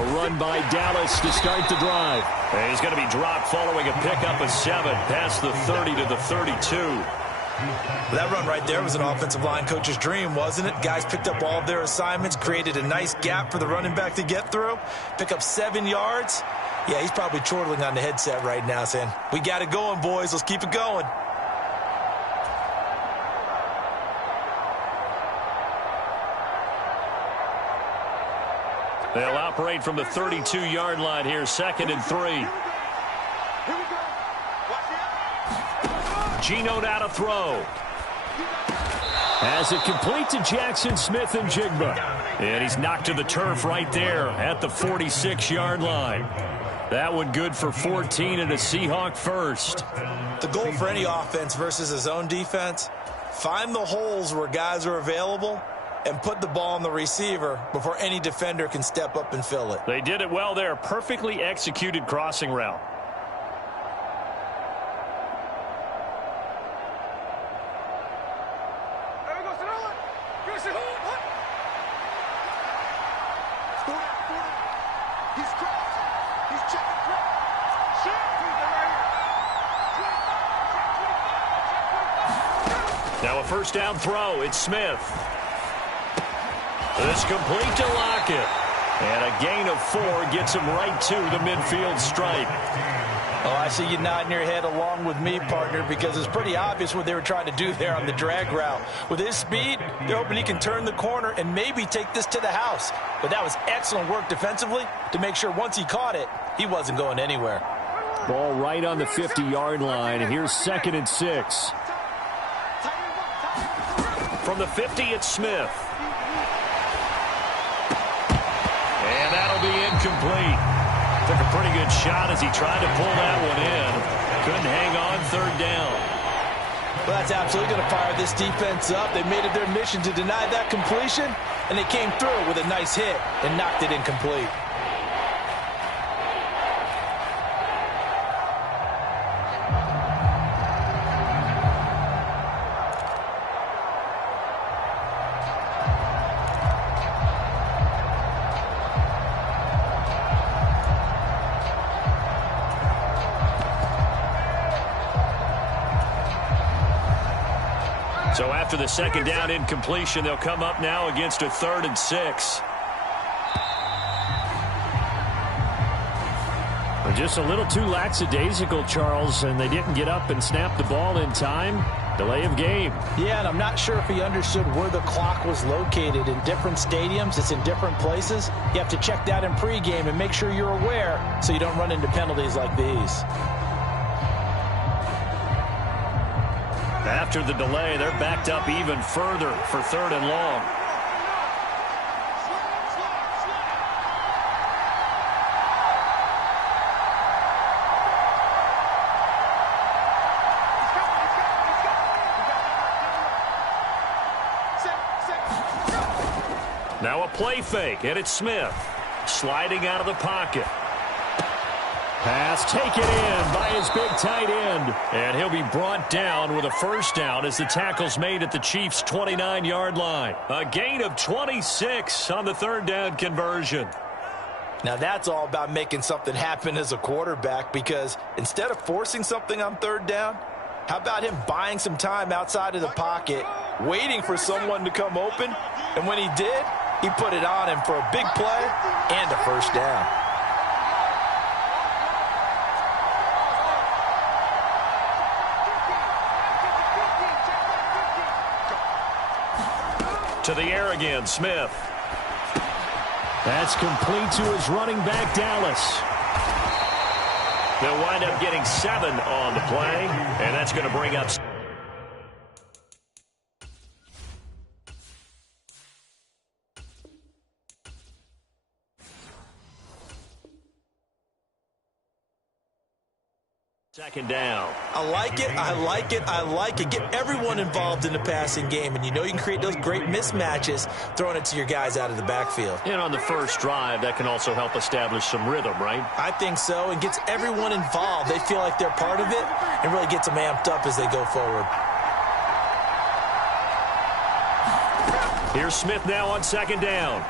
A run by Dallas to start the drive. And he's going to be dropped following a pickup of 7 past the 30 to the 32. That run right there was an offensive line coach's dream, wasn't it? Guys picked up all of their assignments, created a nice gap for the running back to get through, pick up 7 yards. Yeah, he's probably chortling on the headset right now saying, we got it going, boys. Let's keep it going. They'll operate from the 32-yard line here, 2nd and 3. Geno now to throw. Has it complete to Jackson Smith-Njigba. And he's knocked to the turf right there at the 46-yard line. That one good for 14 and a Seahawk first. The goal for any offense versus his own defense, find the holes where guys are available and put the ball on the receiver before any defender can step up and fill it. They did it well there. Perfectly executed crossing route. Now a first down throw. It's Smith. It's complete to Lockett. And a gain of 4 gets him right to the midfield stripe. Oh, I see you nodding your head along with me, partner, because it's pretty obvious what they were trying to do there on the drag route. With his speed, they're hoping he can turn the corner and maybe take this to the house. But that was excellent work defensively to make sure once he caught it, he wasn't going anywhere. Ball right on the 50-yard line. Here's 2nd and 6. From the 50, it's Smith. And that'll be incomplete. Took a pretty good shot as he tried to pull that one in. Couldn't hang on 3rd down. Well, that's absolutely going to fire this defense up. They made it their mission to deny that completion, and they came through with a nice hit and knocked it incomplete. So after the 2nd down incompletion, they'll come up now against a 3rd and 6. Just a little too lackadaisical, Charles, and they didn't get up and snap the ball in time. Delay of game. Yeah, and I'm not sure if he understood where the clock was located. In different stadiums, it's in different places. You have to check that in pregame and make sure you're aware so you don't run into penalties like these. After the delay, they're backed up even further for 3rd and long. Now a play fake, and it's Smith sliding out of the pocket. Pass taken in by his big tight end. And he'll be brought down with a first down as the tackle's made at the Chiefs' 29-yard line. A gain of 26 on the 3rd down conversion. Now that's all about making something happen as a quarterback, because instead of forcing something on 3rd down, how about him buying some time outside of the pocket, waiting for someone to come open, and when he did, he put it on him for a big play and a first down. To the air again, Smith. That's complete to his running back, Dallas. They'll wind up getting 7 on the play, and that's going to bring up... Second down. I like it, I like it, I like it. Get everyone involved in the passing game, and you know you can create those great mismatches throwing it to your guys out of the backfield. And on the first drive, that can also help establish some rhythm, right? I think so, and gets everyone involved. They feel like they're part of it, and really gets them amped up as they go forward. Here's Smith now on second down.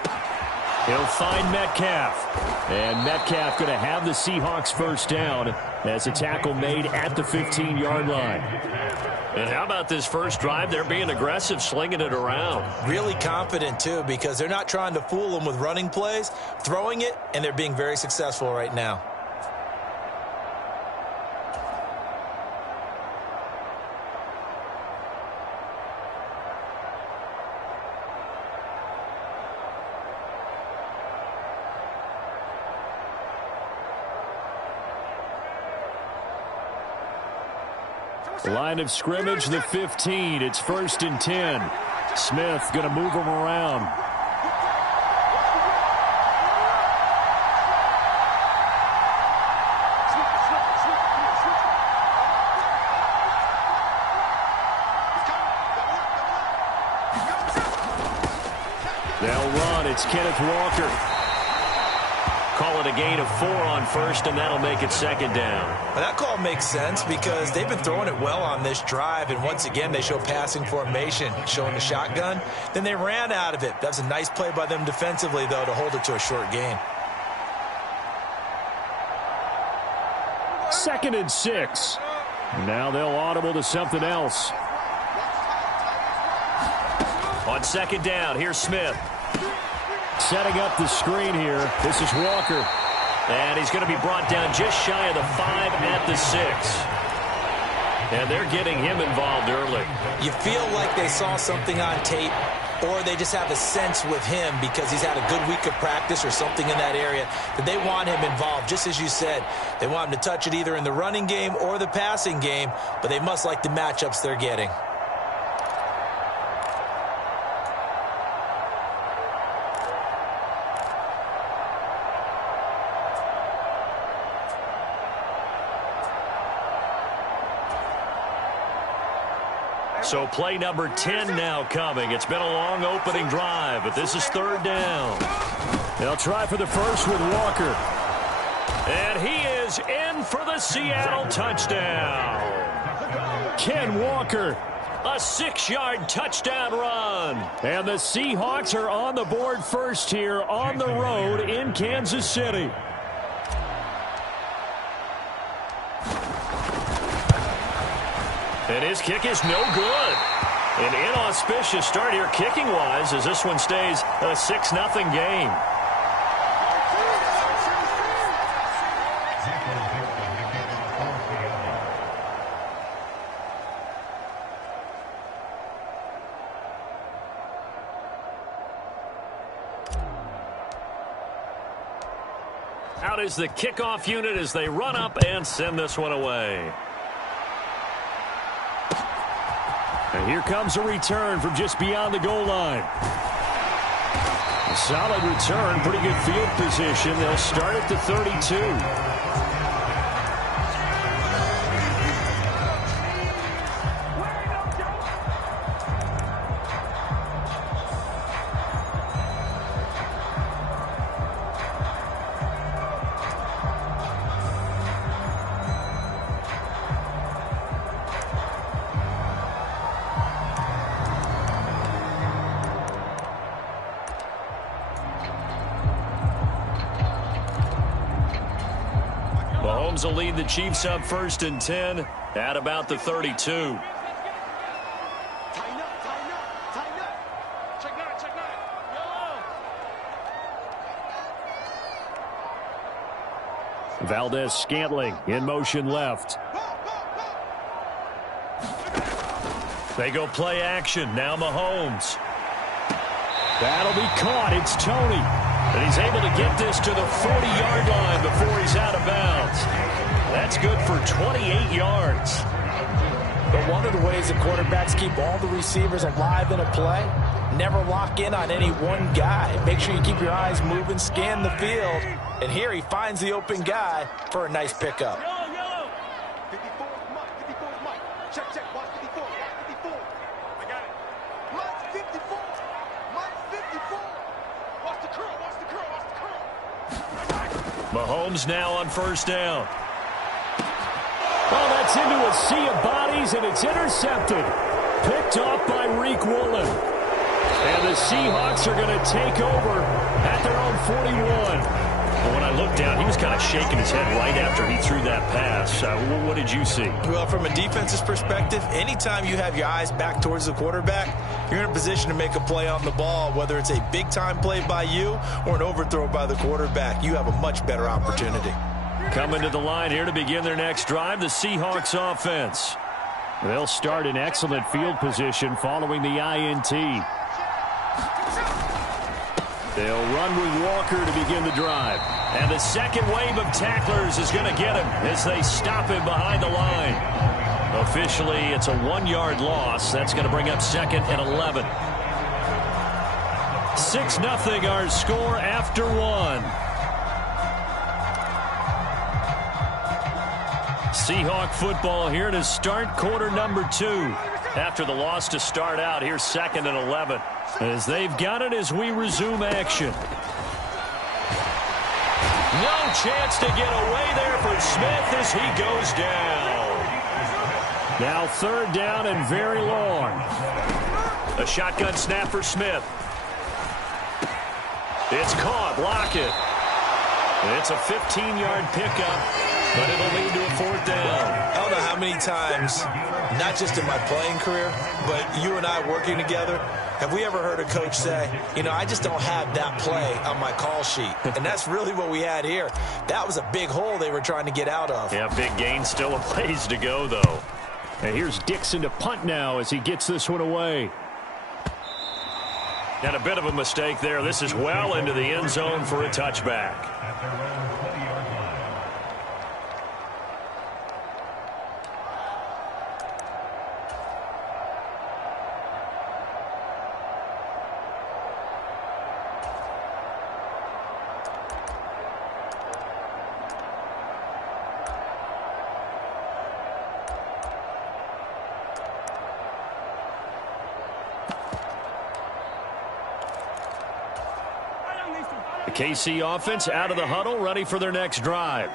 He'll find Metcalf. And Metcalf going to have the Seahawks first down as a tackle made at the 15-yard line. And how about this first drive? They're being aggressive, slinging it around. Really confident, too, because they're not trying to fool them with running plays, throwing it, and they're being very successful right now. Line of scrimmage, the 15. It's 1st and 10. Smith going to move him around. They'll run. It's Kenneth Walker. Call it a gain of 4 on first, and that'll make it 2nd down. Well, that call makes sense because they've been throwing it well on this drive, and once again they show passing formation, showing the shotgun. Then they ran out of it. That was a nice play by them defensively, though, to hold it to a short gain. 2nd and 6. Now they'll audible to something else. On 2nd down, here's Smith. Setting up the screen here. This is Walker. And he's going to be brought down just shy of the 5 at the 6. And they're getting him involved early. You feel like they saw something on tape, or they just have a sense with him because he's had a good week of practice or something in that area that they want him involved. Just as you said, they want him to touch it either in the running game or the passing game, but they must like the matchups they're getting. So play number 10 now coming. It's been a long opening drive, but this is 3rd down. They'll try for the first with Walker. And he is in for the Seattle touchdown. Ken Walker. A 6-yard touchdown run. And the Seahawks are on the board first here on the road in Kansas City. And his kick is no good. An inauspicious start here kicking-wise as this one stays a 6-0 game. Out is the kickoff unit as they run up and send this one away. And here comes a return from just beyond the goal line. A solid return, pretty good field position. They'll start at the 32. Mahomes will lead the Chiefs up 1st and 10 at about the 32. Valdez-Scantling in motion left. They go play action. Now Mahomes. That'll be caught. It's Tony. And he's able to get this to the 40-yard line before he's out of bounds. That's good for 28 yards. But one of the ways that quarterbacks keep all the receivers alive in a play, never lock in on any one guy. Make sure you keep your eyes moving, scan the field. And here he finds the open guy for a nice pickup. Mahomes now on 1st down. Oh, that's into a sea of bodies, and it's intercepted. Picked off by Reek Woolen. And the Seahawks are going to take over at their own 41. Well, when I looked down, he was kind of shaking his head right after he threw that pass. What did you see? Well, from a defense's perspective, anytime you have your eyes back towards the quarterback, you're in a position to make a play on the ball, whether it's a big-time play by you or an overthrow by the quarterback. You have a much better opportunity. Coming to the line here to begin their next drive, the Seahawks offense. They'll start in excellent field position following the INT. They'll run with Walker to begin the drive. And the second wave of tacklers is going to get him as they stop him behind the line. Officially, it's a 1-yard loss. That's going to bring up second and 11. 6-0 our score after one. Seahawk football here to start quarter number 2. After the loss to start out, here's second and 11. As they've got it as we resume action. No chance to get away there for Smith as he goes down. Now third down and very long. A shotgun snap for Smith. It's caught. Lockett. It's a 15-yard pickup, but it'll lead to a fourth down. I don't know how many times, not just in my playing career, but you and I working together, have we ever heard a coach say, you know, I just don't have that play on my call sheet. And that's really what we had here. That was a big hole they were trying to get out of. Yeah, big gain, still a ways to go, though. And here's Dixon to punt now as he gets this one away. And a bit of a mistake there. This is well into the end zone for a touchback. The KC offense out of the huddle, ready for their next drive.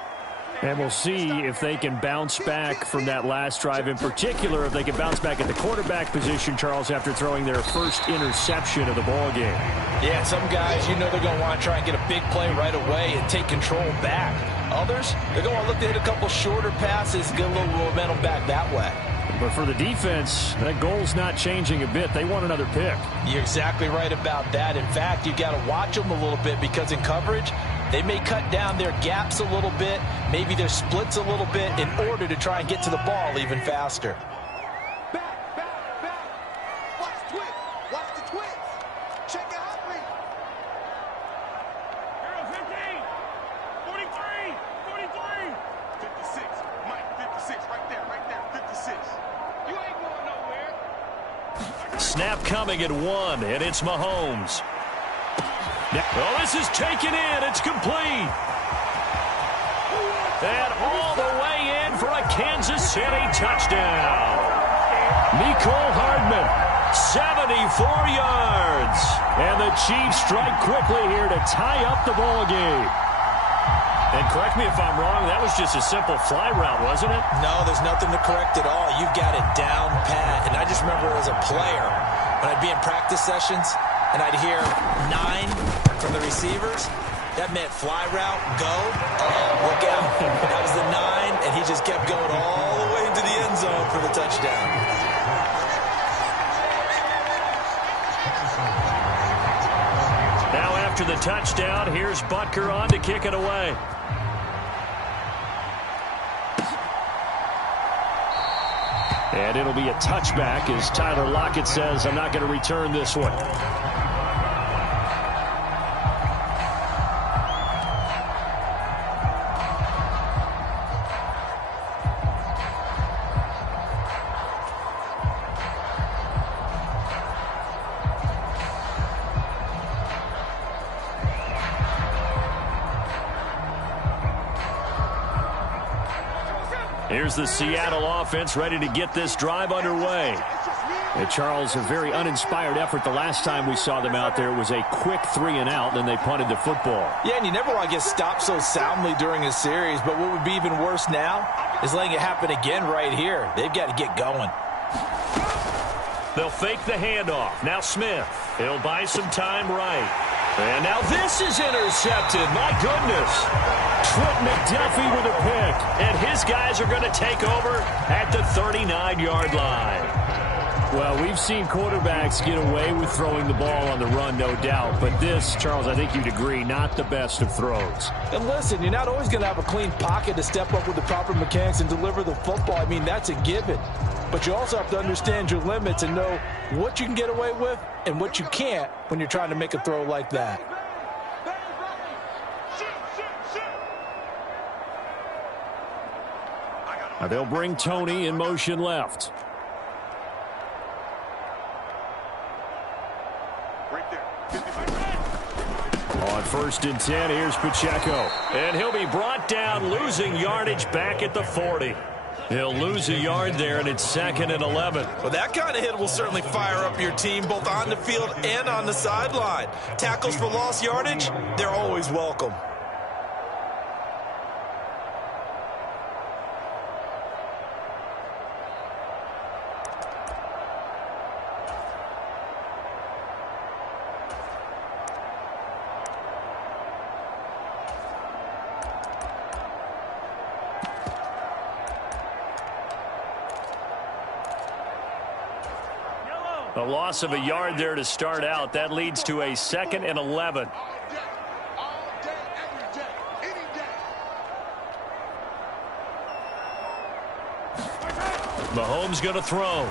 And we'll see if they can bounce back from that last drive. In particular, if they can bounce back at the quarterback position, Charles, after throwing their first interception of the ball game. Yeah, some guys, you know they're going to want to try and get a big play right away and take control back. Others, they're going to want to look to hit a couple shorter passes, get a little momentum back that way. But for the defense, that goal's not changing a bit. They want another pick. You're exactly right about that. In fact, you got to watch them a little bit because in coverage, they may cut down their gaps a little bit, maybe their splits a little bit in order to try and get to the ball even faster. Back. Watch the twist. Watch the twist. Check it out, please. 15, 43, 56. Mike, 56, right there, 56. You ain't going nowhere. Snap coming at 1, and it's Mahomes. Oh, this is taken in. It's complete. And all the way in for a Kansas City touchdown. Mecole Hardman, 74 yards. And the Chiefs strike quickly here to tie up the ball game. And correct me if I'm wrong, that was just a simple fly route, wasn't it? No, there's nothing to correct at all. You've got it down pat. And I just remember as a player, when I'd be in practice sessions, and I'd hear 9 from the receivers, that meant fly route, go, look out. That was the 9, and he just kept going all the way into the end zone for the touchdown. Now after the touchdown, here's Butker on to kick it away. And it'll be a touchback as Tyler Lockett says, I'm not going to return this one. Here's the Seattle offense ready to get this drive underway. And Charles, a very uninspired effort the last time we saw them out there. It was a quick 3-and-out, then they punted the football. Yeah, and you never want to get stopped so soundly during a series, but what would be even worse now is letting it happen again right here. They've got to get going. They'll fake the handoff. Now Smith. He'll buy some time right. And now this is intercepted. My goodness. Trent McDuffie with a pick. And his guys are going to take over at the 39-yard line. Well, we've seen quarterbacks get away with throwing the ball on the run, no doubt. But this, Charles, I think you'd agree, not the best of throws. And listen, you're not always going to have a clean pocket to step up with the proper mechanics and deliver the football. I mean, that's a given. But you also have to understand your limits and know what you can get away with and what you can't when you're trying to make a throw like that. Now they'll bring Tony in motion left. On 1st and 10, here's Pacheco. And he'll be brought down, losing yardage back at the 40. He'll lose a yard there, and it's 2nd and 11. Well, that kind of hit will certainly fire up your team, both on the field and on the sideline. Tackles for lost yardage, they're always welcome. A loss of a yard there to start out. That leads to a 2nd and 11. Mahomes going to throw.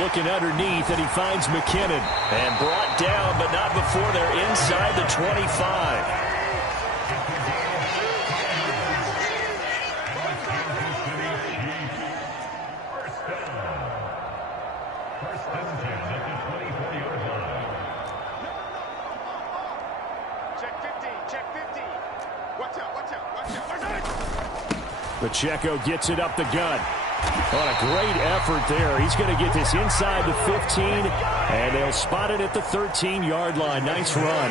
Looking underneath, and he finds McKinnon. And brought down, but not before they're inside the 25. Pacheco gets it up the gut. On a great effort there. He's going to get this inside the 15, and they'll spot it at the 13-yard line. Nice run.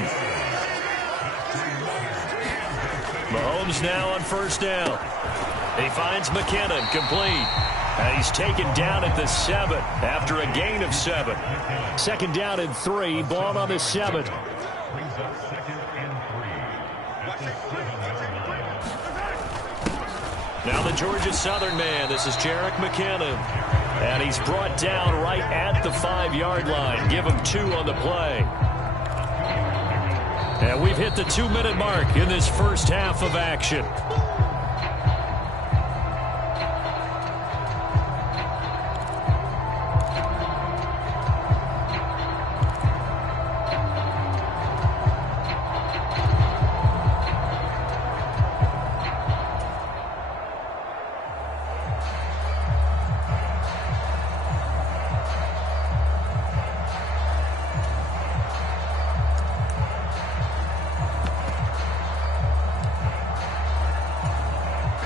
Mahomes now on 1st down. He finds McKinnon, complete. And he's taken down at the 7 after a gain of 7. 2nd down and 3, ball on the 7. Now the Georgia Southern man. This is Jerick McKinnon. And he's brought down right at the 5-yard line. Give him 2 on the play. And we've hit the 2-minute mark in this first half of action.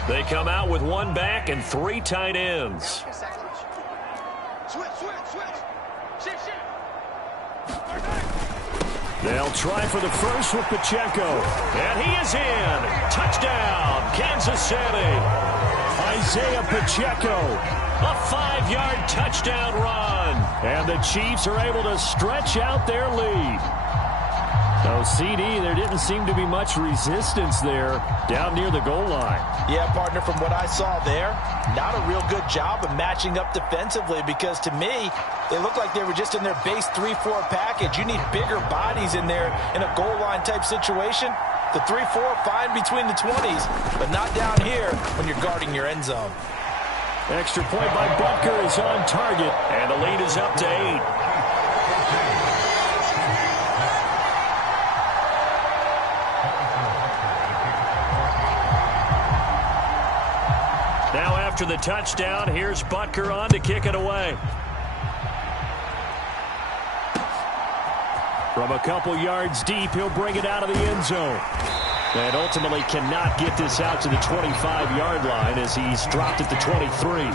They come out with 1 back and 3 tight ends. They'll try for the first with Pacheco. And he is in. Touchdown, Kansas City. Isaiah Pacheco. A 5-yard touchdown run. And the Chiefs are able to stretch out their lead. So, CD, there didn't seem to be much resistance there down near the goal line. Yeah, partner, from what I saw there, not a real good job of matching up defensively because, to me, they looked like they were just in their base 3-4 package. You need bigger bodies in there in a goal line type situation. The 3-4, fine between the 20s, but not down here when you're guarding your end zone. Extra point by Butker is on target. And the lead is up to 8. Now after the touchdown, here's Butker on to kick it away. From a couple yards deep, he'll bring it out of the end zone. And ultimately cannot get this out to the 25-yard line as he's dropped at the 23.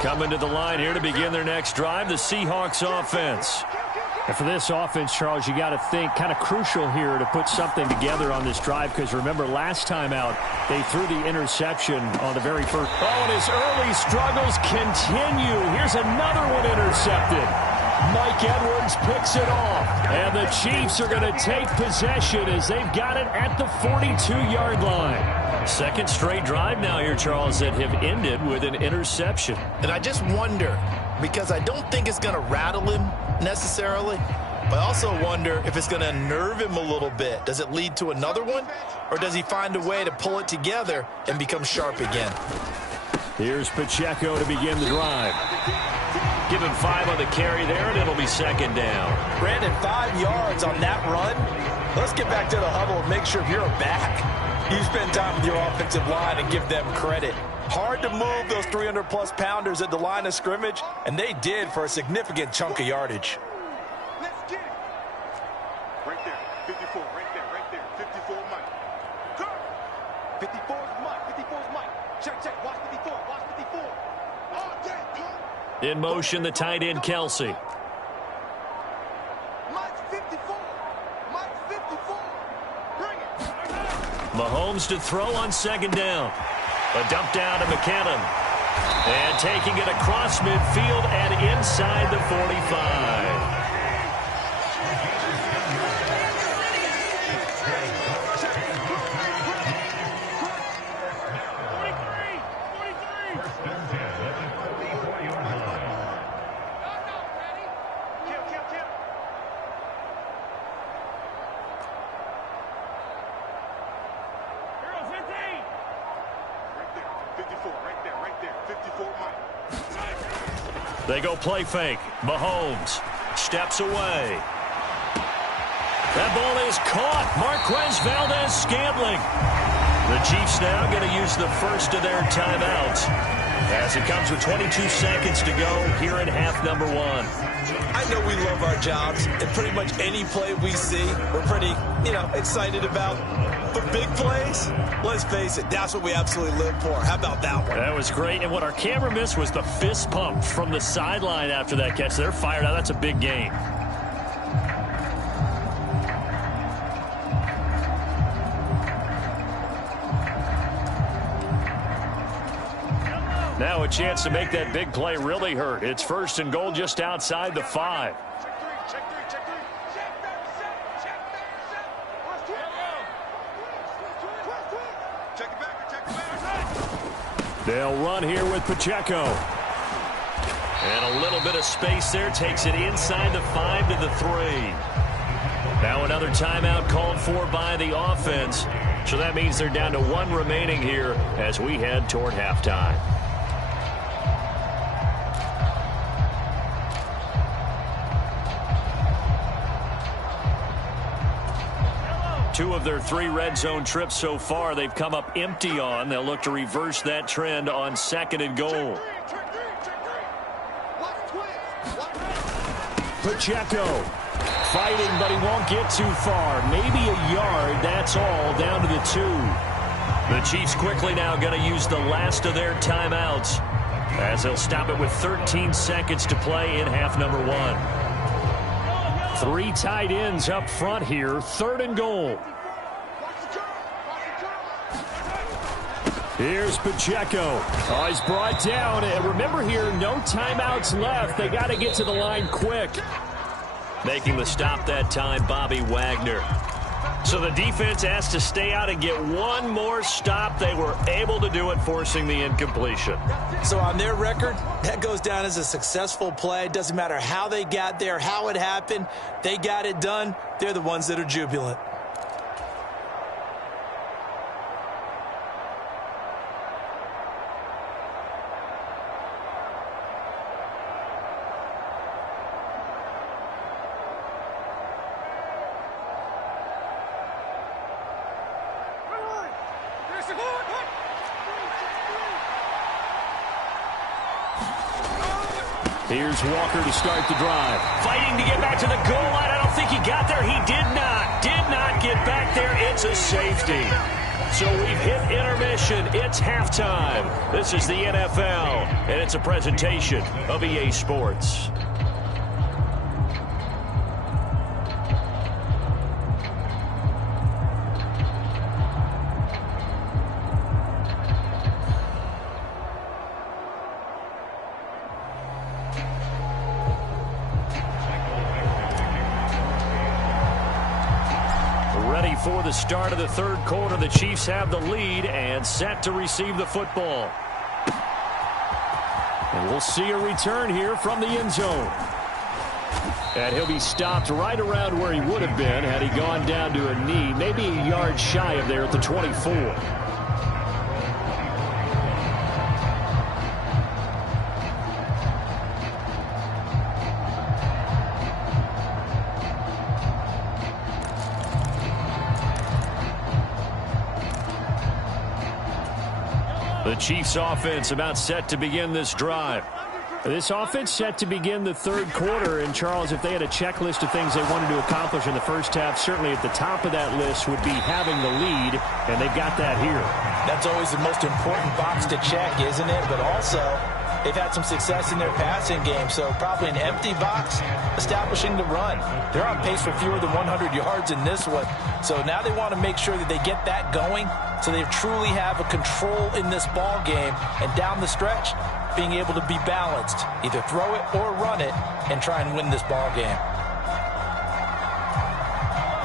Coming to the line here to begin their next drive, the Seahawks offense. And for this offense, Charles, you got to think kind of crucial here to put something together on this drive, because remember last time out they threw the interception on the very first. Oh, and his early struggles continue. Here's another one intercepted. Mike Edwards picks it off. And the Chiefs are going to take possession as they've got it at the 42-yard line. Second straight drive now here, Charles, that have ended with an interception. And I just wonder, because I don't think it's going to rattle him necessarily, but I also wonder if it's going to nerve him a little bit. Does it lead to another one, or does he find a way to pull it together and become sharp again? Here's Pacheco to begin the drive. Give him 5 on the carry there, and it'll be second down. Brandon, 5 yards on that run. Let's get back to the huddle and make sure if you're a back, you spend time with your offensive line and give them credit. Hard to move those 300-plus pounders at the line of scrimmage, and they did for a significant chunk of yardage. Let's get it. Right there. 54. Right there. Right there. 54 Mike. 54 is Mike. 54 is Mike. Check. Watch 54. Watch 54. Oh, yeah. In motion, the tight end, Kelsey. Mike's 54. Mike's 54. Bring it. Mahomes to throw on second down. A dump down to McKinnon. And taking it across midfield and inside the 45. They go play fake. Mahomes steps away. That ball is caught. Marquez Valdes-Scantling. The Chiefs now going to use the first of their timeouts as it comes with 22 seconds to go here in half number 1. I know we love our jobs, and pretty much any play we see, we're pretty, excited about. But big plays, let's face it, that's what we absolutely live for. How about that one? That was great, and what our camera missed was the fist pump from the sideline after that catch. They're fired out. That's a big game. Now a chance to make that big play really hurt. It's first and goal just outside the 5. Check three. Check it back. They'll run here with Pacheco. And a little bit of space there takes it inside the 5 to the 3. Now another timeout called for by the offense. So that means they're down to 1 remaining here as we head toward halftime. Two of their 3 red zone trips so far they've come up empty on. They'll look to reverse that trend on second and goal. Pacheco fighting, but he won't get too far. Maybe a yard, that's all, down to the 2. The Chiefs quickly now going to use the last of their timeouts as they'll stop it with 13 seconds to play in half number 1. 3 tight ends up front here, third and goal. Here's Pacheco. Oh, he's brought down. And remember here, no timeouts left. They got to get to the line quick. Making the stop that time, Bobby Wagner. So the defense asked to stay out and get one more stop. They were able to do it, forcing the incompletion. So on their record, that goes down as a successful play. It doesn't matter how they got there, how it happened. They got it done. They're the ones that are jubilant. Here's Walker to start the drive. Fighting to get back to the goal line. I don't think he got there. He did not get back there. It's a safety. So we've hit intermission. It's halftime. This is the NFL, and it's a presentation of EA Sports. For the start of the third quarter, the Chiefs have the lead and set to receive the football. And we'll see a return here from the end zone. And he'll be stopped right around where he would have been had he gone down to a knee, maybe a yard shy of there at the 24. The Chiefs offense about set to begin this drive. This offense set to begin the third quarter. And, Charles, if they had a checklist of things they wanted to accomplish in the first half, certainly at the top of that list would be having the lead, and they've got that here. That's always the most important box to check, isn't it? But also, they've had some success in their passing game, so probably an empty box establishing the run. They're on pace for fewer than 100 yards in this one. So now they want to make sure that they get that going so they truly have a control in this ball game. And down the stretch, being able to be balanced, either throw it or run it, and try and win this ball game.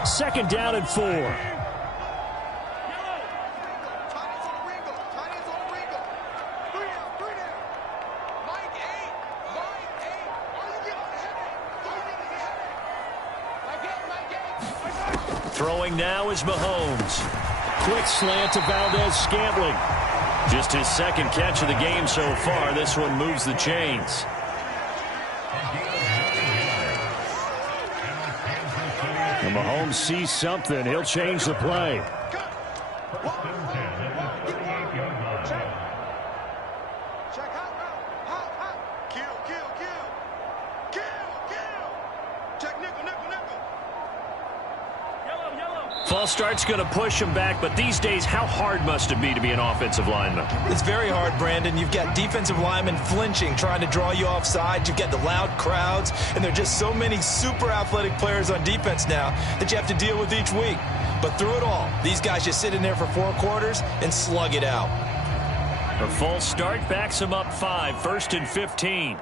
Second down and 4. Throwing now is Mahomes. Quick slant to Valdez-Scantling. Just his second catch of the game so far. This one moves the chains. And Mahomes sees something. He'll change the play. False start's going to push him back, but these days, how hard must it be to be an offensive lineman? It's very hard, Brandon. You've got defensive linemen flinching, trying to draw you offside. You've got the loud crowds, and there are just so many super athletic players on defense now that you have to deal with each week. But through it all, these guys just sit in there for 4 quarters and slug it out. A false start backs him up 5, 1st and 15.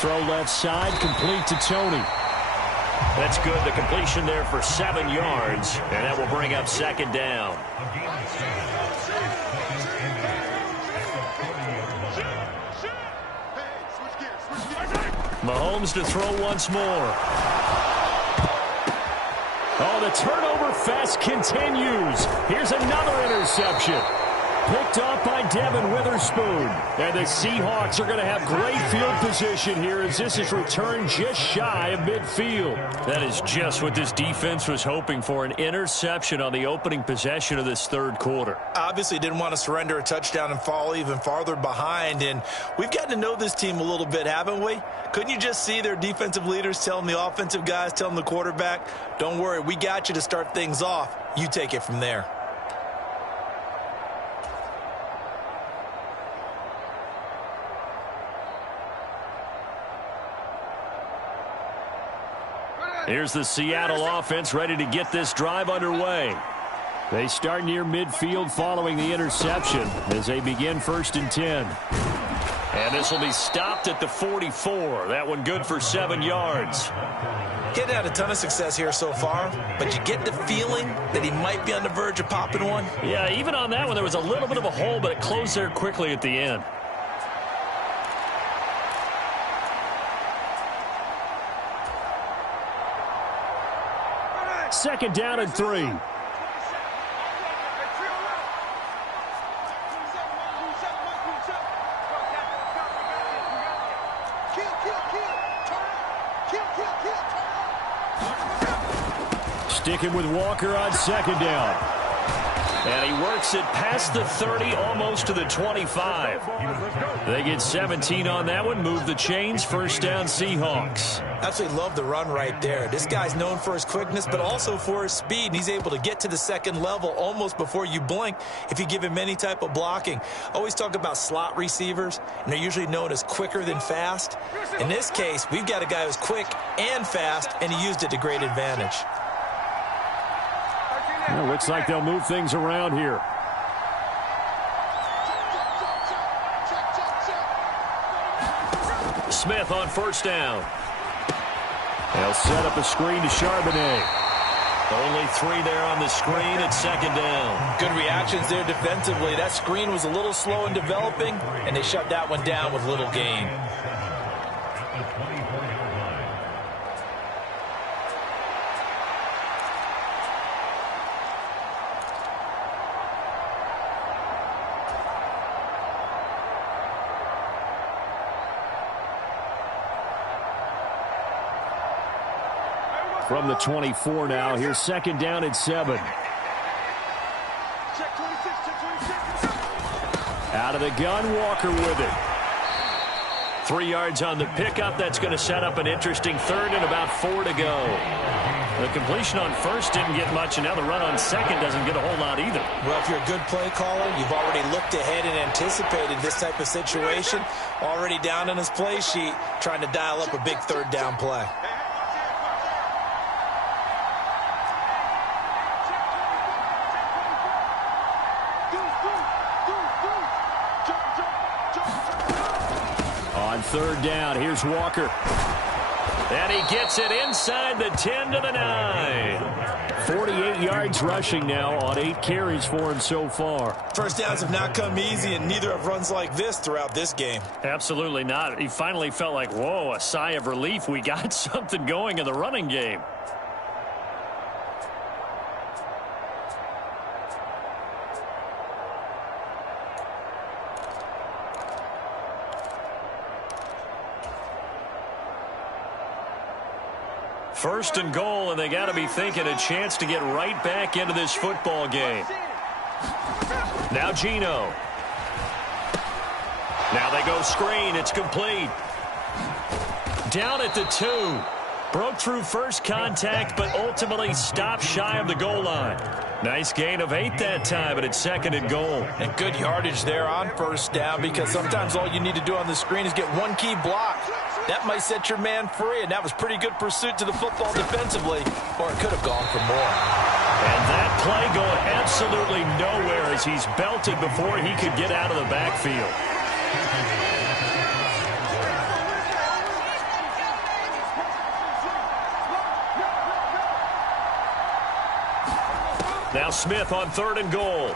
Throw left side, complete to Tony. That's good. The completion there for 7 yards, and that will bring up second down. Mahomes to throw once more. Oh, the turnover fest continues. Here's another interception. Picked off by Devin Witherspoon. And the Seahawks are going to have great field position here as this is returned just shy of midfield. That is just what this defense was hoping for, an interception on the opening possession of this third quarter. Obviously didn't want to surrender a touchdown and fall even farther behind. And we've gotten to know this team a little bit, haven't we? Couldn't you just see their defensive leaders telling the offensive guys, telling the quarterback, don't worry, we got you to start things off. You take it from there. Here's the Seattle offense ready to get this drive underway. They start near midfield following the interception as they begin 1st and 10. And this will be stopped at the 44. That one good for 7 yards. Getting had a ton of success here so far, but you get the feeling that he might be on the verge of popping one. Yeah, even on that one, there was a little bit of a hole, but it closed there quickly at the end. Second down and 3. Sticking with Walker on second down. And he works it past the 30, almost to the 25. They get 17 on that one, move the chains, first down Seahawks. Absolutely love the run right there. This guy's known for his quickness, but also for his speed. And he's able to get to the second level almost before you blink if you give him any type of blocking. Always talk about slot receivers, and they're usually known as quicker than fast. In this case, we've got a guy who's quick and fast, and he used it to great advantage. Well, looks like they'll move things around here. Smith on first down. They'll set up a screen to Charbonnet. Only 3 there on the screen at second down. Good reactions there defensively. That screen was a little slow in developing, and they shut that one down with little gain. From the 24 now, here's second down and 7. Out of the gun, Walker with it. 3 yards on the pickup. That's going to set up an interesting third and about 4 to go. The completion on first didn't get much, and now the run on second doesn't get a whole lot either. Well, if you're a good play caller, you've already looked ahead and anticipated this type of situation. Already down on his play sheet, trying to dial up a big third down play. On third down, here's Walker. And he gets it inside the 10 to the 9. 48 yards rushing now on 8 carries for him so far. First downs have not come easy, and neither have runs like this throughout this game. Absolutely not. He finally felt like, whoa, a sigh of relief. We got something going in the running game. First and goal, and they got to be thinking a chance to get right back into this football game. Now Geno. Now they go screen. It's complete. Down at the 2. Broke through first contact, but ultimately stopped shy of the goal line. Nice gain of 8 that time, but it's second and goal. And good yardage there on first down, because sometimes all you need to do on the screen is get one key block. That might set your man free, and that was pretty good pursuit to the football defensively, or it could have gone for more. And that play going absolutely nowhere as he's belted before he could get out of the backfield. Now Smith on third and goal.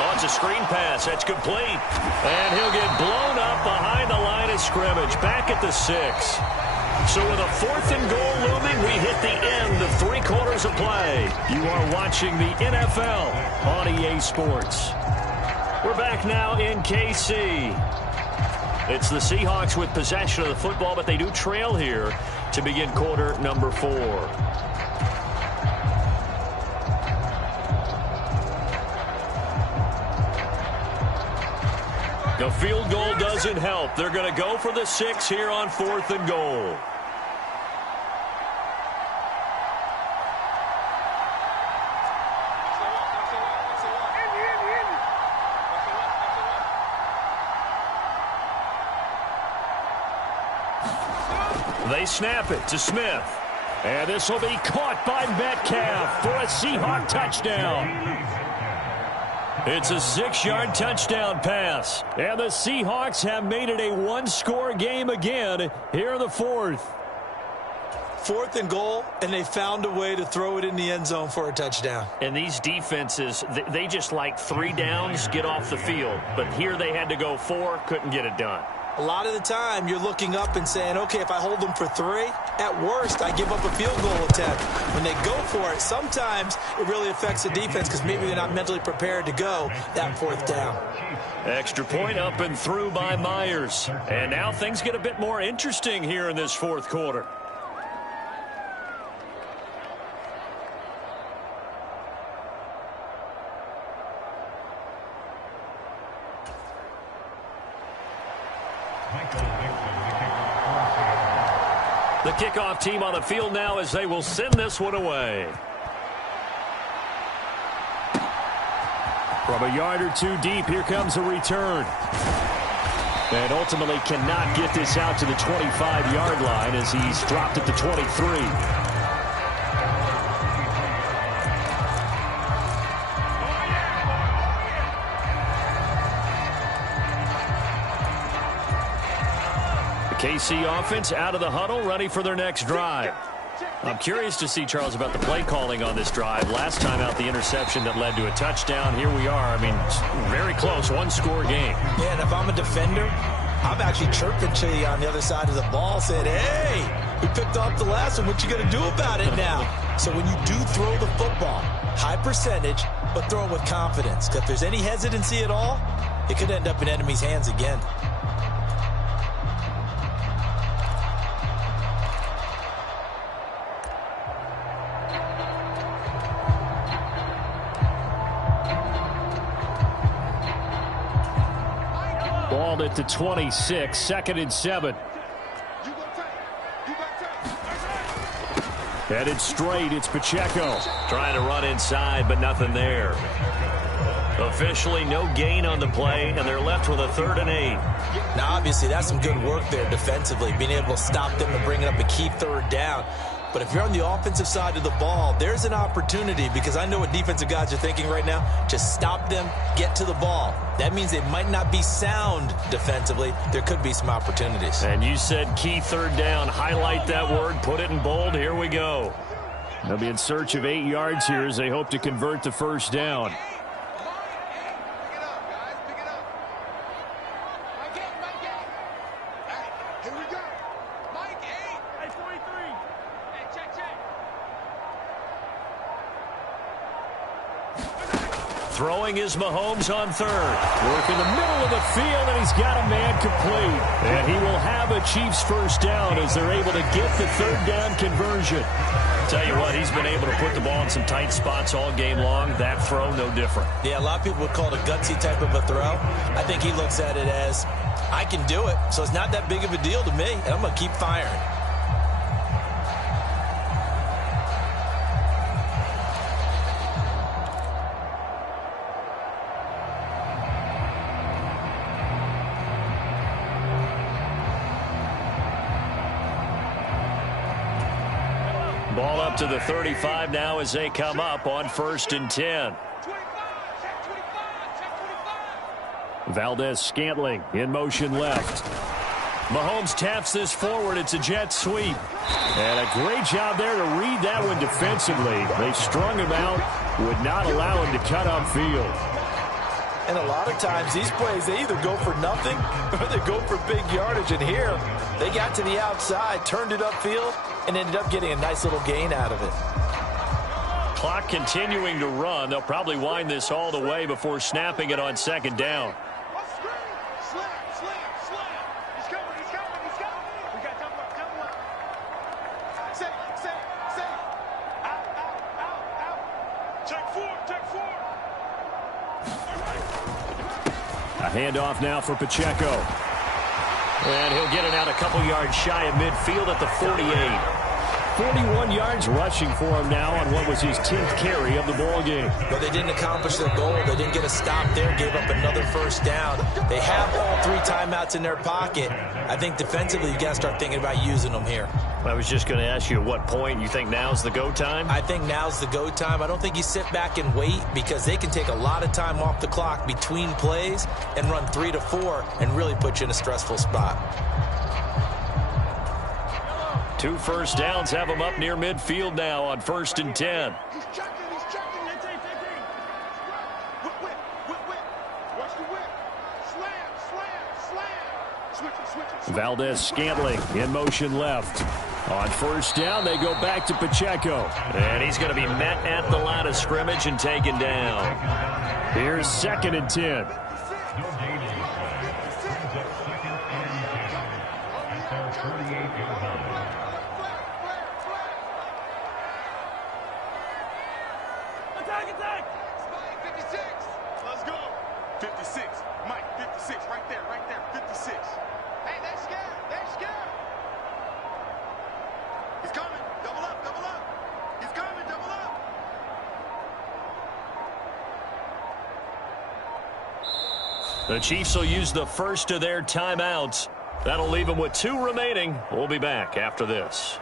Oh, it's a screen pass. That's complete. And he'll get blown up behind the line of scrimmage. Back at the 6. So with a 4th and goal looming, we hit the end of 3 quarters of play. You are watching the NFL on EA Sports. We're back now in KC. It's the Seahawks with possession of the football, but they do trail here to begin quarter number 4. The field goal doesn't help. They're going to go for the 6 here on 4th and goal. They snap it to Smith. And this will be caught by Metcalf for a Seahawk touchdown. It's a 6-yard touchdown pass. And the Seahawks have made it a 1-score game again here in the 4th. 4th and goal, and they found a way to throw it in the end zone for a touchdown. And these defenses, they just like 3 downs, get off the field. But here they had to go 4, couldn't get it done. A lot of the time, you're looking up and saying, okay, if I hold them for 3, at worst, I give up a field goal attempt. When they go for it, sometimes it really affects the defense because maybe they're not mentally prepared to go that 4th down. Extra point up and through by Myers. And now things get a bit more interesting here in this 4th quarter. The kickoff team on the field now as they will send this one away. From a yard or two deep, here comes a return. And ultimately cannot get this out to the 25-yard line as he's dropped at the 23. KC offense out of the huddle, ready for their next drive. I'm curious to see, Charles, about the play calling on this drive. Last time out, the interception that led to a touchdown. Here we are. I mean, very close, one-score game. Yeah, and if I'm a defender, I'm actually chirping to you on the other side of the ball, saying, hey, we picked off the last one. What you going to do about it now? So when you do throw the football, high percentage, but throw it with confidence. Because if there's any hesitancy at all, it could end up in enemy's hands again. Ball at the 26, 2nd and 7. Headed straight, it's Pacheco. Trying to run inside, but nothing there. Officially, no gain on the play, and they're left with a 3rd and 8. Now, obviously, that's some good work there defensively, being able to stop them and bring up a key 3rd down. But if you're on the offensive side of the ball, there's an opportunity, because I know what defensive guys are thinking right now. Just stop them, get to the ball. That means they might not be sound defensively. There could be some opportunities. And you said key 3rd down. Highlight that word, put it in bold. Here we go. They'll be in search of 8 yards here as they hope to convert the 1st down. Throwing is Mahomes on 3rd. Work in the middle of the field, and he's got a man complete. And he will have a Chiefs 1st down as they're able to get the 3rd down conversion. Tell you what, he's been able to put the ball in some tight spots all game long. That throw, no different. Yeah, a lot of people would call it a gutsy type of a throw. I think he looks at it as, I can do it, so it's not that big of a deal to me, and I'm going to keep firing. Ball up to the 35 now as they come up on 1st and 10. Valdez-Scantling in motion left. Mahomes taps this forward. It's a jet sweep. And a great job there to read that one defensively. They strung him out, would not allow him to cut upfield. And a lot of times these plays, they either go for nothing or they go for big yardage. And here, they got to the outside, turned it upfield, and ended up getting a nice little gain out of it. Clock continuing to run. They'll probably wind this all the way before snapping it on 2nd down. A handoff now for Pacheco. And he'll get it out a couple yards shy of midfield at the 48. 41 yards rushing for him now on what was his 10th carry of the ball game. But they didn't accomplish their goal. They didn't get a stop there, gave up another 1st down. They have all 3 timeouts in their pocket. I think defensively you got to start thinking about using them here. I was just going to ask you at what point you think now's the go time? I think now's the go time. I don't think you sit back and wait, because they can take a lot of time off the clock between plays and run 3 to 4 and really put you in a stressful spot. 2 first downs have them up near midfield now on 1st and 10. He's checking. Watch the whip. Slam. Valdez-Scantling in motion left. On 1st down, they go back to Pacheco. And he's going to be met at the line of scrimmage and taken down. Here's 2nd and 10. Attack! 56. Let's go. 56. Mike, 56. Right there. 56. Hey, they're scared. The Chiefs will use the first of their timeouts. That'll leave them with 2 remaining. We'll be back after this.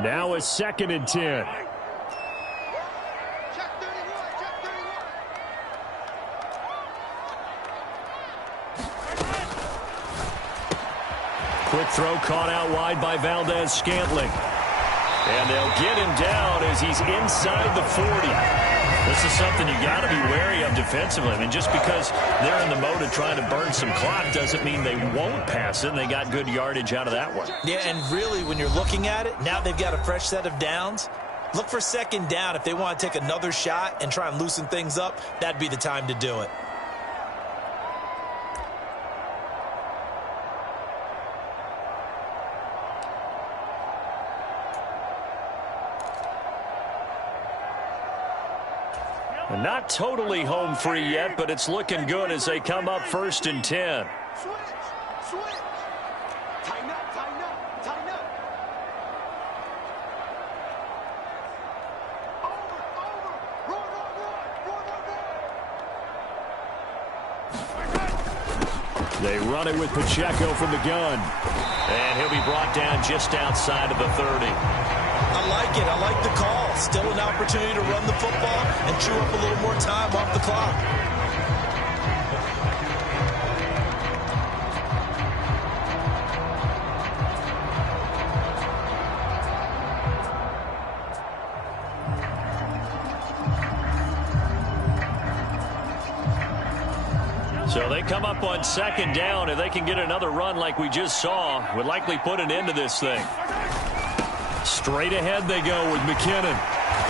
Now a 2nd and 10. Check 31, check 31. Quick throw caught out wide by Valdez-Scantling. And they'll get him down as he's inside the 40. This is something you got to be wary of defensively. I mean, just because they're in the mode of trying to burn some clock doesn't mean they won't pass it, and they got good yardage out of that one. Yeah, and really, when you're looking at it, now they've got a fresh set of downs. Look for 2nd down. If they want to take another shot and try and loosen things up, that'd be the time to do it. Not totally home free yet, but it's looking good as they come up 1st and 10. Switch, switch. Tighten up, tighten up, tighten up. Over, run, run, run, run, run. They run it with Pacheco from the gun. And he'll be brought down just outside of the 30. I like it. I like the call. Still an opportunity to run the football and chew up a little more time off the clock. So they come up on 2nd down. If they can get another run like we just saw, would likely put an end to this thing. Straight ahead they go with McKinnon.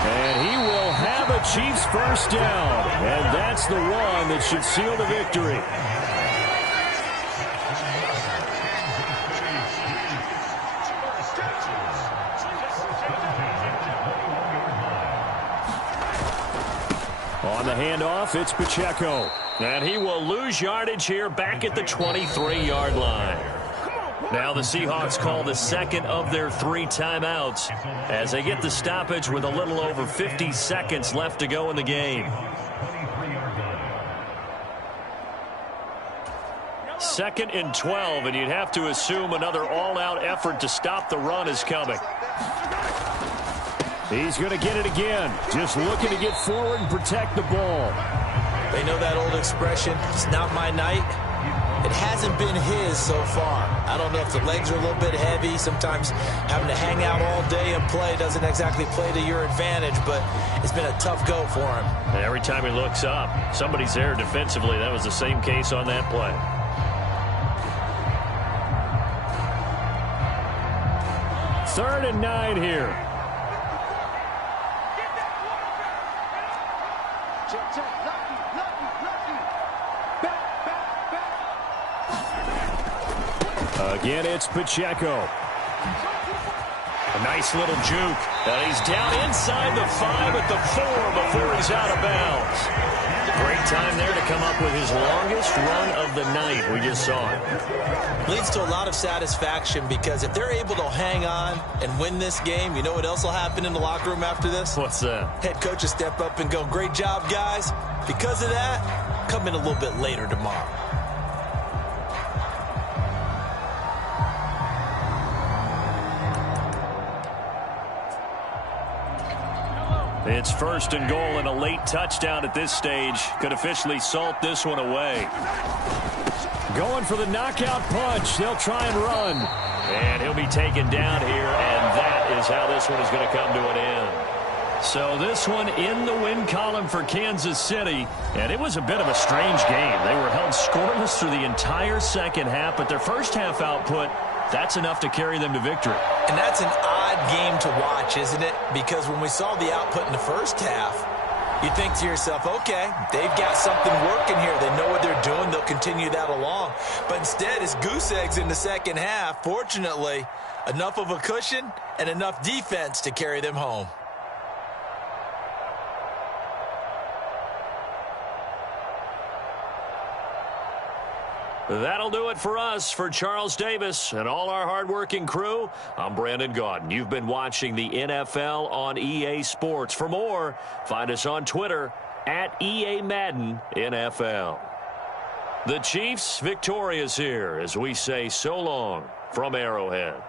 And he will have a Chiefs 1st down. And that's the one that should seal the victory. On the handoff, it's Pacheco. And he will lose yardage here back at the 23-yard line. Now the Seahawks call the 2nd of their 3 timeouts as they get the stoppage with a little over 50 seconds left to go in the game. 2nd and 12, and you'd have to assume another all-out effort to stop the run is coming. He's going to get it again, just looking to get forward and protect the ball. They know that old expression, it's not my night. It hasn't been his so far. I don't know if the legs are a little bit heavy. Sometimes having to hang out all day and play doesn't exactly play to your advantage, but it's been a tough go for him. And every time he looks up, somebody's there defensively. That was the same case on that play. Third and 9 here. Check, check, lucky. Back. Again, it's Pacheco. A nice little juke. And he's down inside the 5 at the 4 before he's out of bounds. Great time there to come up with his longest run of the night. We just saw it. Leads to a lot of satisfaction because if they're able to hang on and win this game, you know what else will happen in the locker room after this? What's that? Head coach will step up and go, great job, guys. Because of that, come in a little bit later tomorrow. It's first and goal, and a late touchdown at this stage could officially salt this one away. Going for the knockout punch. They'll try and run. And he'll be taken down here, and that is how this one is going to come to an end. So this one in the win column for Kansas City, and it was a bit of a strange game. They were held scoreless through the entire second half, but their first half output, that's enough to carry them to victory. And that's an odd game to watch, isn't it? Because when we saw the output in the first half, you think to yourself, okay, they've got something working here. They know what they're doing. They'll continue that along. But instead, it's goose eggs in the second half. Fortunately, enough of a cushion and enough defense to carry them home. That'll do it for us. For Charles Davis and all our hardworking crew, I'm Brandon Gaudin. You've been watching the NFL on EA Sports. For more, find us on Twitter at EA Madden NFL. The Chiefs victorious here as we say so long from Arrowhead.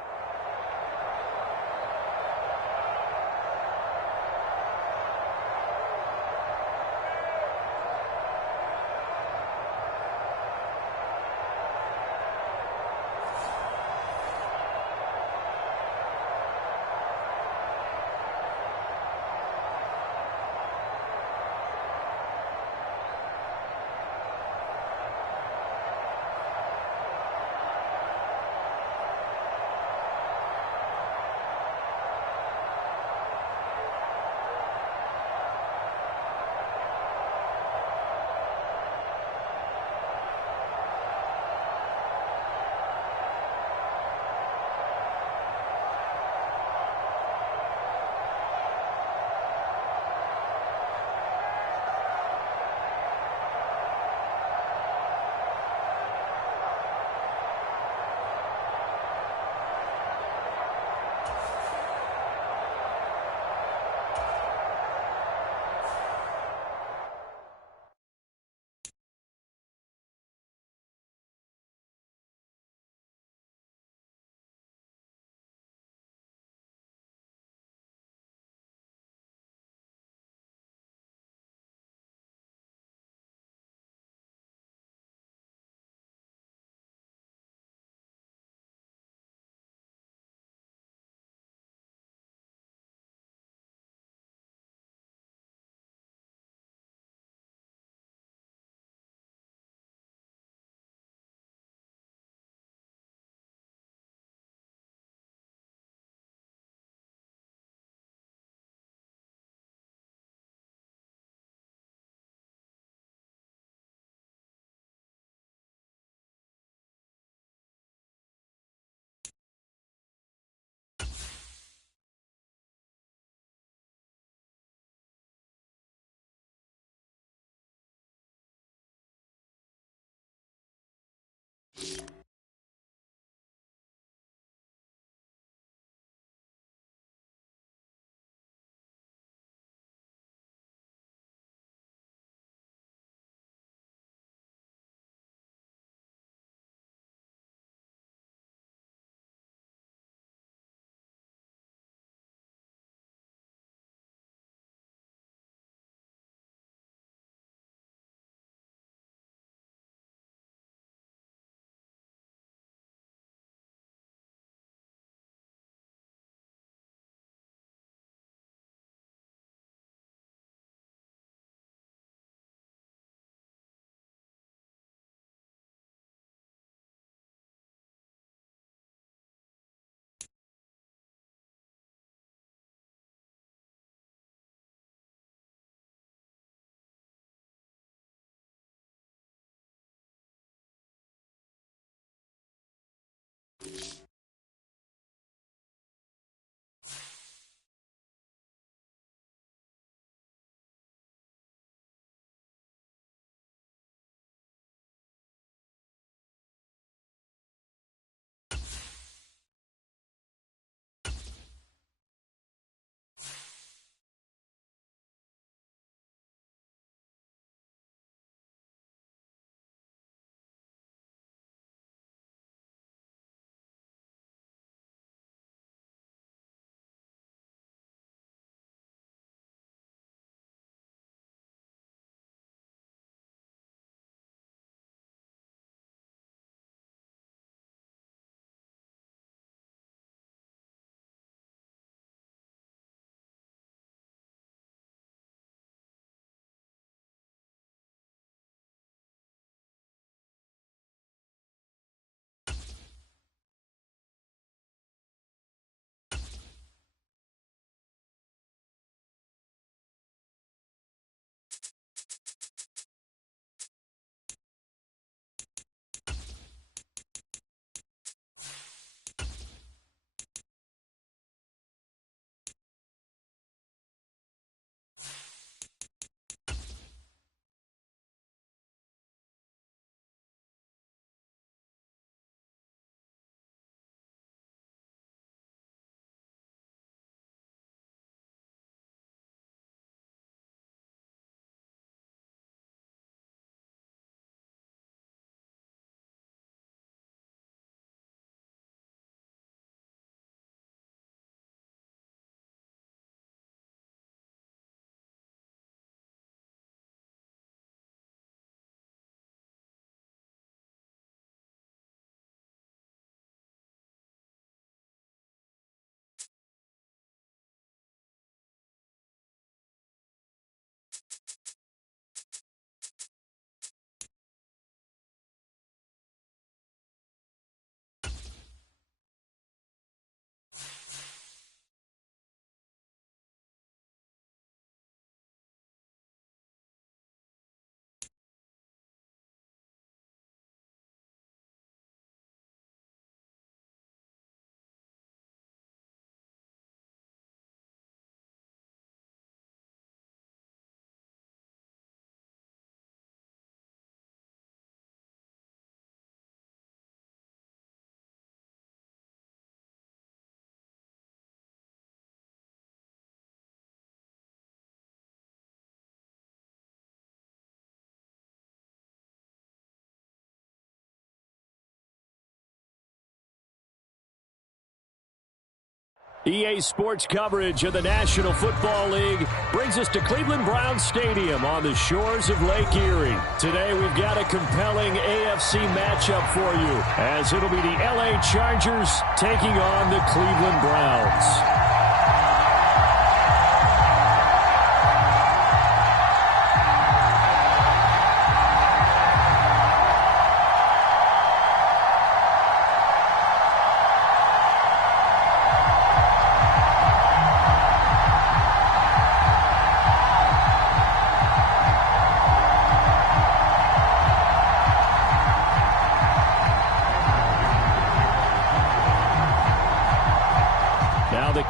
EA Sports coverage of the National Football League brings us to Cleveland Browns Stadium on the shores of Lake Erie. Today we've got a compelling AFC matchup for you, as it'll be the LA Chargers taking on the Cleveland Browns.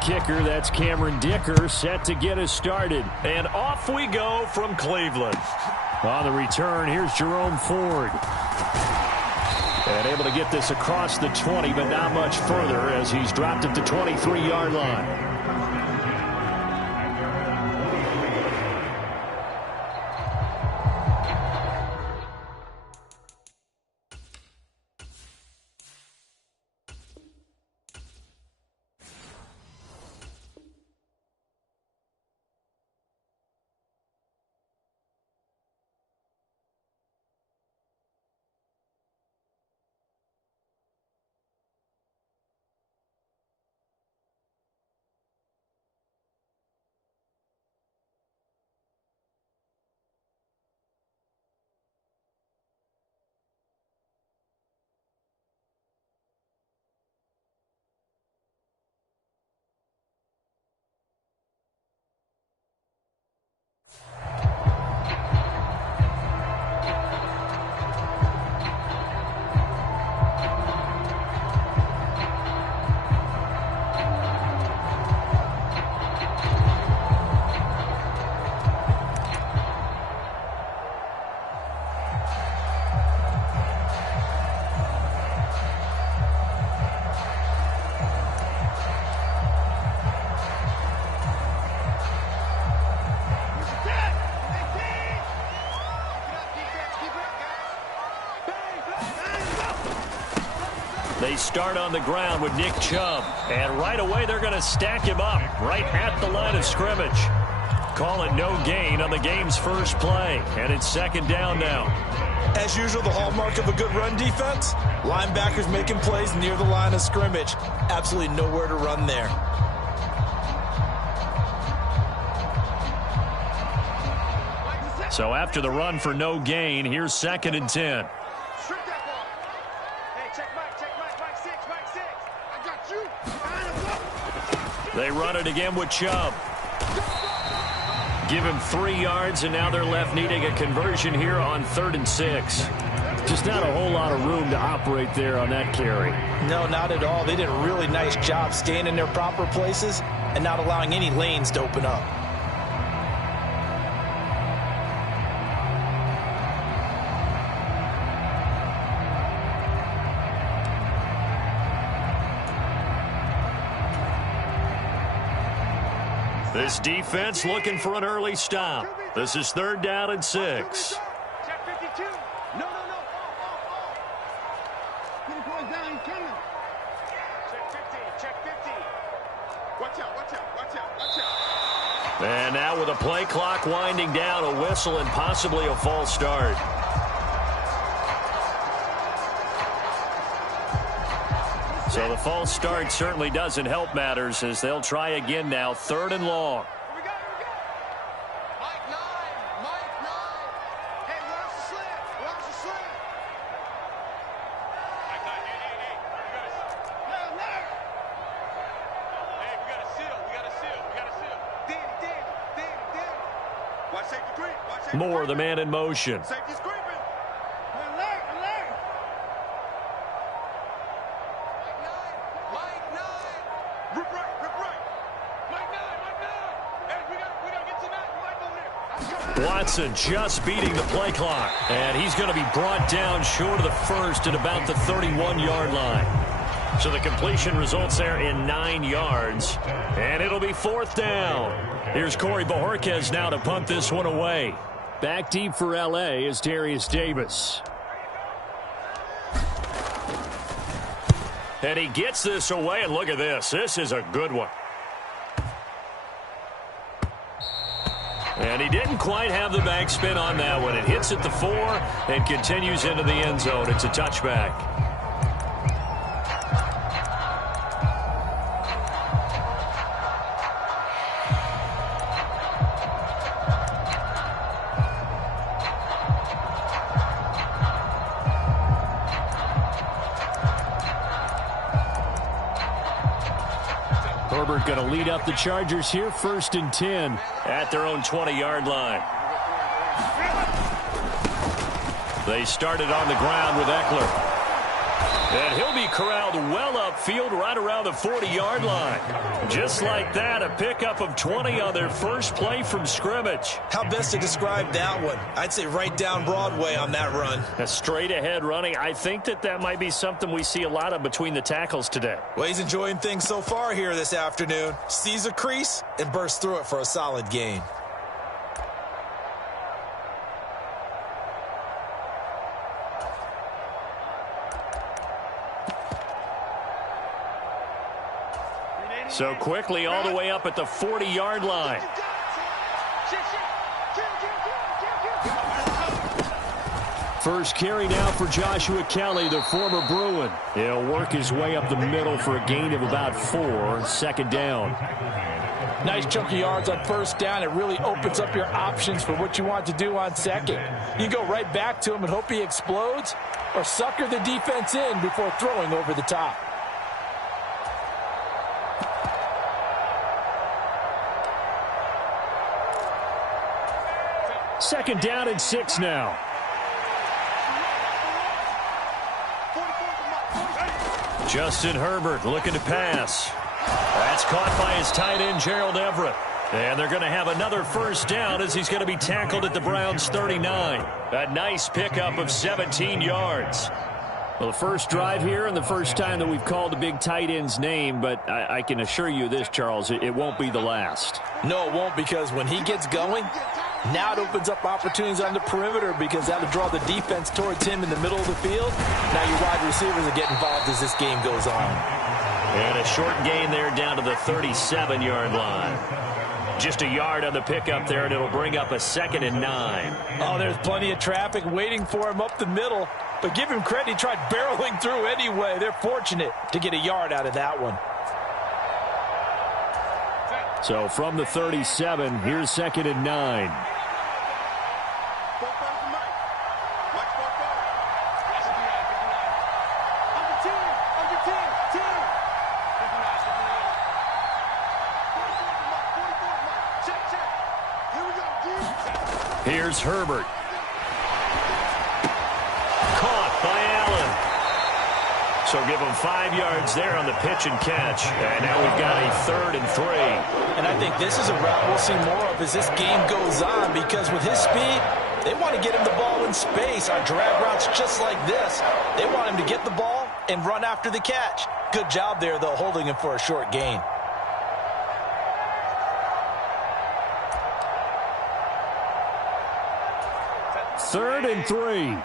Kicker, that's Cameron Dicker, set to get us started. And off we go from Cleveland. On the return, here's Jerome Ford. And able to get this across the 20, but not much further as he's dropped at the 23-yard line. They start on the ground with Nick Chubb. And right away, they're going to stack him up right at the line of scrimmage. Call it no gain on the game's first play. And it's second down now. As usual, the hallmark of a good run defense, linebackers making plays near the line of scrimmage. Absolutely nowhere to run there. So after the run for no gain, here's 2nd and 10. They run it again with Chubb. Give him 3 yards, and now they're left needing a conversion here on 3rd and 6. Just not a whole lot of room to operate there on that carry. No, not at all. They did a really nice job staying in their proper places and not allowing any lanes to open up. This defense looking for an early stop. This is 3rd down and 6. Check 52. No. Put the boys down, he's coming. Check 50. Watch out. And now with a play clock winding down, a whistle and possibly a false start. So the false start certainly doesn't help matters as they'll try again now, 3rd and long. Here we go. Mike 9. Hey, watch the slant. Mike 9, hey. We got a seal. Danny. Watch safety creep. Moore, the man in motion. Safety's creeping. Watson just beating the play clock. And he's going to be brought down short of the first at about the 31-yard line. So the completion results there in 9 yards. And it'll be 4th down. Here's Corey Bojorquez now to punt this one away. Back deep for L.A. is Darius Davis. And he gets this away, and look at this. This is a good one. And he didn't quite have the backspin on that one. It hits at the 4 and continues into the end zone. It's a touchback. Herbert going to lead up the Chargers here, 1st and 10 at their own 20-yard line. They started on the ground with Eckler. And he'll be corralled well upfield right around the 40-yard line. Just like that, a pickup of 20 on their first play from scrimmage. How best to describe that one? I'd say right down Broadway on that run. A straight-ahead running. I think that might be something we see a lot of between the tackles today. Well, he's enjoying things so far here this afternoon. Sees a crease and bursts through it for a solid gain. So quickly all the way up at the 40-yard line. First carry now for Joshua Kelly, the former Bruin. He'll work his way up the middle for a gain of about 4, 2nd down. Nice chunky yards on first down. It really opens up your options for what you want to do on second. You go right back to him and hope he explodes, or sucker the defense in before throwing over the top. Second down and 6 now. Justin Herbert looking to pass. That's caught by his tight end, Gerald Everett. And they're going to have another first down as he's going to be tackled at the Browns' 39. A nice pickup of 17 yards. Well, the first drive here and the first time that we've called a big tight end's name, but I can assure you this, Charles, it won't be the last. No, it won't, because when he gets going, now it opens up opportunities on the perimeter because that'll draw the defense towards him in the middle of the field. Now your wide receivers will get involved as this game goes on. And a short gain there down to the 37-yard line. Just a yard on the pickup there, and it'll bring up a 2nd and 9. Oh, there's plenty of traffic waiting for him up the middle. But give him credit, he tried barreling through anyway. They're fortunate to get a yard out of that one. So from the 37, here's 2nd and 9. Here's Herbert. Caught by Allen. So give him 5 yards there on the pitch and catch. And now we've got a 3rd and 3. And I think this is a route we'll see more of as this game goes on, because with his speed, they want to get him the ball in space on drag routes just like this. They want him to get the ball and run after the catch. Good job there, though, holding him for a short gain. Third and 3.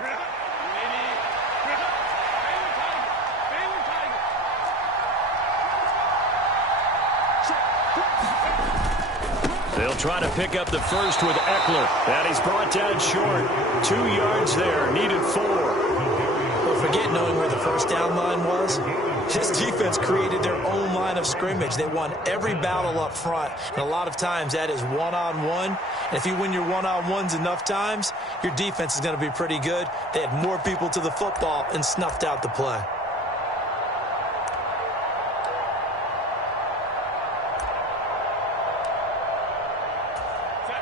They'll try to pick up the first with Eckler. And he's brought down short. 2 yards there. Needed 4. Well, forget knowing where the first down line was. His defense created their own line of scrimmage. They won every battle up front. And a lot of times that is one-on-one. And if you win your one-on-ones enough times, your defense is going to be pretty good. They had more people to the football and snuffed out the play.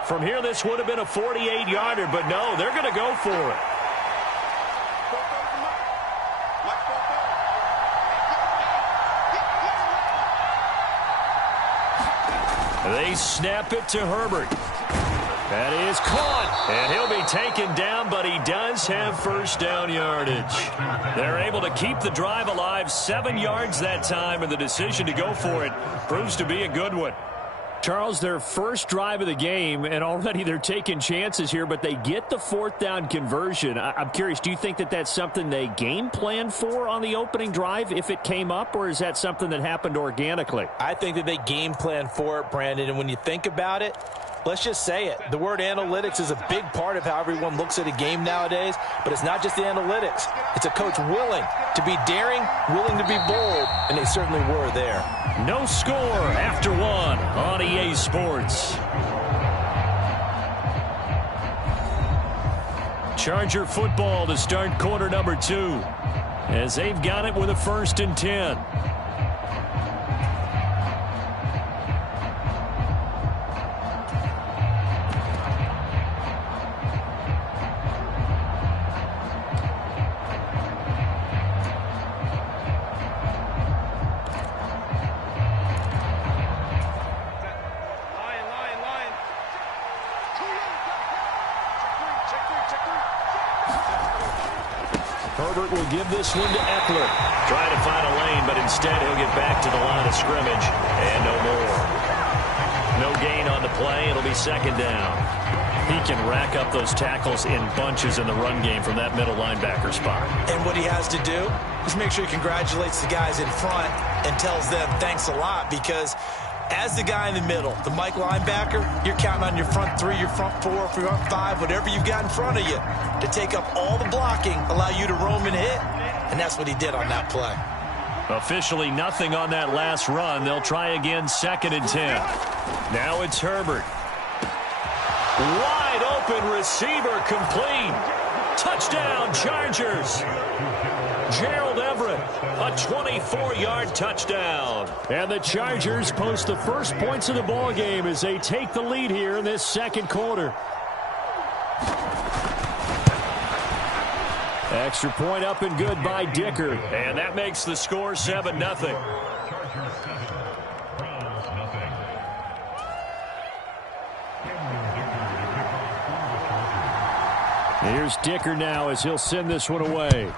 From here, this would have been a 48-yarder, but no, they're going to go for it. They snap it to Herbert. That is caught, and he'll be taken down, but he does have first down yardage. They're able to keep the drive alive, 7 yards that time, and the decision to go for it proves to be a good one. Charles, their first drive of the game, and already they're taking chances here, but they get the 4th down conversion. I'm curious, do you think that that's something they game planned for on the opening drive if it came up, or is that something that happened organically? I think that they game planned for it, Brandon, and when you think about it, let's just say it. The word analytics is a big part of how everyone looks at a game nowadays, but it's not just the analytics. It's a coach willing to be daring, willing to be bold, and they certainly were there. No score after one on EA Sports. Charger football to start quarter number 2, as they've got it with a 1st and 10. Herbert will give this one to Eckler. Trying to find a lane, but instead he'll get back to the line of scrimmage. And no more. No gain on the play. It'll be 2nd down. He can rack up those tackles in bunches in the run game from that middle linebacker spot. And what he has to do is make sure he congratulates the guys in front and tells them thanks a lot, because as the guy in the middle, the Mike linebacker, you're counting on your front 3, your front 4, your front 5, whatever you've got in front of you to take up all the blocking, allow you to roam and hit, and that's what he did on that play. Officially nothing on that last run. They'll try again, 2nd and 10. Now it's Herbert. Wide open receiver, complete. Touchdown, Chargers. Gerald Everett, a 24-yard touchdown. And the Chargers post the first points of the ball game as they take the lead here in this 2nd quarter. Extra point up and good by Dicker. And that makes the score 7-0. Here's Dicker now as he'll send this one away.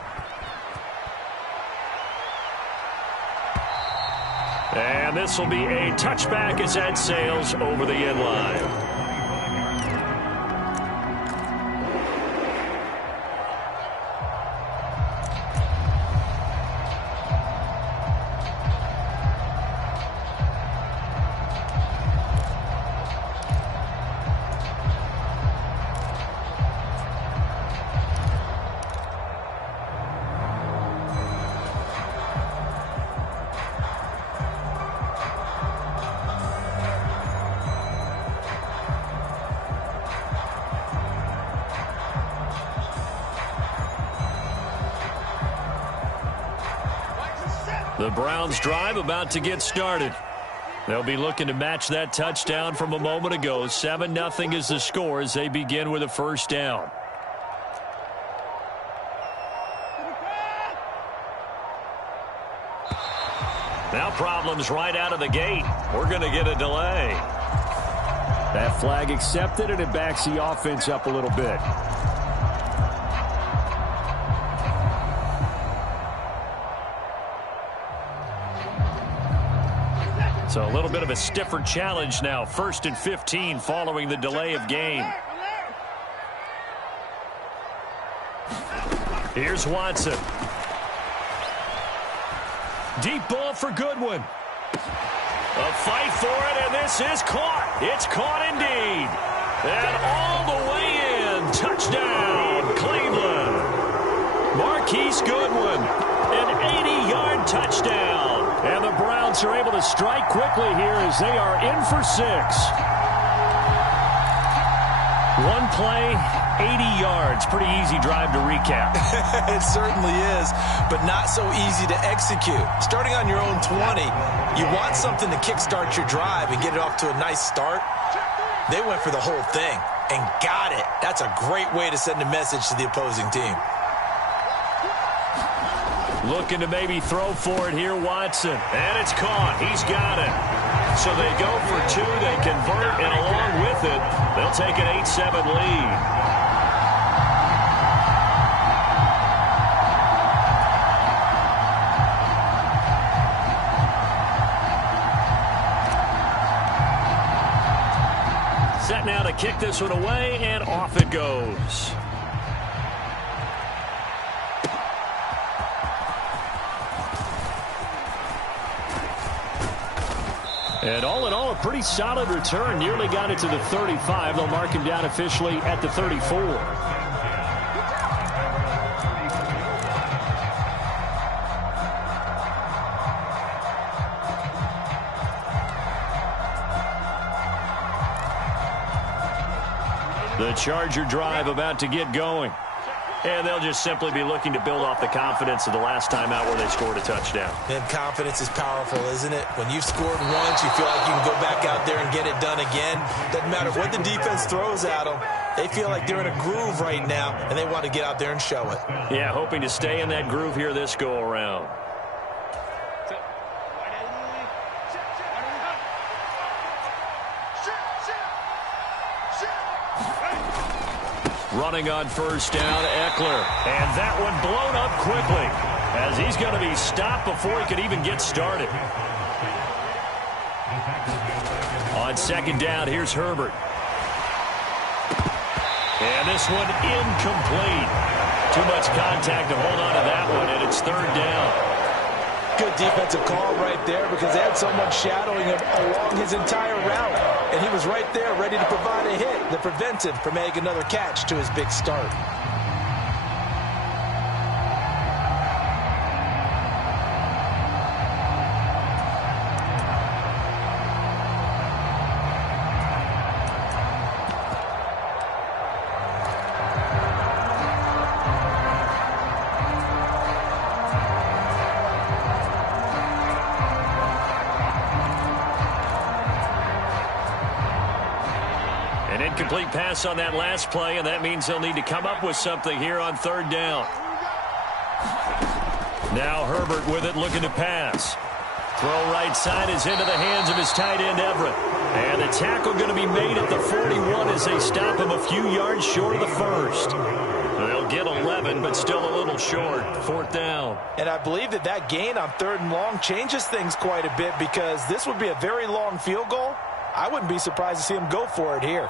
And this will be a touchback as that sails over the end line. The Browns drive about to get started. They'll be looking to match that touchdown from a moment ago. 7-0 is the score as they begin with a 1st down. Now problems right out of the gate. We're going to get a delay. That flag accepted, and it backs the offense up a little bit. So a little bit of a stiffer challenge now. 1st and 15 following the delay of game. Here's Watson. Deep ball for Goodwin. A fight for it, and this is caught. It's caught indeed. And all the way in. Touchdown, Cleveland. Marquise Goodwin, an 80-yard touchdown. And the Browns are able to strike quickly here as they are in for 6. One play, 80 yards. Pretty easy drive to recap. It certainly is, but not so easy to execute. Starting on your own 20, you want something to kickstart your drive and get it off to a nice start. They went for the whole thing and got it. That's a great way to send a message to the opposing team. Looking to maybe throw for it here, Watson. And it's caught. He's got it. So they go for 2. They convert, and along with it, they'll take an 8-7 lead. Set now to kick this one away, and off it goes. And all in all, a pretty solid return. Nearly got it to the 35. They'll mark him down officially at the 34. The Charger drive about to get going. And they'll just simply be looking to build off the confidence of the last time out where they scored a touchdown. And confidence is powerful, isn't it? When you've scored once, you feel like you can go back out there and get it done again. Doesn't matter what the defense throws at them. They feel like they're in a groove right now, and they want to get out there and show it. Yeah, hoping to stay in that groove here this go-around. Running on first down, Eckler. And that one blown up quickly as he's going to be stopped before he could even get started. On second down, here's Herbert. And this one incomplete. Too much contact to hold on to that one, and it's third down. Good defensive call right there because they had someone shadowing him along his entire route. And he was right there ready to provide a hit that prevents him from making another catch to his big start. An incomplete pass on that last play, and that means they'll need to come up with something here on third down. Now Herbert with it, looking to pass. Throw right side is into the hands of his tight end, Everett. And the tackle going to be made at the 41 as they stop him a few yards short of the first. They'll get 11, but still a little short. Fourth down. And I believe that gain on third and long changes things quite a bit because this would be a very long field goal. I wouldn't be surprised to see him go for it here.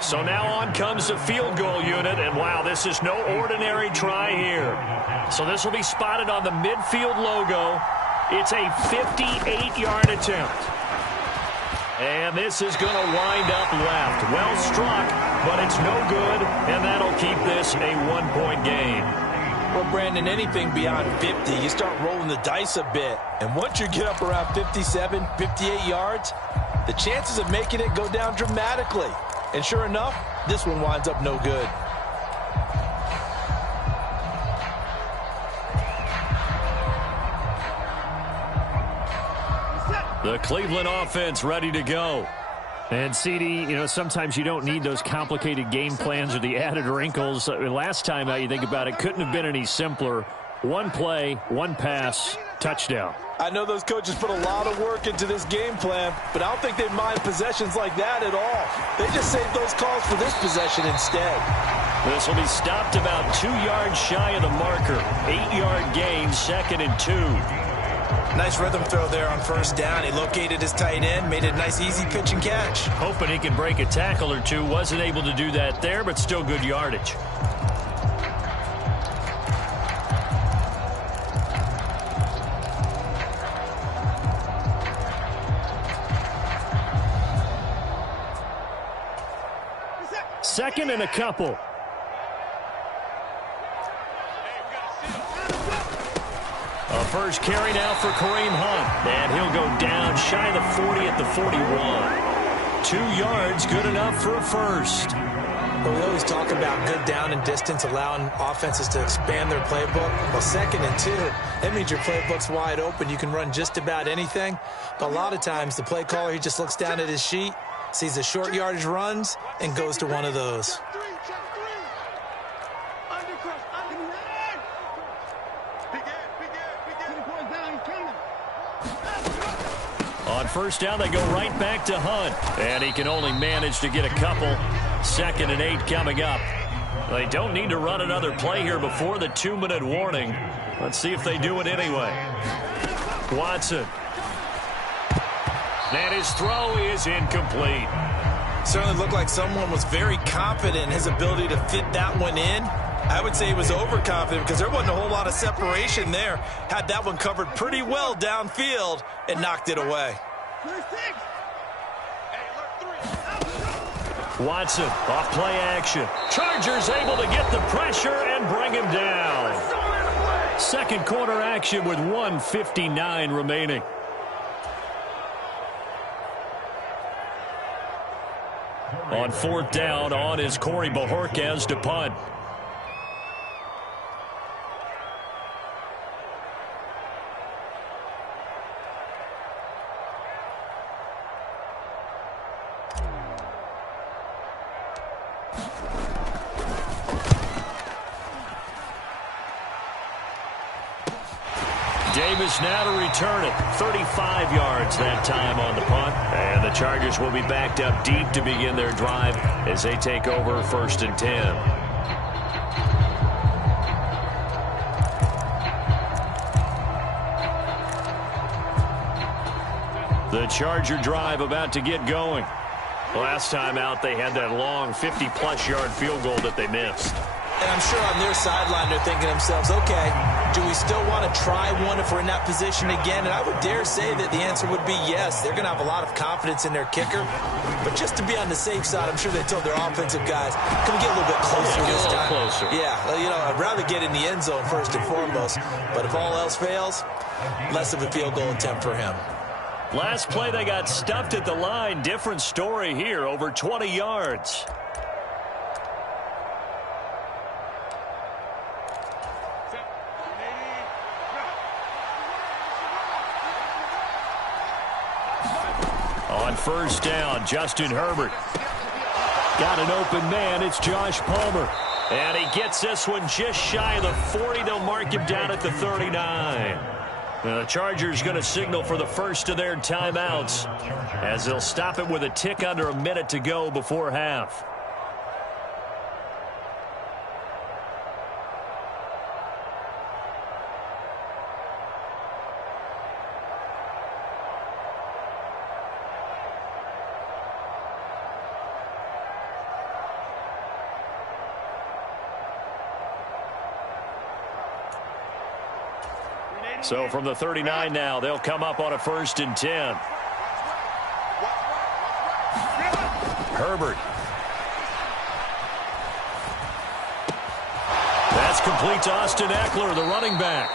So now on comes the field goal unit, and wow, this is no ordinary try here. So this will be spotted on the midfield logo. It's a 58-yard attempt. And this is going to wind up left. Well struck, but it's no good, and that'll keep this a one-point game. Well, Brandon, anything beyond 50, you start rolling the dice a bit. And once you get up around 57, 58 yards, the chances of making it go down dramatically. And sure enough, this one winds up no good. The Cleveland offense ready to go. And, CD, you know, sometimes you don't need those complicated game plans or the added wrinkles. Last time out, you think about it, couldn't have been any simpler. One play, one pass, touchdown. I know those coaches put a lot of work into this game plan, but I don't think they mind possessions like that at all. They just saved those calls for this possession instead. This will be stopped about 2 yards shy of the marker. 8-yard gain, 2nd and 2. Nice rhythm throw there on first down. He located his tight end, made it a nice easy pitch and catch. Hoping he can break a tackle or two. Wasn't able to do that there, but still good yardage. Second and a couple. A first carry now for Kareem Hunt. And he'll go down shy of the 40 at the 41. 2 yards, good enough for a first. Well, we always talk about good down and distance, allowing offenses to expand their playbook. Well, 2nd and 2, that means your playbook's wide open. You can run just about anything. But a lot of times, the play caller, he just looks down at his sheet, sees the short yardage runs, and goes to one of those. On first down, they go right back to Hunt. And he can only manage to get a couple. 2nd and 8 coming up. They don't need to run another play here before the 2-minute warning. Let's see if they do it anyway. Watson. And his throw is incomplete. Certainly looked like someone was very confident in his ability to fit that one in. I would say he was overconfident because there wasn't a whole lot of separation there. Had that one covered pretty well downfield and knocked it away. Watson off play action. Chargers able to get the pressure and bring him down. Second quarter action with 1:59 remaining. On fourth down, on is Corey Bojorquez to punt. Davis now to return it. 35 yards that time on the punt. And the Chargers will be backed up deep to begin their drive as they take over 1st and 10. The Charger drive about to get going. Last time out, they had that long 50-plus yard field goal that they missed. And I'm sure on their sideline they're thinking to themselves, okay, do we still want to try one if we're in that position again? And I would dare say that the answer would be yes. They're going to have a lot of confidence in their kicker. But just to be on the safe side, I'm sure they told their offensive guys, can we get a little bit closer this time? Closer. Yeah, you know, I'd rather get in the end zone first and foremost. But if all else fails, less of a field goal attempt for him. Last play, they got stuffed at the line. Different story here, over 20 yards. On first down, Justin Herbert. Got an open man. It's Josh Palmer. And he gets this one just shy of the 40. They'll mark him down at the 39. The Chargers going to signal for the first of their timeouts as they'll stop it with a tick under a minute to go before half. So from the 39 now, they'll come up on a 1st and 10. Herbert. That's complete to Austin Eckler, the running back.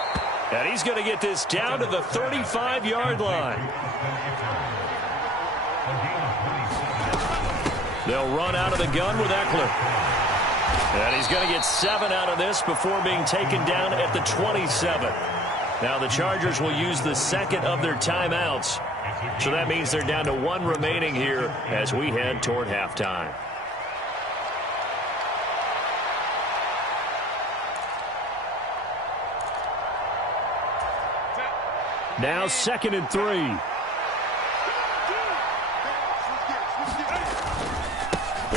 And he's going to get this down to the 35-yard line. They'll run out of the gun with Eckler. And he's going to get 7 out of this before being taken down at the 27. Now the Chargers will use the second of their timeouts. So that means they're down to 1 remaining here as we head toward halftime. Now 2nd and 3.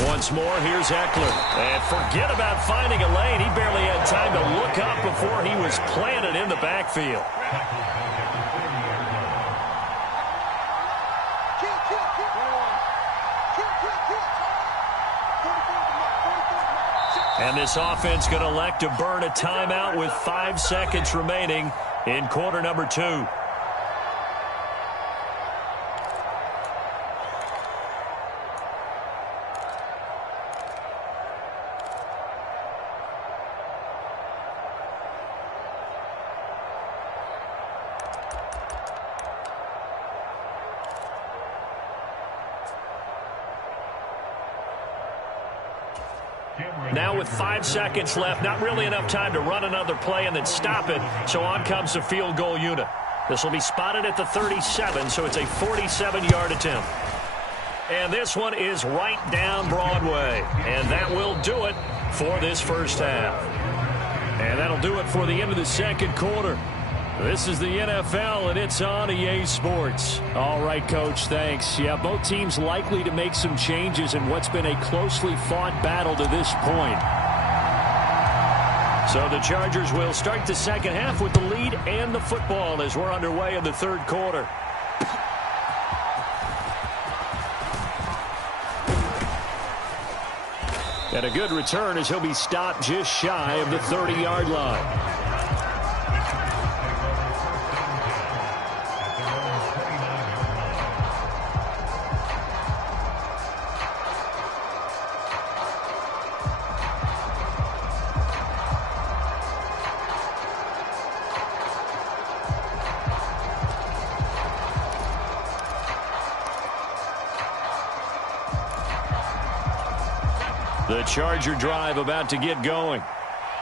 Once more, here's Eckler. And forget about finding a lane. He barely had time to look up before he was planted in the backfield. And this offense going to elect to burn a timeout with 5 seconds remaining in quarter number 2. Now with 5 seconds left, not really enough time to run another play and then stop it. So on comes the field goal unit. This will be spotted at the 37, so it's a 47-yard attempt. And this one is right down Broadway. And that will do it for this first half. And that'll do it for the end of the second quarter. This is the NFL, and it's on EA Sports. All right, Coach, thanks. Yeah, both teams likely to make some changes in what's been a closely fought battle to this point. So the Chargers will start the second half with the lead and the football as we're underway in the third quarter. And a good return as he'll be stopped just shy of the 30-yard line. The Charger drive about to get going.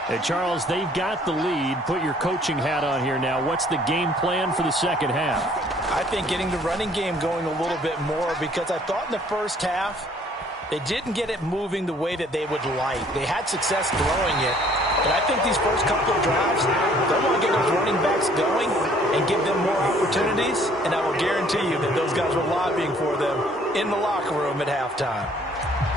Hey, Charles, they've got the lead. Put your coaching hat on here now. What's the game plan for the second half? I think getting the running game going a little bit more, because I thought in the first half they didn't get it moving the way that they would like. They had success throwing it. But I think these first couple of drives, they want to get those running backs going and give them more opportunities. And I will guarantee you that those guys were lobbying for them in the locker room at halftime.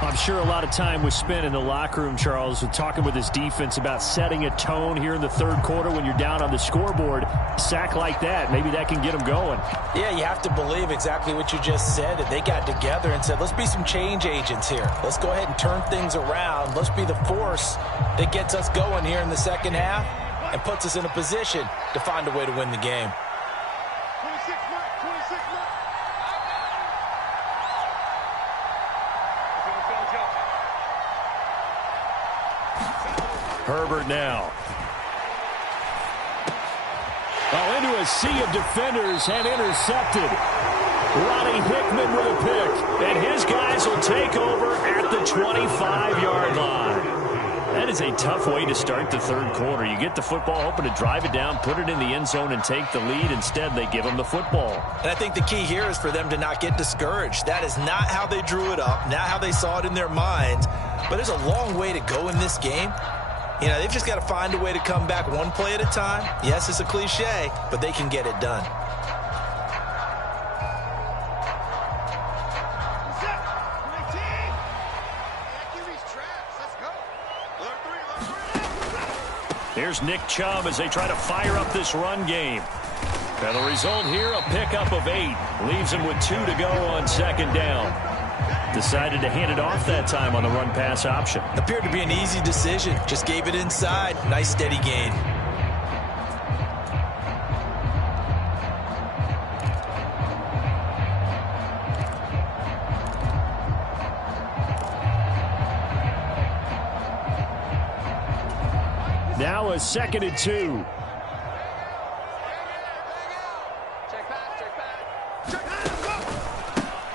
I'm sure a lot of time was spent in the locker room, Charles, with talking with his defense about setting a tone here in the third quarter when you're down on the scoreboard. A sack like that, maybe that can get them going. Yeah, you have to believe exactly what you just said, that they got together and said, let's be some change agents here. Let's go ahead and turn things around. Let's be the force that gets us going here in the second half and puts us in a position to find a way to win the game. 26 mark, 26 mark. Herbert now. Oh, into a sea of defenders and intercepted. Ronnie Hickman with a pick. And his guys will take over at the 25-yard line. That is a tough way to start the third quarter. You get the football, hoping to drive it down, put it in the end zone, and take the lead. Instead, they give them the football. And I think the key here is for them to not get discouraged. That is not how they drew it up, not how they saw it in their minds. But there's a long way to go in this game. You know, they've just got to find a way to come back one play at a time. Yes, it's a cliche, but they can get it done. Here's Nick Chubb as they try to fire up this run game. And the result here, a pickup of 8. Leaves him with 2 to go on second down. Decided to hand it off that time on the run-pass option. Appeared to be an easy decision. Just gave it inside. Nice steady gain. Now a 2nd and 2.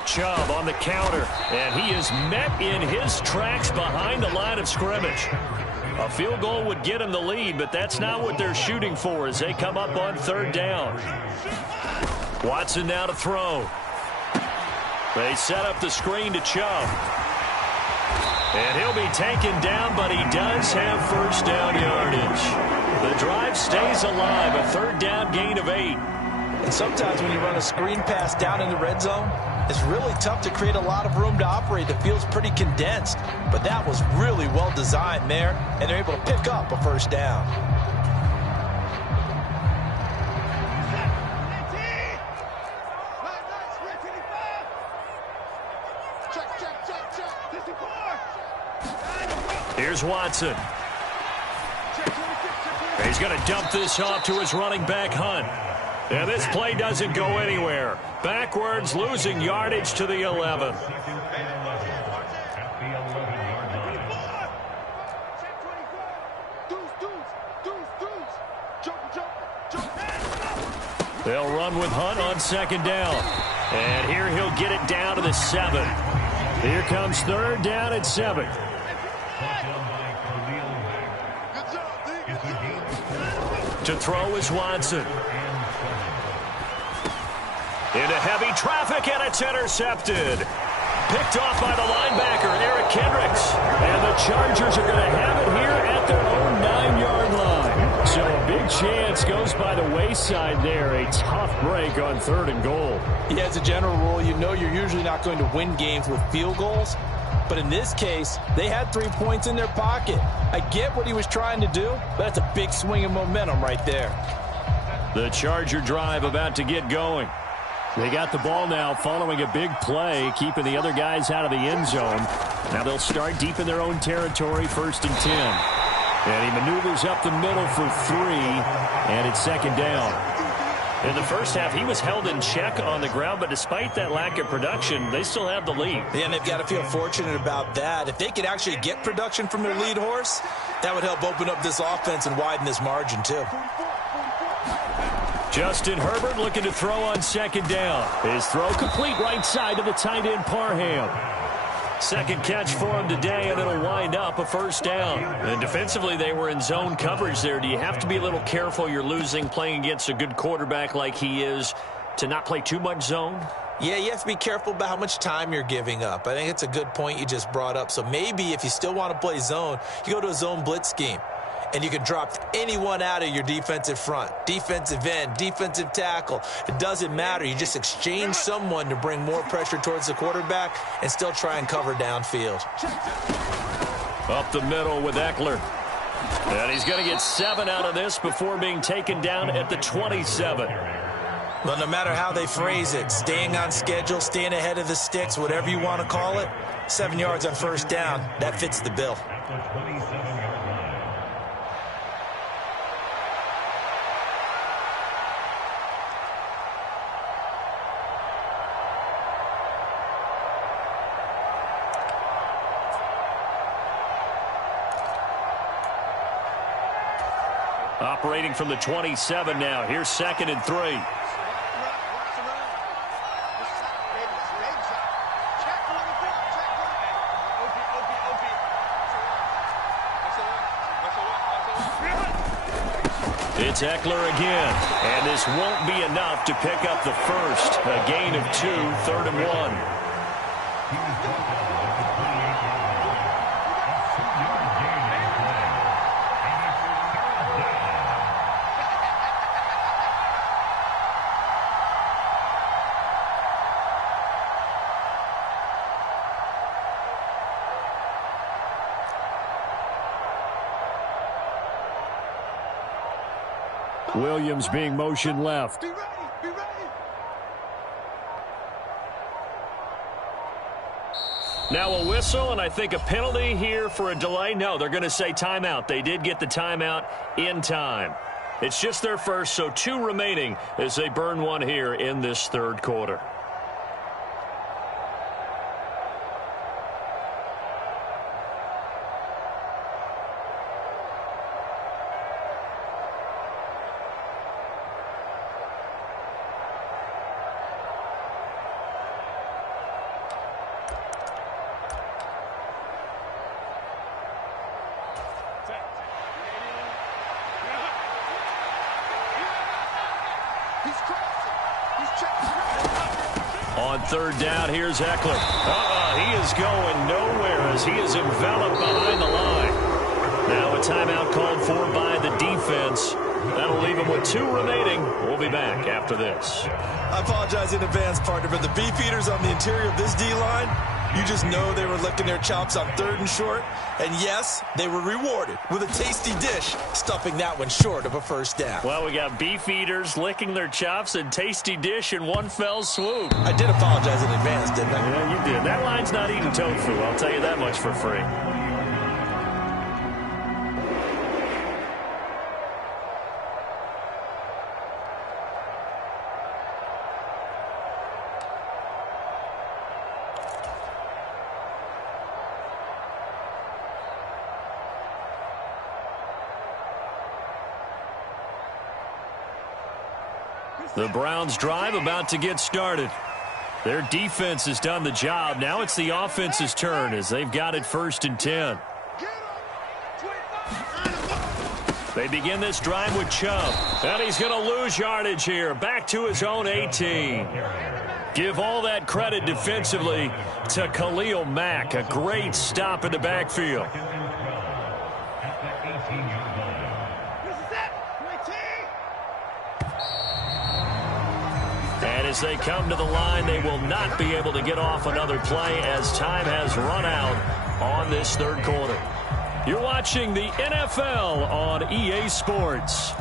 Chubb on the counter, and he is met in his tracks behind the line of scrimmage. A field goal would get him the lead, but that's not what they're shooting for as they come up on third down. Watson now to throw. They set up the screen to Chubb. And he'll be taken down, but he does have first down yardage. The drive stays alive, a third down gain of 8. And sometimes when you run a screen pass down in the red zone, it's really tough to create a lot of room to operate. The field's pretty condensed, but that was really well designed there, and they're able to pick up a first down. Here's Watson. He's going to dump this off to his running back, Hunt. And this play doesn't go anywhere. Backwards, losing yardage to the 11. They'll run with Hunt on second down. And here he'll get it down to the 7. Here comes third down at 7. To throw is Watson. Into heavy traffic, and it's intercepted. Picked off by the linebacker, Eric Kendricks. And the Chargers are going to have it here at their own 9-yard line. So a big chance goes by the wayside there. A tough break on 3rd and goal. Yeah, as a general rule, you know you're usually not going to win games with field goals. But in this case, they had 3 points in their pocket. I get what he was trying to do, but that's a big swing of momentum right there. The Charger drive about to get going. They got the ball now following a big play, keeping the other guys out of the end zone. Now they'll start deep in their own territory, 1st and 10. And he maneuvers up the middle for 3, and it's 2nd down. In the first half, he was held in check on the ground, but despite that lack of production, they still have the lead. Yeah, and they've got to feel fortunate about that. If they could actually get production from their lead horse, that would help open up this offense and widen this margin too. Justin Herbert looking to throw on 2nd down. His throw complete right side to the tight end Parham. Second catch for him today, and it'll wind up a 1st down. And defensively, they were in zone coverage there. Do you have to be a little careful? You're losing, playing against a good quarterback like he is, to not play too much zone? Yeah, you have to be careful about how much time you're giving up. I think it's a good point you just brought up. So maybe if you still want to play zone, you go to a zone blitz scheme. And you can drop anyone out of your defensive front, defensive end, defensive tackle. It doesn't matter. You just exchange someone to bring more pressure towards the quarterback and still try and cover downfield. Up the middle with Eckler. And he's going to get 7 out of this before being taken down at the 27. Well, no matter how they phrase it, staying on schedule, staying ahead of the sticks, whatever you want to call it, 7 yards on 1st down, that fits the bill. Operating from the 27 now. Here's 2nd and 3. It's Eckler again. And this won't be enough to pick up the first. A gain of 2, 3rd and 1. Williams being motion left. Be ready. Be ready. Now a whistle, and I think a penalty here for a delay. No, they're going to say timeout. They did get the timeout in time. It's just their first, so 2 remaining as they burn one here in this 3rd quarter. On 3rd down, here's Eckler. He is going nowhere as he is enveloped behind the line. Now a timeout called for by the defense. That'll leave him with 2 remaining. We'll be back after this. I apologize in advance, partner, but the beef eaters on the interior of this D-line, you just know they were licking their chops on 3rd and short. And yes, they were rewarded with a tasty dish, stuffing that one short of a 1st down. Well, we got beef eaters licking their chops and tasty dish in one fell swoop. I did apologize in advance, didn't I? Yeah, you did. That line's not eating tofu. I'll tell you that much for free. The Browns drive about to get started. Their defense has done the job. Now it's the offense's turn as they've got it 1st and 10. They begin this drive with Chubb. And he's going to lose yardage here. Back to his own 18. Give all that credit defensively to Khalil Mack. A great stop in the backfield. And as they come to the line, they will not be able to get off another play as time has run out on this 3rd quarter. You're watching the NFL on EA Sports.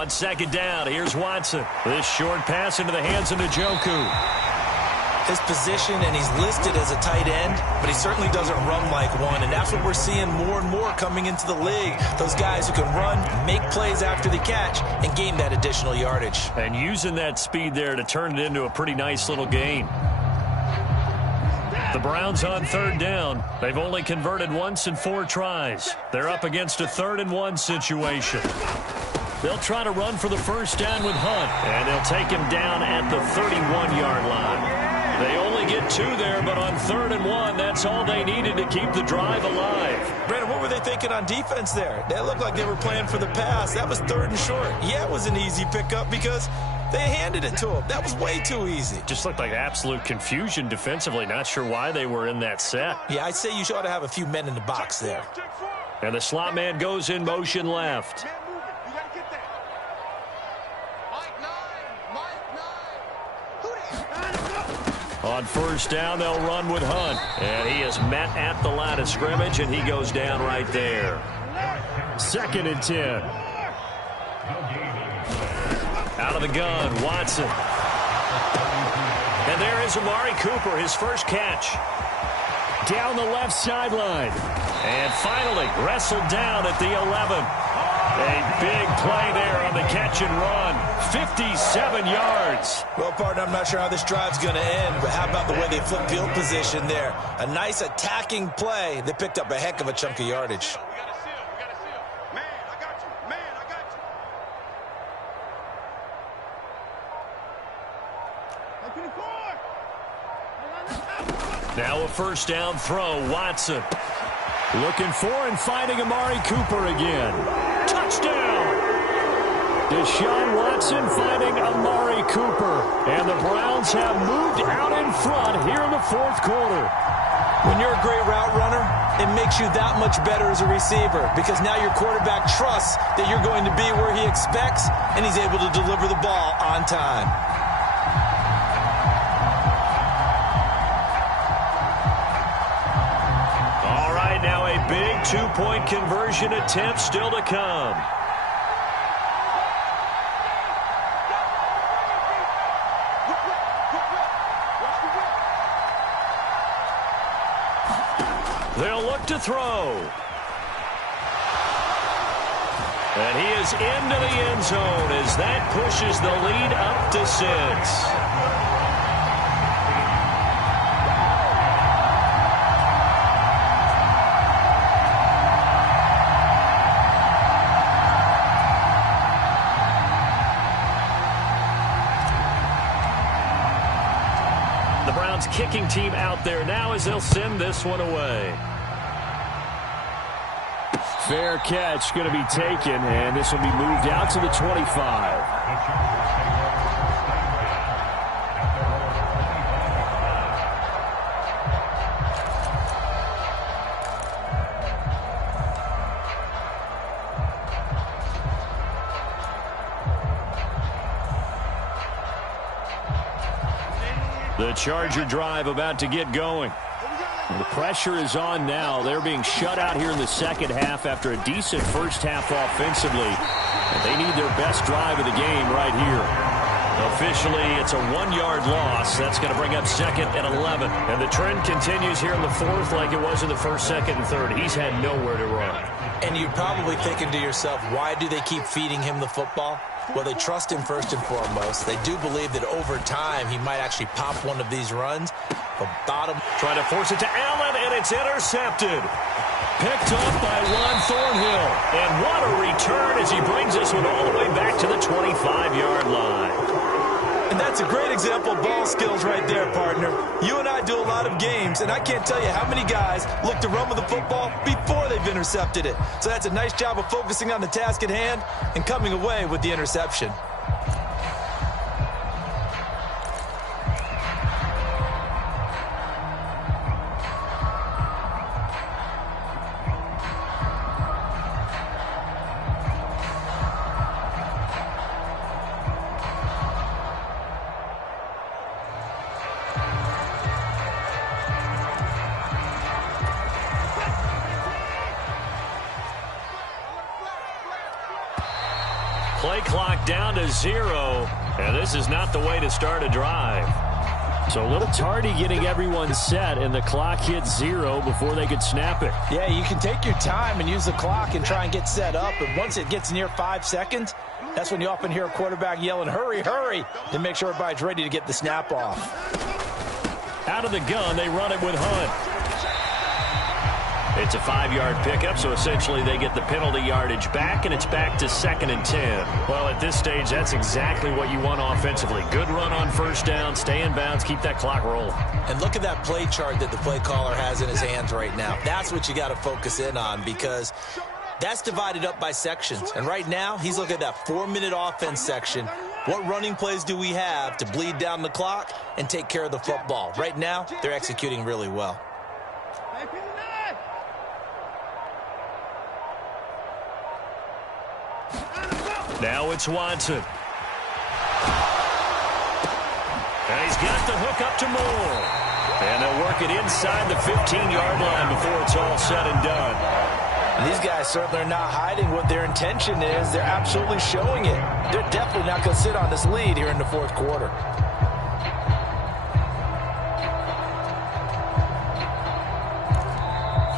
On second down, here's Watson. This short pass into the hands of Njoku. His position, and he's listed as a tight end, but he certainly doesn't run like one, and that's what we're seeing more and more coming into the league. Those guys who can run, make plays after the catch, and gain that additional yardage. And using that speed there to turn it into a pretty nice little gain. The Browns on third down. They've only converted once in 4 tries. They're up against a 3rd-and-1 situation. They'll try to run for the first down with Hunt, and they'll take him down at the 31-yard line. They only get 2 there, but on 3rd-and-1, that's all they needed to keep the drive alive. Brandon, what were they thinking on defense there? They looked like they were playing for the pass. That was 3rd and short. Yeah, it was an easy pickup because they handed it to him. That was way too easy. Just looked like absolute confusion defensively. Not sure why they were in that set. Yeah, I'd say you ought to have a few men in the box there. And the slot man goes in motion left. On first down, they'll run with Hunt. And he is met at the line of scrimmage, and he goes down right there. 2nd and 10. Out of the gun, Watson. And there is Amari Cooper, his first catch. Down the left sideline. And finally wrestled down at the 11. A big play there on the catch and run. 57 yards. Well, partner, I'm not sure how this drive's going to end, but how about the way they flip field position there? A nice attacking play. They picked up a heck of a chunk of yardage. Now a first down throw, Watson. Looking for and finding Amari Cooper again. Touchdown! Deshaun Watson finding Amari Cooper. And the Browns have moved out in front here in the 4th quarter. When you're a great route runner, it makes you that much better as a receiver because now your quarterback trusts that you're going to be where he expects, and he's able to deliver the ball on time. All right, now a big 2-point conversion attempt still to come. They'll look to throw. And he is into the end zone as that pushes the lead up to 6. The Browns kicking team out there now as they'll send this one away. Fair catch going to be taken, and this will be moved out to the 25. The Charger drive about to get going. The pressure is on now. They're being shut out here in the second half after a decent first half offensively. And they need their best drive of the game right here. Officially, it's a 1-yard loss. That's going to bring up 2nd and 11. And the trend continues here in the 4th like it was in the 1st, 2nd, and 3rd. He's had nowhere to run. And you're probably thinking to yourself, why do they keep feeding him the football? Well, they trust him first and foremost. They do believe that over time he might actually pop one of these runs. But bottom trying to force it to Allen, and it's intercepted. Picked up by Juan Thornhill. And what a return as he brings this one all the way back to the 25-yard line. And that's a great example of ball skills right there, partner. You and I do a lot of games, and I can't tell you how many guys look to run with the football before they've intercepted it. So that's a nice job of focusing on the task at hand and coming away with the interception. Play clock down to 0, and this is not the way to start a drive. So a little tardy getting everyone set, and the clock hit 0 before they could snap it. Yeah, you can take your time and use the clock and try and get set up, but once it gets near 5 seconds, that's when you often hear a quarterback yelling, hurry, hurry, to make sure everybody's ready to get the snap off. Out of the gun, they run it with Hunt. It's a 5-yard pickup, so essentially they get the penalty yardage back, and it's back to 2nd and 10. Well, at this stage, that's exactly what you want offensively. Good run on first down, stay in bounds, keep that clock rolling. And look at that play chart that the play caller has in his hands right now. That's what you got to focus in on, because that's divided up by sections. And right now, he's looking at that 4-minute offense section. What running plays do we have to bleed down the clock and take care of the football? Right now, they're executing really well. Now it's Watson. And he's got the hook up to Moore. And they'll work it inside the 15-yard line before it's all said and done. And these guys certainly are not hiding what their intention is. They're absolutely showing it. They're definitely not going to sit on this lead here in the fourth quarter.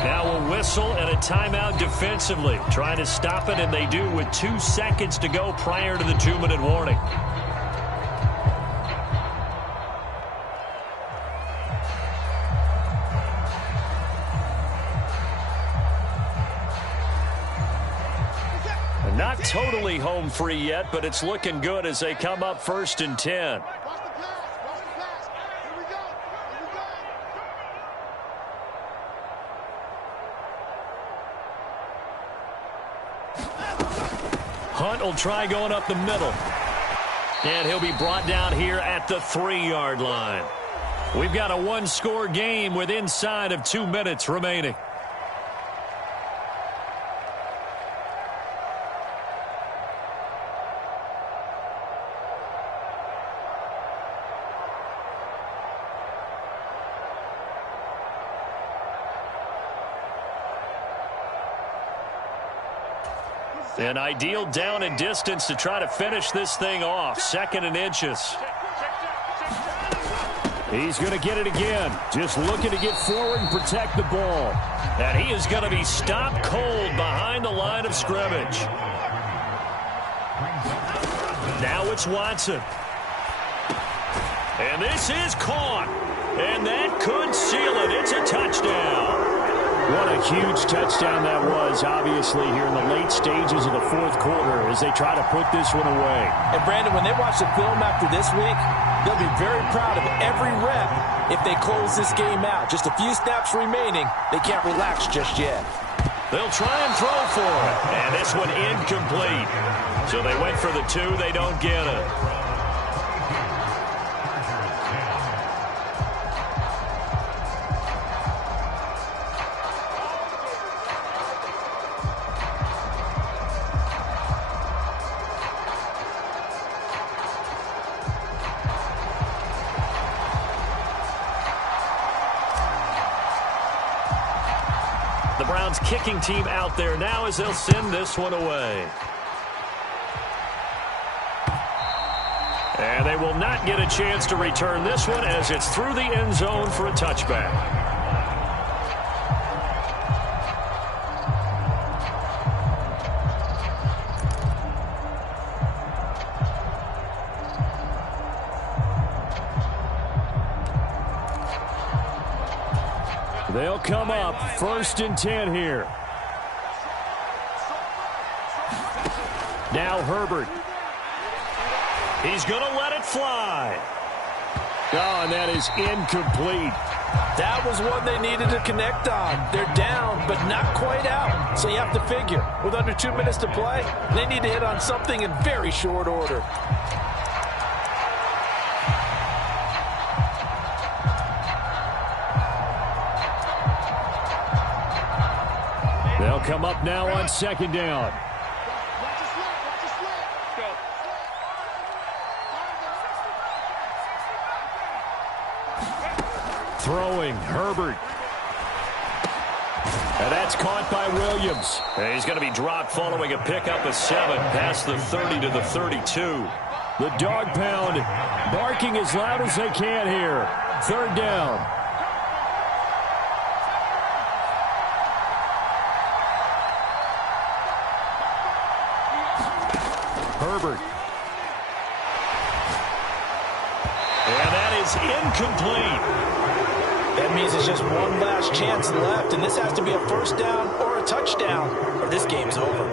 Now a whistle and a timeout defensively. Trying to stop it, and they do with 2 seconds to go prior to the 2-minute warning. Not totally home free yet, but it's looking good as they come up 1st and 10. Hunt will try going up the middle. And he'll be brought down here at the 3-yard line. We've got a 1-score game with inside of 2 minutes remaining. An ideal down and distance to try to finish this thing off. 2nd and inches. He's going to get it again. Just looking to get forward and protect the ball. And he is going to be stopped cold behind the line of scrimmage. Now it's Watson. And this is caught. And that could seal it. It's a touchdown. What a huge touchdown that was, obviously, here in the late stages of the fourth quarter as they try to put this one away. And, Brandon, when they watch the film after this week, they'll be very proud of every rep if they close this game out. Just a few snaps remaining. They can't relax just yet. They'll try and throw for it. And this one incomplete. So they went for the 2. They don't get it. The Browns kicking team out there now as they'll send this one away. And they will not get a chance to return this one as it's through the end zone for a touchback. They'll come up 1st and 10 here. Now Herbert. He's going to let it fly. Oh, and that is incomplete. That was one they needed to connect on. They're down, but not quite out. So you have to figure, with under 2 minutes to play, they need to hit on something in very short order. They'll come up now on 2nd down. Throwing, Herbert. And that's caught by Williams. And he's going to be dropped following a pickup of 7 past the 30 to the 32. The dog pound barking as loud as they can here. 3rd down. Herbert. And that is incomplete. That means there's just one last chance left, and this has to be a 1st down or a touchdown, or this game's over.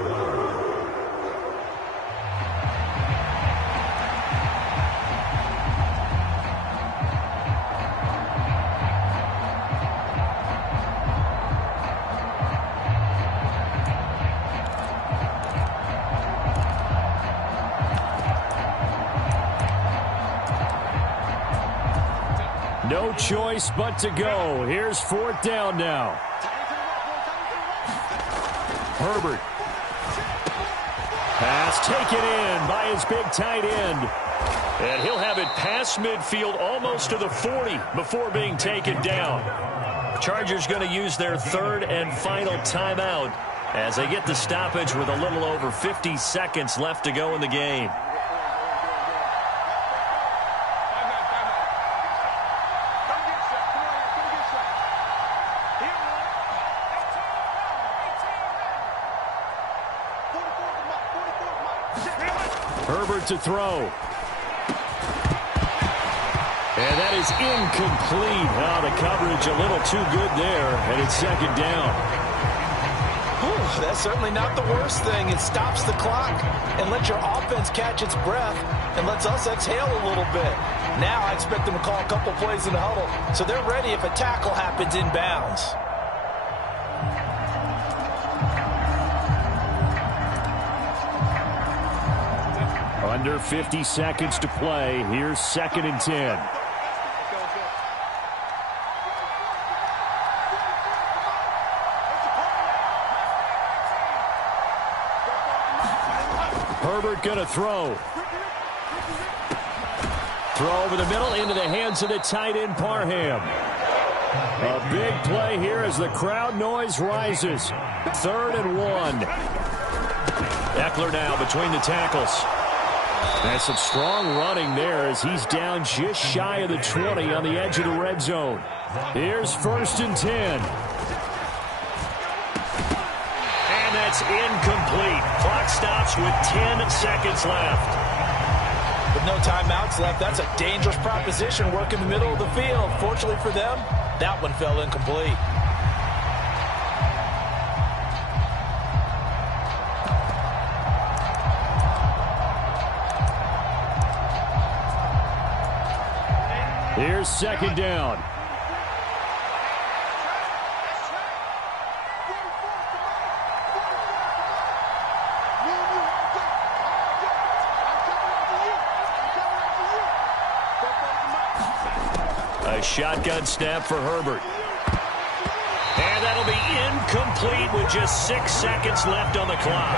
No choice but to go. Here's 4th down now. Herbert. Pass taken in by his big tight end. And he'll have it past midfield almost to the 40 before being taken down. Chargers going to use their 3rd and final timeout as they get the stoppage with a little over 50 seconds left to go in the game. Herbert to throw. And that is incomplete. Oh, the coverage a little too good there, and it's 2nd down. Whew, that's certainly not the worst thing. It stops the clock and lets your offense catch its breath and lets us exhale a little bit. Now I expect them to call a couple plays in the huddle so they're ready if a tackle happens inbounds. Under 50 seconds to play. Here's 2nd and 10. Herbert gonna throw. Throw over the middle into the hands of the tight end Parham. A big play here as the crowd noise rises. 3rd and 1. Eckler now between the tackles. And some strong running there as he's down just shy of the 20 on the edge of the red zone. Here's 1st and 10. And that's incomplete. Clock stops with 10 seconds left. With no timeouts left, that's a dangerous proposition. Work in the middle of the field. Fortunately for them, that one fell incomplete. Here's 2nd down. A shotgun snap for Herbert. And that'll be incomplete with just 6 seconds left on the clock.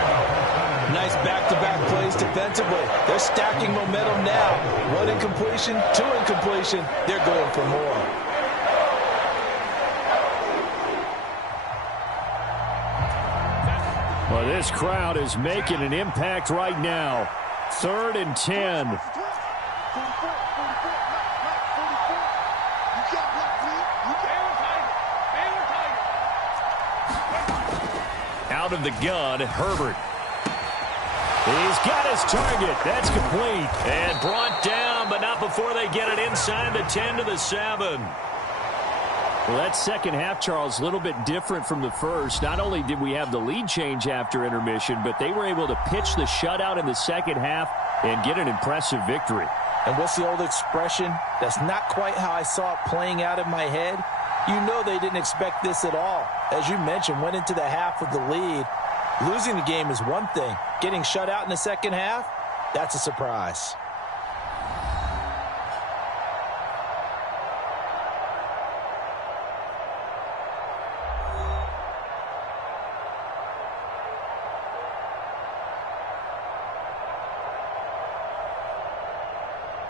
Nice back-to-back plays defensively. They're stacking momentum now. 1 incompletion, 2 incompletion. They're going for more. Well, this crowd is making an impact right now. 3rd and 10. Out of the gun, Herbert. He's got his target. That's complete. And brought down, but not before they get it inside the 10 to the 7. Well, that second half, Charles, a little bit different from the first. Not only did we have the lead change after intermission, but they were able to pitch the shutout in the second half and get an impressive victory. And what's the old expression? That's not quite how I saw it playing out in my head. You know they didn't expect this at all. As you mentioned, went into the half with the lead. Losing the game is one thing. Getting shut out in the second half, that's a surprise.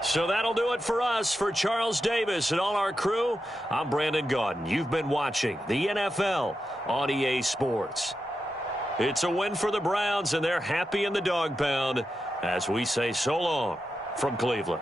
So that'll do it for us. For Charles Davis and all our crew, I'm Brandon Gaudin. You've been watching the NFL on EA Sports. It's a win for the Browns, and they're happy in the dog pound as we say so long from Cleveland.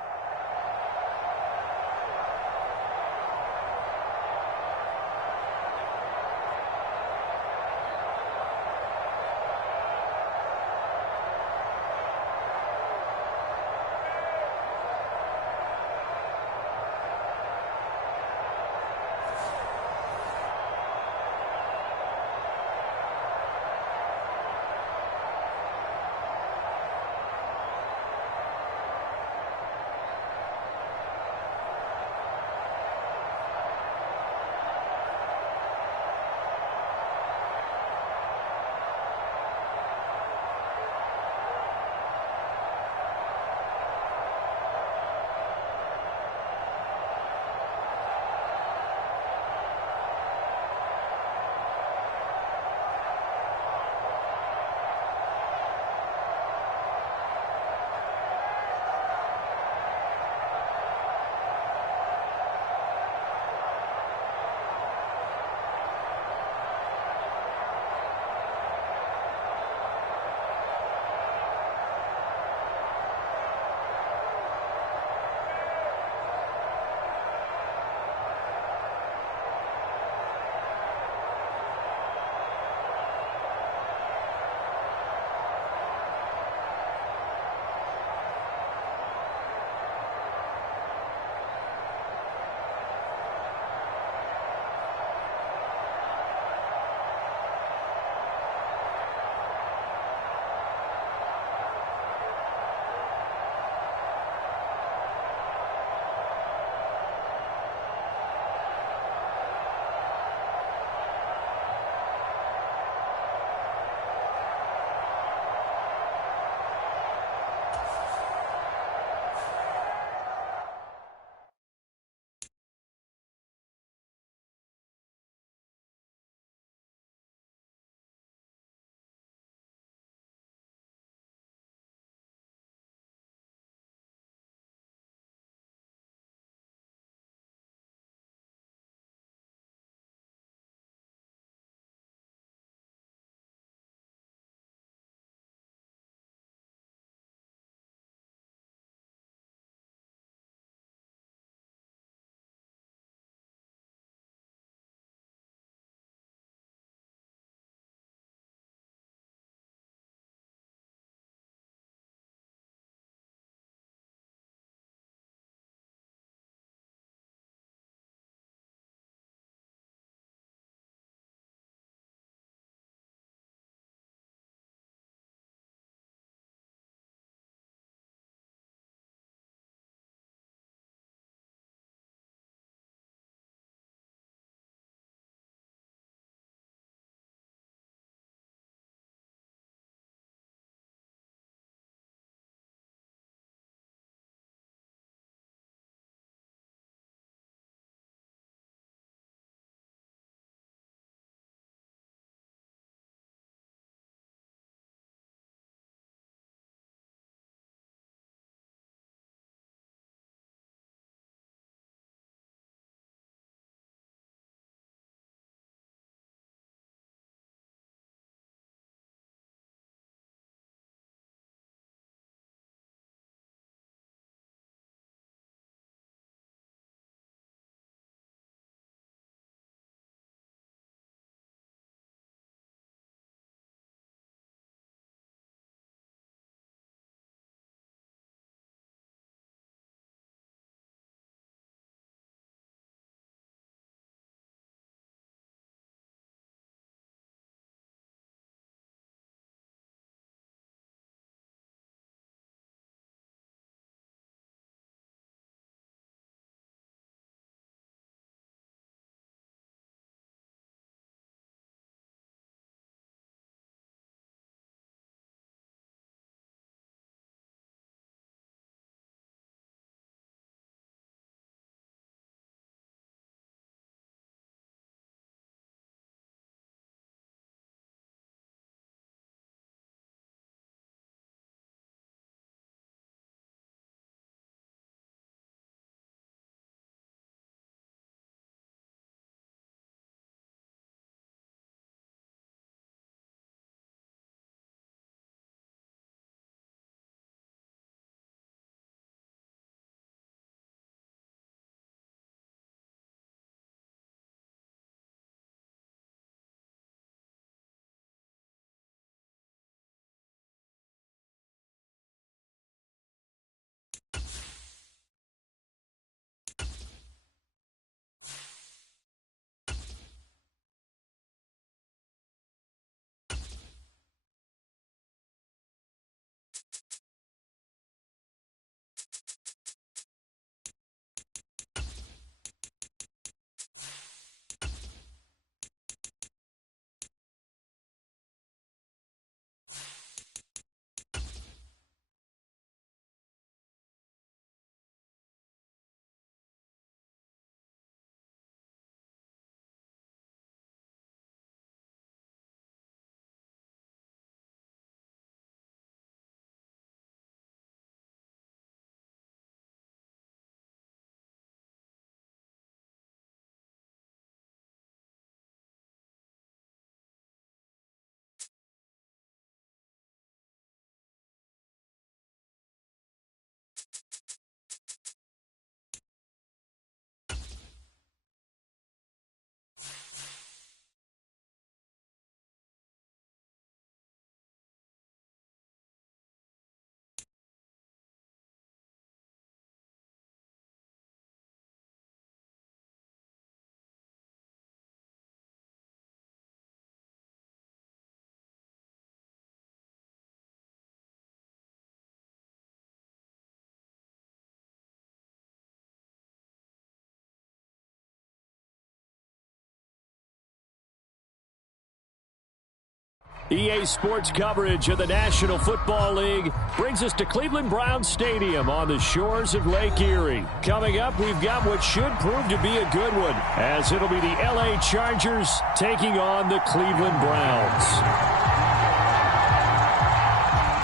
EA Sports coverage of the National Football League brings us to Cleveland Browns Stadium on the shores of Lake Erie. Coming up, we've got what should prove to be a good one, as it'll be the LA Chargers taking on the Cleveland Browns.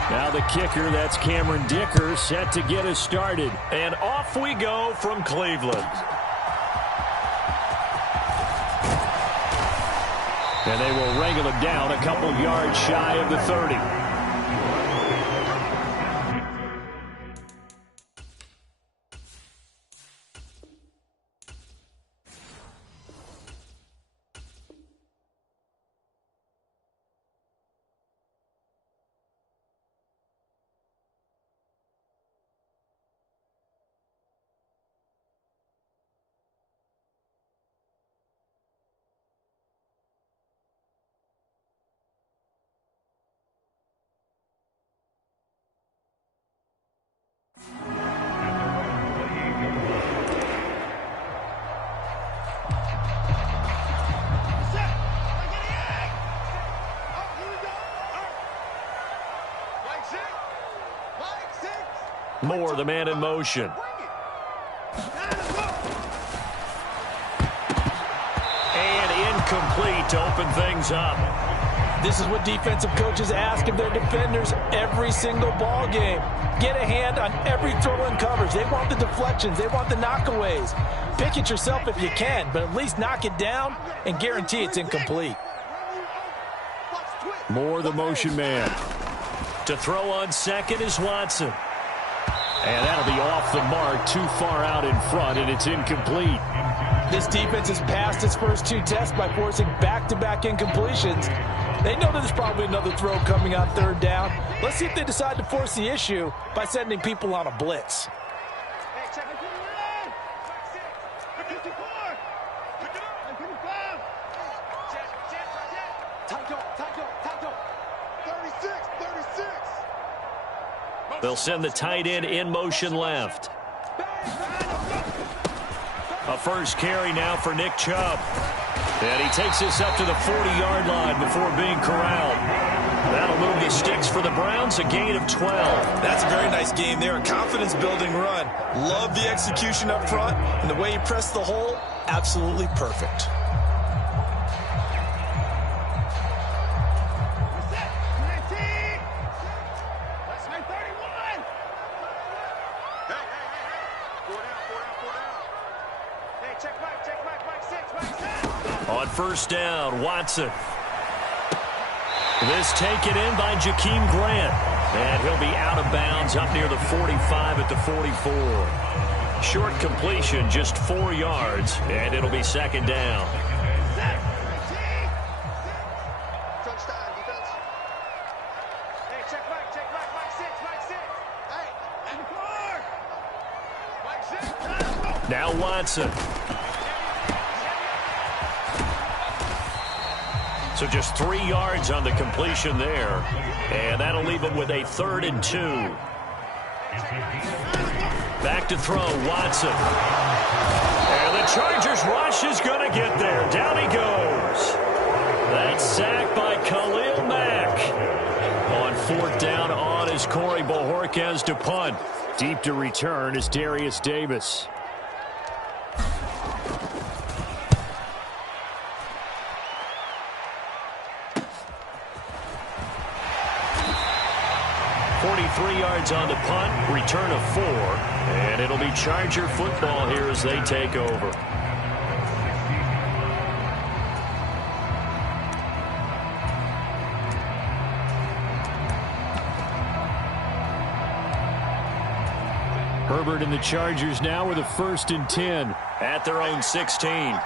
Now the kicker, that's Cameron Dicker, set to get us started. And off we go from Cleveland. And they will wrangle him down a couple yards shy of the 30. Moore, the man in motion. And incomplete to open things up. This is what defensive coaches ask of their defenders every single ball game. Get a hand on every throw in coverage. They want the deflections. They want the knockaways. Pick it yourself if you can, but at least knock it down and guarantee it's incomplete. Moore, the motion man. To throw on second is Watson. And that'll be off the mark, too far out in front, and it's incomplete. This defense has passed its first two tests by forcing back-to-back incompletions. They know there's probably another throw coming on third down. Let's see if they decide to force the issue by sending people on a blitz. They'll send the tight end in motion left. A first carry now for Nick Chubb. And he takes this up to the 40-yard line before being corralled. That'll move the sticks for the Browns, a gain of 12. That's a very nice game there, a confidence-building run. Love the execution up front, and the way he pressed the hole, absolutely perfect. On first down, Watson. This taken in by Jakeem Grant. And he'll be out of bounds up near the 45 at the 44. Short completion, just 4 yards, and it'll be second down. Now Watson. So just 3 yards on the completion there. And that'll leave him with a 3rd and 2. Back to throw, Watson. And the Chargers rush is going to get there. Down he goes. That sack by Khalil Mack. On 4th down on is Corey Bojorquez to punt. Deep to return is Darius Davis. On the punt, return of 4, and it'll be Charger football here as they take over. Herbert and the Chargers now with a 1st and 10 at their own 16.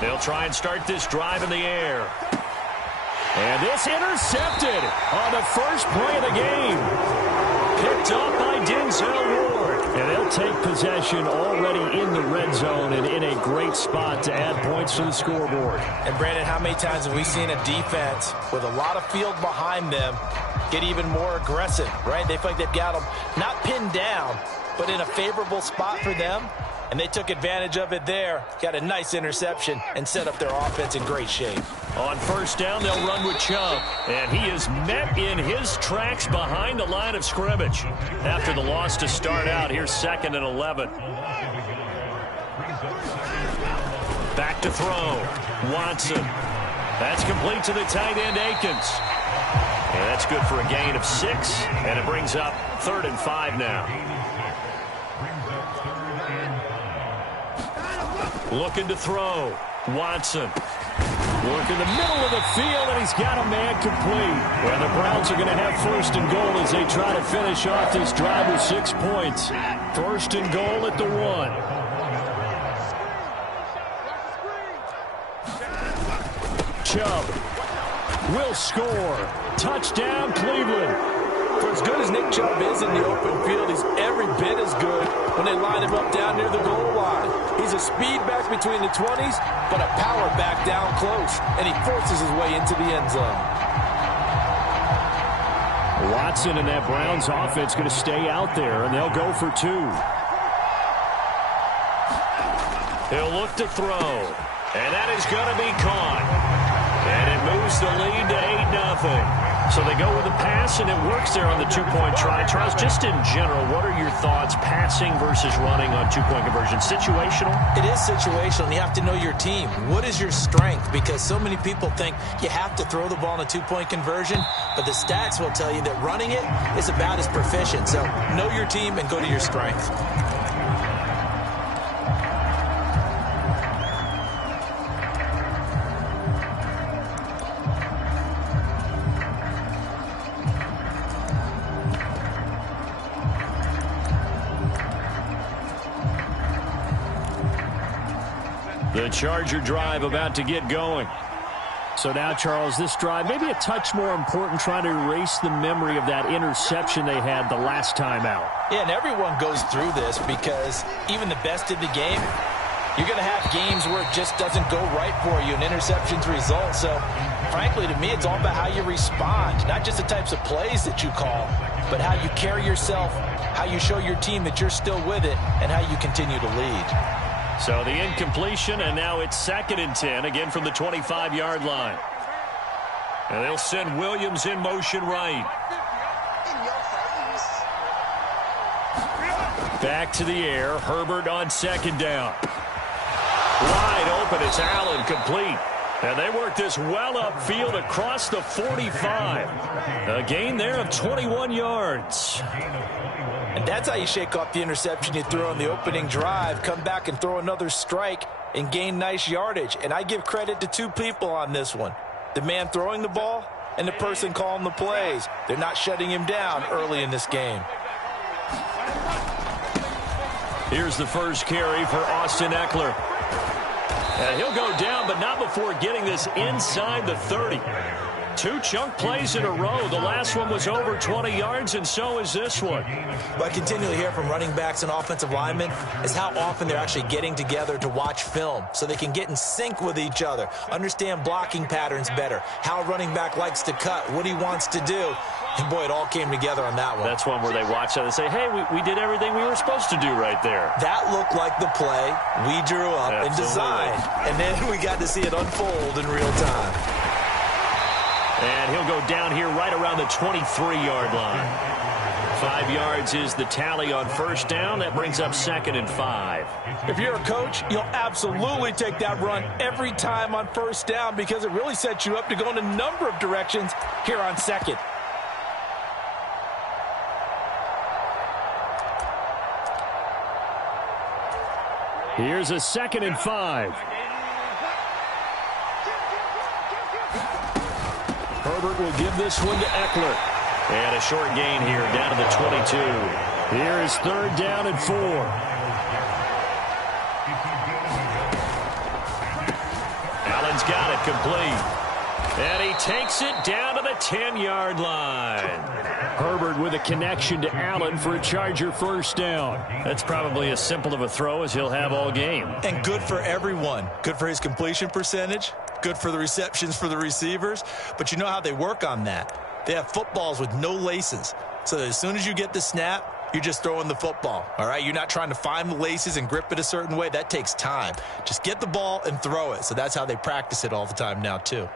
They'll try and start this drive in the air. And this intercepted on the first play of the game. Picked up by Denzel Ward. And they'll take possession already in the red zone and in a great spot to add points to the scoreboard. And, Brandon, how many times have we seen a defense with a lot of field behind them get even more aggressive, right? They feel like they've got them not pinned down, but in a favorable spot for them. And they took advantage of it there. Got a nice interception and set up their offense in great shape. On first down, they'll run with Chubb. And he is met in his tracks behind the line of scrimmage. After the loss to start out, here's 2nd and 11. Back to throw. Watson. That's complete to the tight end, Akins. And that's good for a gain of 6. And it brings up 3rd and 5 now. Looking to throw. Watson. Work in the middle of the field, and he's got a man complete. Well, the Browns are going to have 1st and goal as they try to finish off this drive with 6 points. 1st and goal at the 1. Chubb will score. Touchdown, Cleveland. For as good as Nick Chubb is in the open field, he's every bit as good when they line him up down near the goal line. He's a speed back between the 20s, but a power back down close, and he forces his way into the end zone. Watson and that Browns offense going to stay out there, and they'll go for 2. He'll look to throw, and that is going to be caught. And it moves the lead to 8-0. So they go with the pass, and it works there on the 2-point try. Charles, just in general, what are your thoughts passing versus running on 2-point conversion? Situational? It is situational, and you have to know your team. What is your strength? Because so many people think you have to throw the ball in a 2-point conversion, but the stats will tell you that running it is about as proficient. So know your team and go to your strength. The Charger drive about to get going. So now, Charles, this drive maybe a touch more important, trying to erase the memory of that interception they had the last time out. Yeah, and everyone goes through this because even the best in the game, you're going to have games where it just doesn't go right for you and interceptions result. So, frankly, to me, it's all about how you respond, not just the types of plays that you call, but how you carry yourself, how you show your team that you're still with it, and how you continue to lead. So the incompletion, and now it's 2nd and 10, again from the 25-yard line. And they'll send Williams in motion right. Back to the air. Herbert on 2nd down. Wide open. It's Allen, complete. And they work this well upfield across the 45. A gain there of 21 yards. And that's how you shake off the interception you threw on the opening drive, come back and throw another strike and gain nice yardage. And I give credit to 2 people on this one. The man throwing the ball and the person calling the plays. They're not shutting him down early in this game. Here's the first carry for Austin Eckler. And he'll go down, but not before getting this inside the 30. 2 chunk plays in a row. The last one was over 20 yards, and so is this one. What I continually hear from running backs and offensive linemen is how often they're actually getting together to watch film so they can get in sync with each other, understand blocking patterns better, how a running back likes to cut, what he wants to do. And, boy, it all came together on that one. That's one where they watch it and say, hey, we did everything we were supposed to do right there. That looked like the play we drew up and designed. And then we got to see it unfold in real time. And he'll go down here right around the 23-yard line. 5 yards is the tally on first down. That brings up 2nd and 5. If you're a coach, you'll absolutely take that run every time on first down because it really sets you up to go in a number of directions here on 2nd. Here's a 2nd and 5. Herbert will give this one to Eckler. And a short gain here down to the 22. Here is 3rd down and 4. Allen's got it complete. And he takes it down to the 10-yard line. Herbert with a connection to Allen for a Charger first down. That's probably as simple of a throw as he'll have all game. And good for everyone. Good for his completion percentage. Good for the receptions for the receivers. But you know how they work on that. they have footballs with no laces. So as soon as you get the snap, you're just throwing the football, all right? You're not trying to find the laces and grip it a certain way. That takes time. Just get the ball and throw it. So that's how they practice it all the time now, too.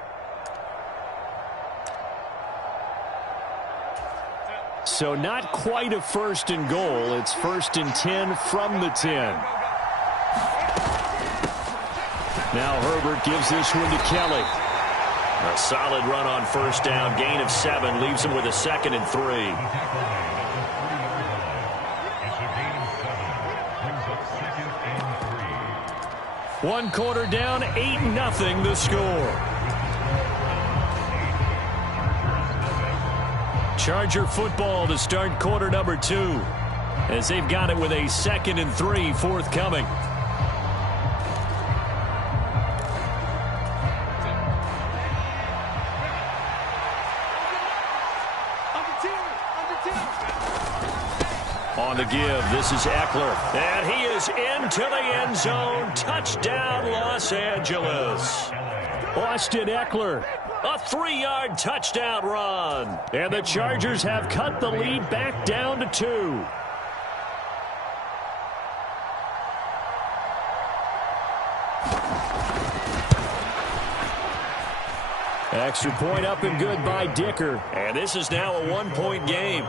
So not quite a 1st and goal. It's 1st and 10 from the 10. Now Herbert gives this one to Kelly. A solid run on 1st down. Gain of 7 leaves him with a 2nd and 3. One quarter down, 8-0 the score. Charger football to start quarter number 2, as they've got it with a 2nd and 3 forthcoming. On the give, this is Eckler. And he is into the end zone. Touchdown, Los Angeles. Austin Eckler, A 3-yard touchdown run. and the Chargers have cut the lead back down to 2. Extra point up and good by Dicker. And this is now a 1-point game.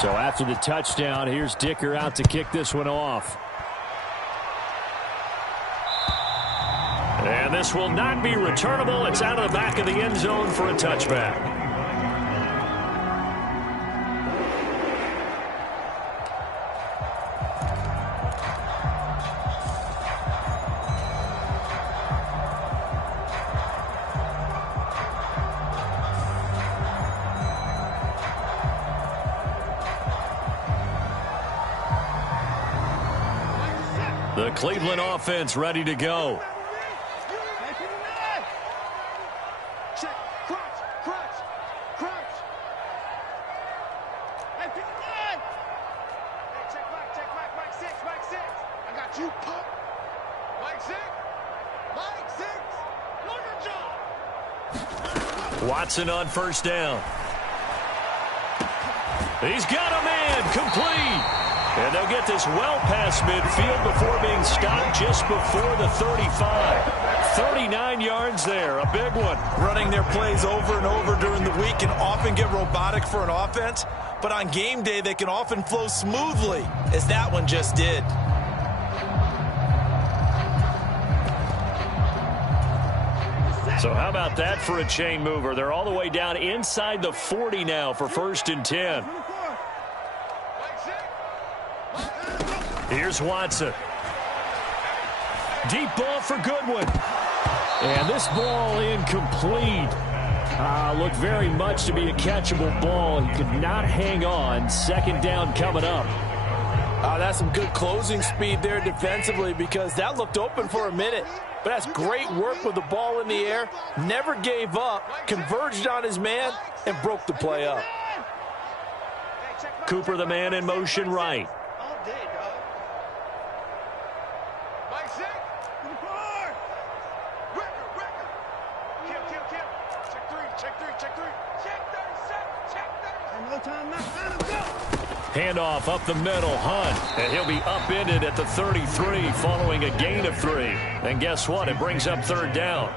So after the touchdown, here's Dicker out to kick this one off. And this will not be returnable. It's out of the back of the end zone for a touchback. The Cleveland offense ready to go. Check, crunch, crunch, crunch. Hey, pick the line. Hey, check Mike 6, Mike 6. I got you, pup. Mike 6, Mike 6. Learn your job. Watson on 1st down. He's got a man, complete. And they'll get this well past midfield before being stopped just before the 35. 39 yards there, a big one. Running their plays over and over during the week can often get robotic for an offense, but on game day they can often flow smoothly, as that one just did. So how about that for a chain mover? They're all the way down inside the 40 now for 1st and 10. Here's Watson. Deep ball for Goodwin. And this ball incomplete. Looked very much to be a catchable ball. He could not hang on. 2nd down coming up. That's some good closing speed there defensively, because that looked open for a minute. But that's great work with the ball in the air. Never gave up, converged on his man, and broke the play up. Cooper, the man in motion right. Handoff up the middle, Hunt. And he'll be upended at the 33 following a gain of 3. And guess what? It brings up 3rd down.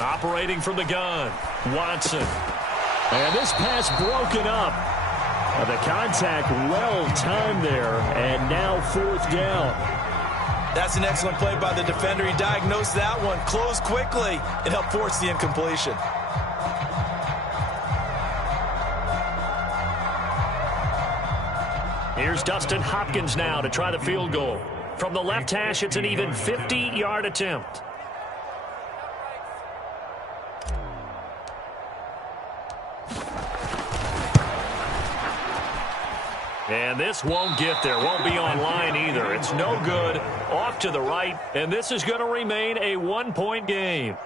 Operating from the gun, Watson. And this pass broken up. The contact well timed there, and now 4th down. That's an excellent play by the defender. He diagnosed that one, closed quickly, and helped force the incompletion. Here's Dustin Hopkins now to try the field goal. From the left hash, it's an even 50-yard attempt. And this won't get there. Won't be online either. It's no good. Off to the right. And this is going to remain a one-point game.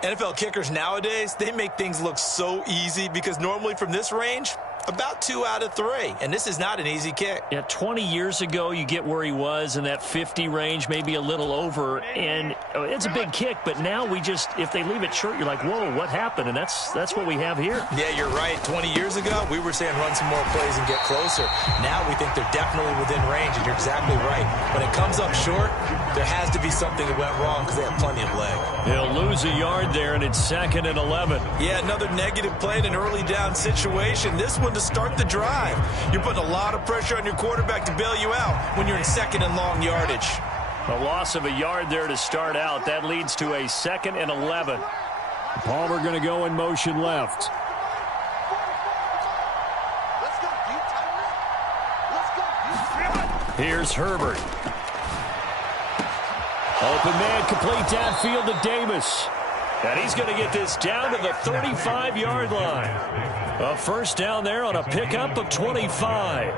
NFL kickers nowadays, they make things look so easy because normally from this range, about 2 out of 3. And this is not an easy kick. Yeah, 20 years ago, you get where he was in that 50 range, maybe a little over. And it's a big kick, but now we just, if they leave it short, you're like, whoa, what happened? And that's what we have here. Yeah, you're right. 20 years ago, we were saying run some more plays and get closer. Now we think they're definitely within range, and you're exactly right. When it comes up short, there has to be something that went wrong because they have plenty of leg. He'll lose a yard there, and it's 2nd and 11. Yeah, another negative play in an early down situation. This one to start the drive. You're putting a lot of pressure on your quarterback to bail you out when you're in 2nd and long yardage. A loss of a yard there to start out. That leads to a 2nd and 11. Palmer going to go in motion left. Here's Herbert. Open man, complete downfield to Davis. And he's going to get this down to the 35-yard line. A first down there on a pickup of 25.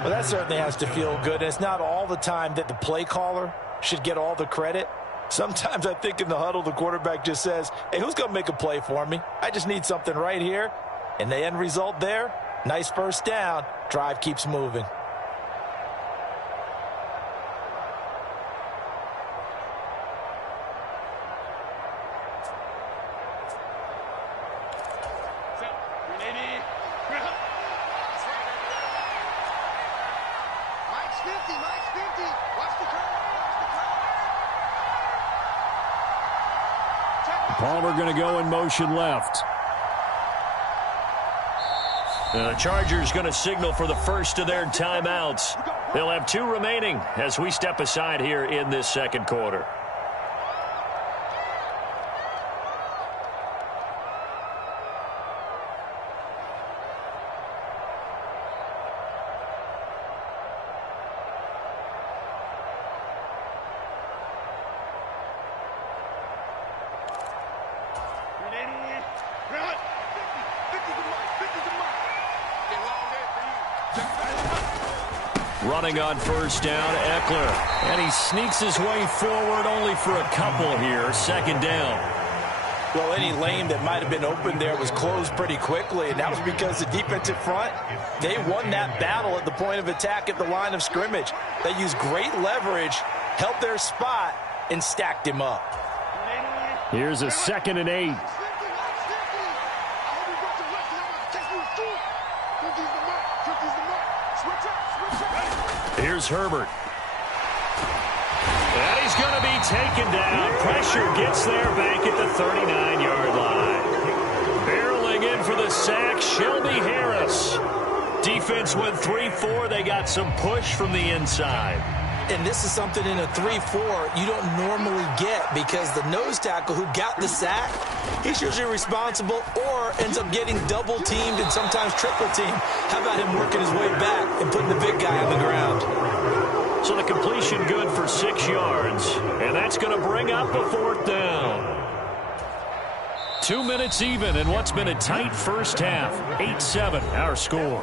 Well, that certainly has to feel good. And it's not all the time that the play caller should get all the credit. Sometimes I think in the huddle, the quarterback just says, hey, who's going to make a play for me? I just need something right here. And the end result there, nice first down. Drive keeps moving. Palmer going to go in motion left. The Chargers going to signal for the first of their timeouts. They'll have 2 remaining as we step aside here in this second quarter. Running on first down, Eckler. And he sneaks his way forward only for a couple here. 2nd down. Well, any lane that might have been open there was closed pretty quickly, and that was because the defensive front, they won that battle at the point of attack at the line of scrimmage. They used great leverage, held their spot, and stacked him up. Here's a 2nd and 8. Here's Herbert. And he's going to be taken down. Pressure gets there back at the 39-yard line. Barreling in for the sack, Shelby Harris. Defense went 3-4. They got some push from the inside. And this is something in a 3-4 you don't normally get because the nose tackle who got the sack, he's usually responsible or ends up getting double-teamed and sometimes triple-teamed. How about him working his way back and putting the big guy on the ground? So the completion good for 6 yards. And that's going to bring up a 4th down. 2 minutes even in what's been a tight first half. 8-7 our score.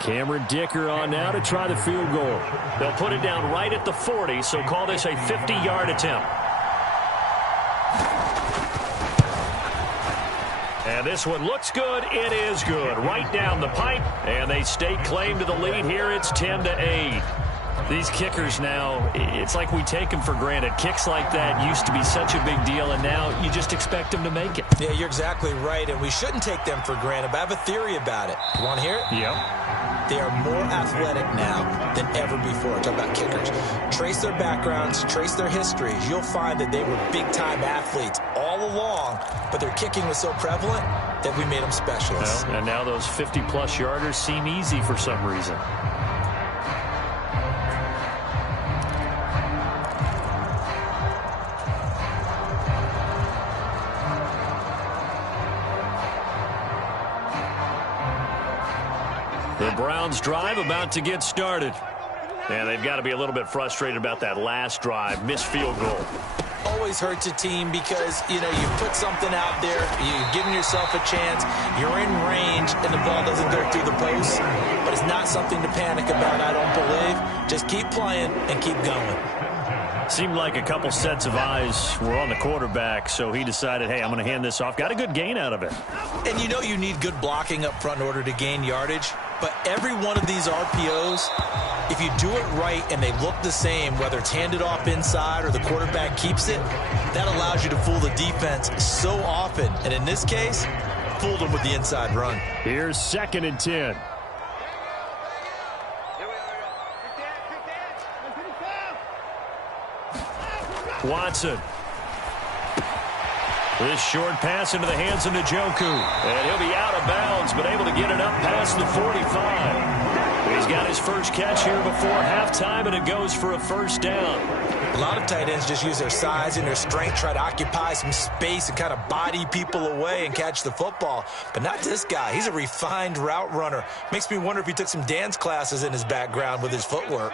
Cameron Dicker on now to try the field goal. They'll put it down right at the 40, so call this a 50-yard attempt. And this one looks good. It is good. Right down the pipe, and they stake claim to the lead here. It's 10-8. These kickers now, it's like we take them for granted. Kicks like that used to be such a big deal, and now you just expect them to make it. Yeah, you're exactly right, and we shouldn't take them for granted, but I have a theory about it. You want to hear it? Yep. They are more athletic now than ever before. Talk about kickers. Trace their backgrounds, trace their histories. You'll find that they were big-time athletes all along, but their kicking was so prevalent that we made them specialists. Well, and now those 50-plus yarders seem easy for some reason. The Browns drive about to get started. And they've got to be a little bit frustrated about that last drive. Missed field goal. Always hurts a team because, you put something out there, you're giving yourself a chance, you're in range, and the ball doesn't go through the post. But it's not something to panic about, I don't believe. Just keep playing and keep going. Seemed like a couple sets of eyes were on the quarterback, so he decided, hey, I'm going to hand this off. Got a good gain out of it. And you need good blocking up front in order to gain yardage. But every one of these RPOs, if you do it right and they look the same, whether it's handed off inside or the quarterback keeps it, that allows you to fool the defense so often. And in this case, fooled them with the inside run. Here's 2nd and 10. Watson. This short pass into the hands of Njoku. And he'll be out of bounds, but able to get it up past the 45. He's got his first catch here before halftime, and it goes for a first down. A lot of tight ends just use their size and their strength, try to occupy some space and kind of body people away and catch the football. But not this guy. He's a refined route runner. Makes me wonder if he took some dance classes in his background with his footwork.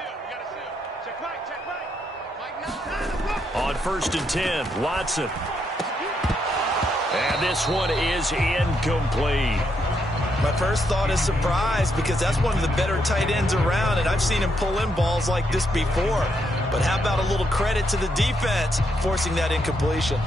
On 1st and 10, Watson. And this one is incomplete. My first thought is surprise because that's one of the better tight ends around, and I've seen him pull in balls like this before. But how about a little credit to the defense forcing that incompletion?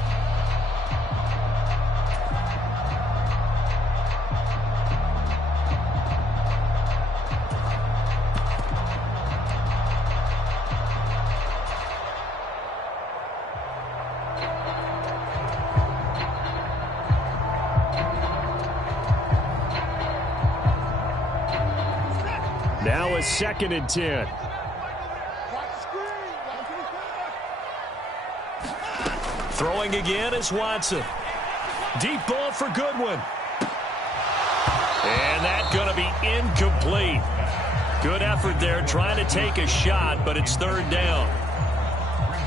Now a 2nd and 10. Throwing again is Watson. Deep ball for Goodwin. And that's going to be incomplete. Good effort there trying to take a shot, but it's 3rd down.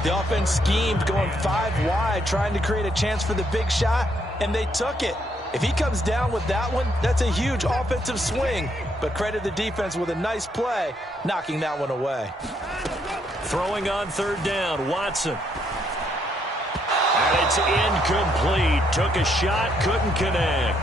The offense schemed going 5 wide, trying to create a chance for the big shot, and they took it. If he comes down with that one, that's a huge offensive swing. But credit the defense with a nice play, knocking that one away. Throwing on 3rd down, Watson. And it's incomplete. Took a shot, couldn't connect.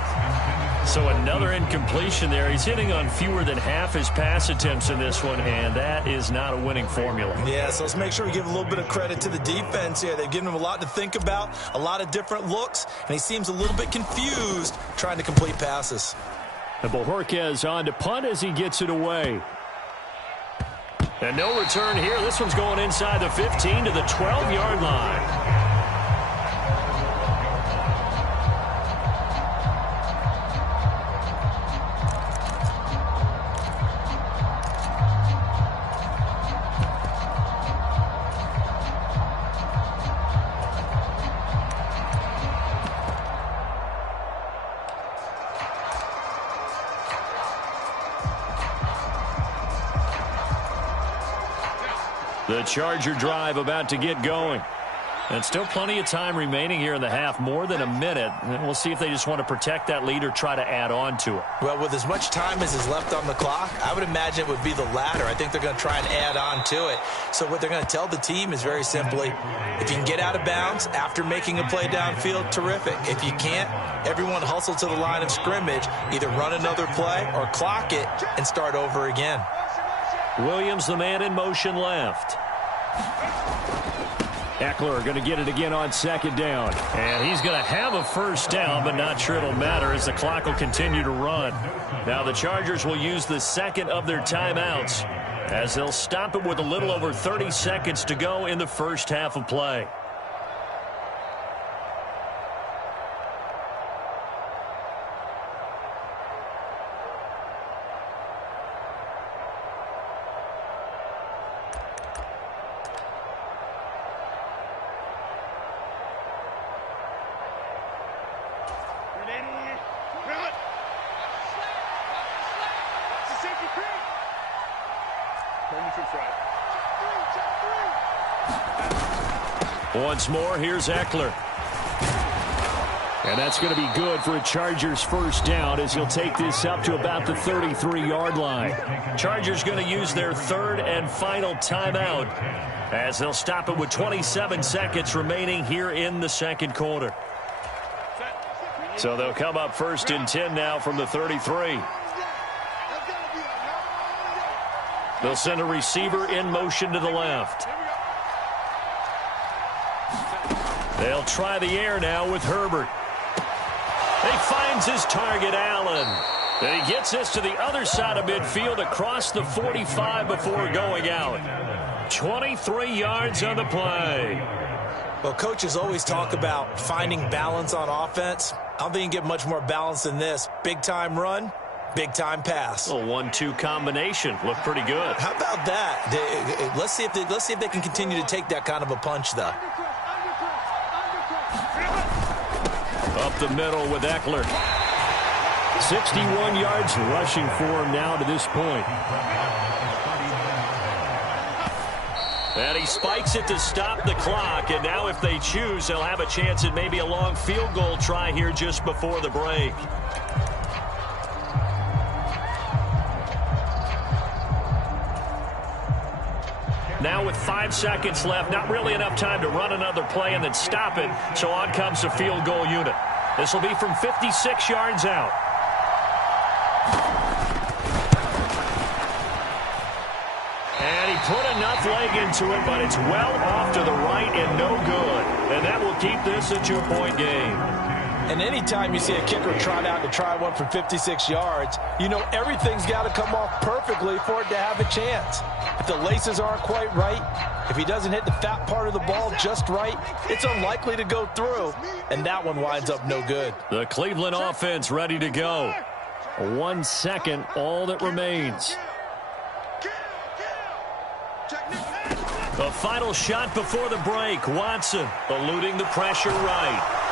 So another incompletion there. He's hitting on fewer than half his pass attempts in this one, and that is not a winning formula. Yeah, so let's make sure we give a little bit of credit to the defense here. They've given him a lot to think about, a lot of different looks, and he seems a little bit confused trying to complete passes. And Bojorquez on to punt as he gets it away. And no return here. This one's going inside the 15 to the 12-yard line. The Charger drive about to get going. And still plenty of time remaining here in the half, more than a minute. And we'll see if they just want to protect that lead or try to add on to it. Well, with as much time as is left on the clock, I would imagine it would be the latter. I think they're going to try and add on to it. So what they're going to tell the team is very simply, if you can get out of bounds after making a play downfield, terrific. If you can't, everyone hustle to the line of scrimmage, either run another play or clock it and start over again. Williams, the man in motion left. Eckler going to get it again on 2nd down. And he's going to have a first down, but not sure it'll matter as the clock will continue to run. Now the Chargers will use the 2nd of their timeouts as they'll stop it with a little over 30 seconds to go in the first half of play. Once more, here's Eckler. And that's going to be good for a Chargers first down as he'll take this up to about the 33-yard line. Chargers going to use their third and final timeout as they'll stop it with 27 seconds remaining here in the second quarter. So they'll come up first and 10 now from the 33. They'll send a receiver in motion to the left. They'll try the air now with Herbert. He finds his target, Allen. And he gets this to the other side of midfield across the 45 before going out. 23 yards on the play. Well, coaches always talk about finding balance on offense. I don't think you can get much more balance than this. Big-time run, big-time pass. A 1-2 combination. Looked pretty good. How about that? Let's see if they can continue to take that kind of a punch, though. Up the middle with Eckler. 61 yards rushing for him now to this point. And he spikes it to stop the clock. And now if they choose, they'll have a chance at maybe a long field goal try here just before the break. Now with 5 seconds left, not really enough time to run another play and then stop it. So on comes the field goal unit. This will be from 56 yards out. And he put enough leg into it, but it's well off to the right and no good. And that will keep this a 2-point game. And anytime you see a kicker trot out to try one from 56 yards, you know everything's got to come off perfectly for it to have a chance. If the laces aren't quite right, if he doesn't hit the fat part of the ball just right, it's unlikely to go through, and that one winds up no good. The Cleveland offense ready to go. 1 second, all that remains. The final shot before the break. Watson eluding the pressure right.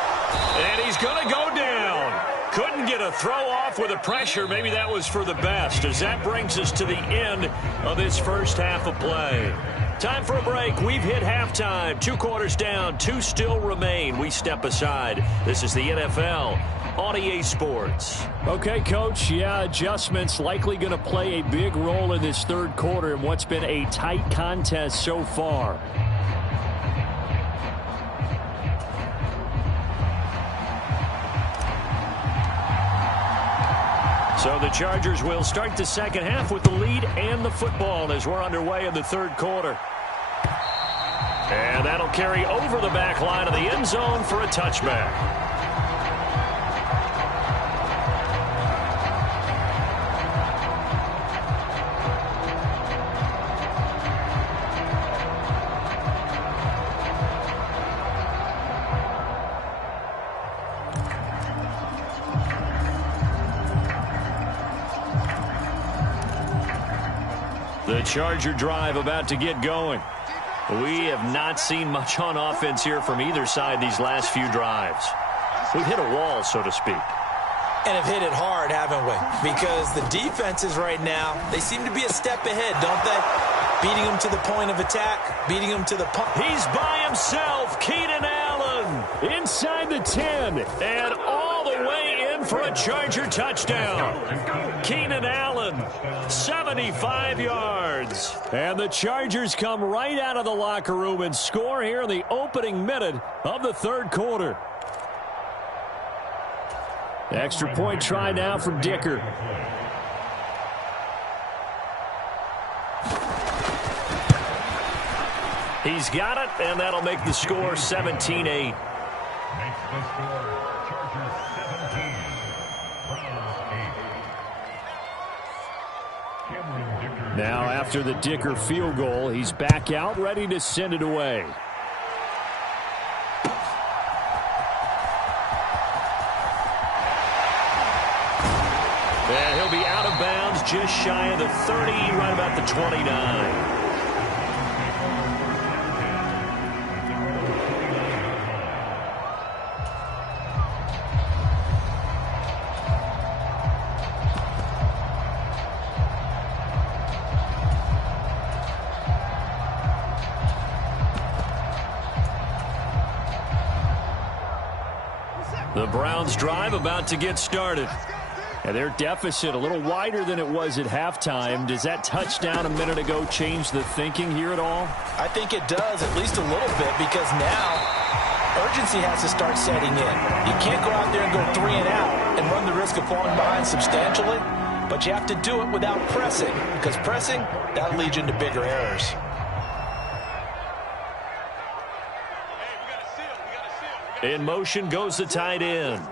And he's going to go down. Couldn't get a throw off with the pressure. Maybe that was for the best, as that brings us to the end of this first half of play. Time for a break. We've hit halftime. 2 quarters down. 2 still remain. We step aside. This is the NFL on EA Sports. Okay, Coach. Yeah, adjustments likely going to play a big role in this third quarter in what's been a tight contest so far. So the Chargers will start the second half with the lead and the football as we're underway in the third quarter. And that'll carry over the back line of the end zone for a touchback. The Charger drive about to get going. We have not seen much on offense here from either side these last few drives. We've hit a wall, so to speak. And have hit it hard, haven't we? Because the defenses right now, they seem to be a step ahead, don't they? Beating them to the point of attack, beating them to the punt. He's by himself, Keenan Allen, inside the 10, and all the way in for a Charger touchdown. Keenan Allen, 75 yards. And the Chargers come right out of the locker room and score here in the opening minute of the third quarter. Extra point try now from Dicker. He's got it, and that'll make the score 17-8. Now after the Dicker field goal, he's back out ready to send it away. And he'll be out of bounds just shy of the 30, right about the 29. The The Browns drive about to get started. And their deficit a little wider than it was at halftime. Does that touchdown a minute ago change the thinking here at all? I think it does, at least a little bit, because now urgency has to start setting in. You can't go out there and go 3 and out and run the risk of falling behind substantially, but you have to do it without pressing, because pressing, that leads you into bigger errors. In motion goes the tight end.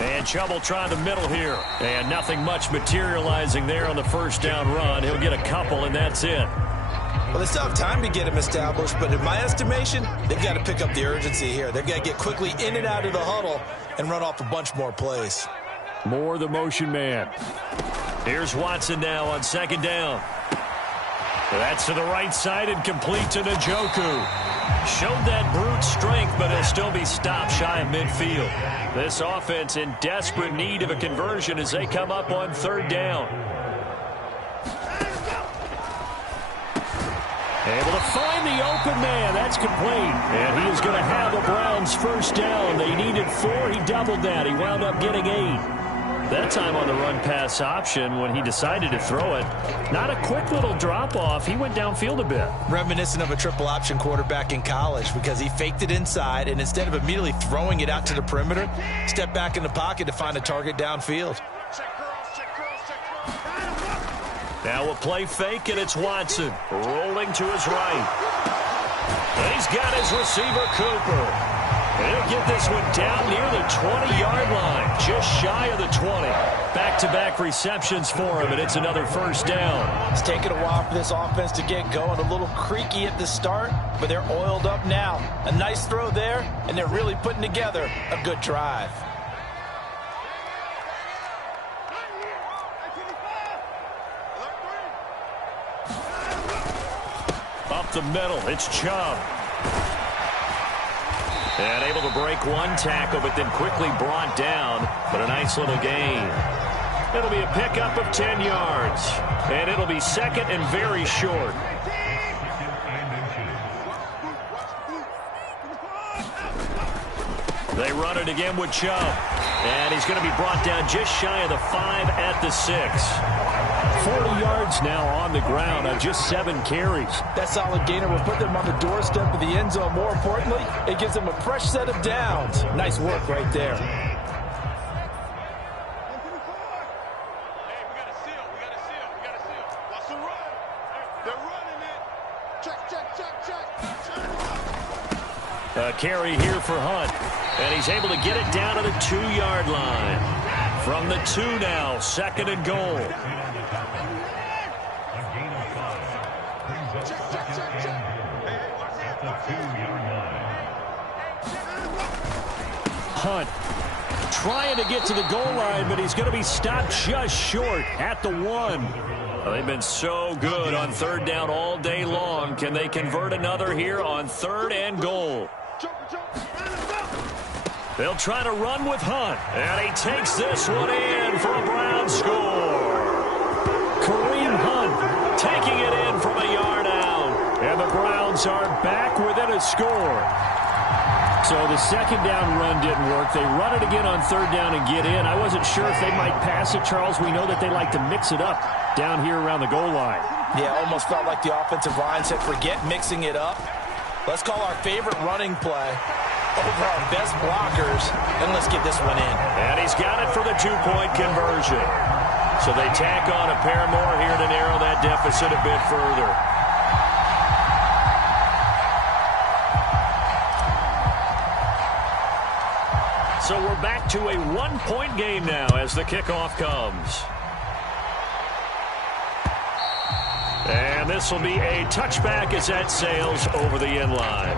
And Chubb trying to middle here. And nothing much materializing there on the first down run. He'll get a couple, and that's it. Well, they still have time to get him established, but in my estimation, they've got to pick up the urgency here. They've got to get quickly in and out of the huddle and run off a bunch more plays. More the motion man. Here's Watson now on second down. That's to the right side and complete to Njoku. Showed that brute strength, but he'll still be stopped shy of midfield. This offense in desperate need of a conversion as they come up on third down. Able to find the open man. That's complete. And he is going to have the Browns first down. They needed 4. He doubled that. He wound up getting 8. That time on the run-pass option when he decided to throw it. Not a quick little drop-off. He went downfield a bit. Reminiscent of a triple-option quarterback in college because he faked it inside, and instead of immediately throwing it out to the perimeter, stepped back in the pocket to find a target downfield. Now a play fake, and it's Watson rolling to his right. And he's got his receiver, Cooper. He'll get this one down near the 20-yard line, just shy of the 20. Back-to-back receptions for him, and it's another first down. It's taken a while for this offense to get going. A little creaky at the start, but they're oiled up now. A nice throw there, and they're really putting together a good drive. Up the middle, it's Chubb. And able to break one tackle, but then quickly brought down. But a nice little gain. It'll be a pickup of 10 yards. And it'll be second and very short. They run it again with Chubb. And he's going to be brought down just shy of the 5 at the 6. 40 yards now on the ground on just 7 carries. That solid gainer will put them on the doorstep of the end zone. More importantly, it gives them a fresh set of downs. Nice work right there. A carry here for Hunt. And he's able to get it down to the 2-yard line. From the 2 now, second and goal. Hunt trying to get to the goal line, but he's going to be stopped just short at the 1. Well, they've been so good on third down all day long. Can they convert another here on third and goal? They'll try to run with Hunt, and he takes this one in for a Brown score. Kareem Hunt taking it in from a yard out, and the Browns are back within a score. So the second down run didn't work. They run it again on third down and get in. I wasn't sure if they might pass it, Charles. We know that they like to mix it up down here around the goal line. Yeah, almost felt like the offensive line said, forget mixing it up. Let's call our favorite running play over our best blockers, and let's get this one in. And he's got it for the 2-point conversion. So they tack on a pair more here to narrow that deficit a bit further. So we're back to a 1-point game now as the kickoff comes. And this will be a touchback as that sails over the end line.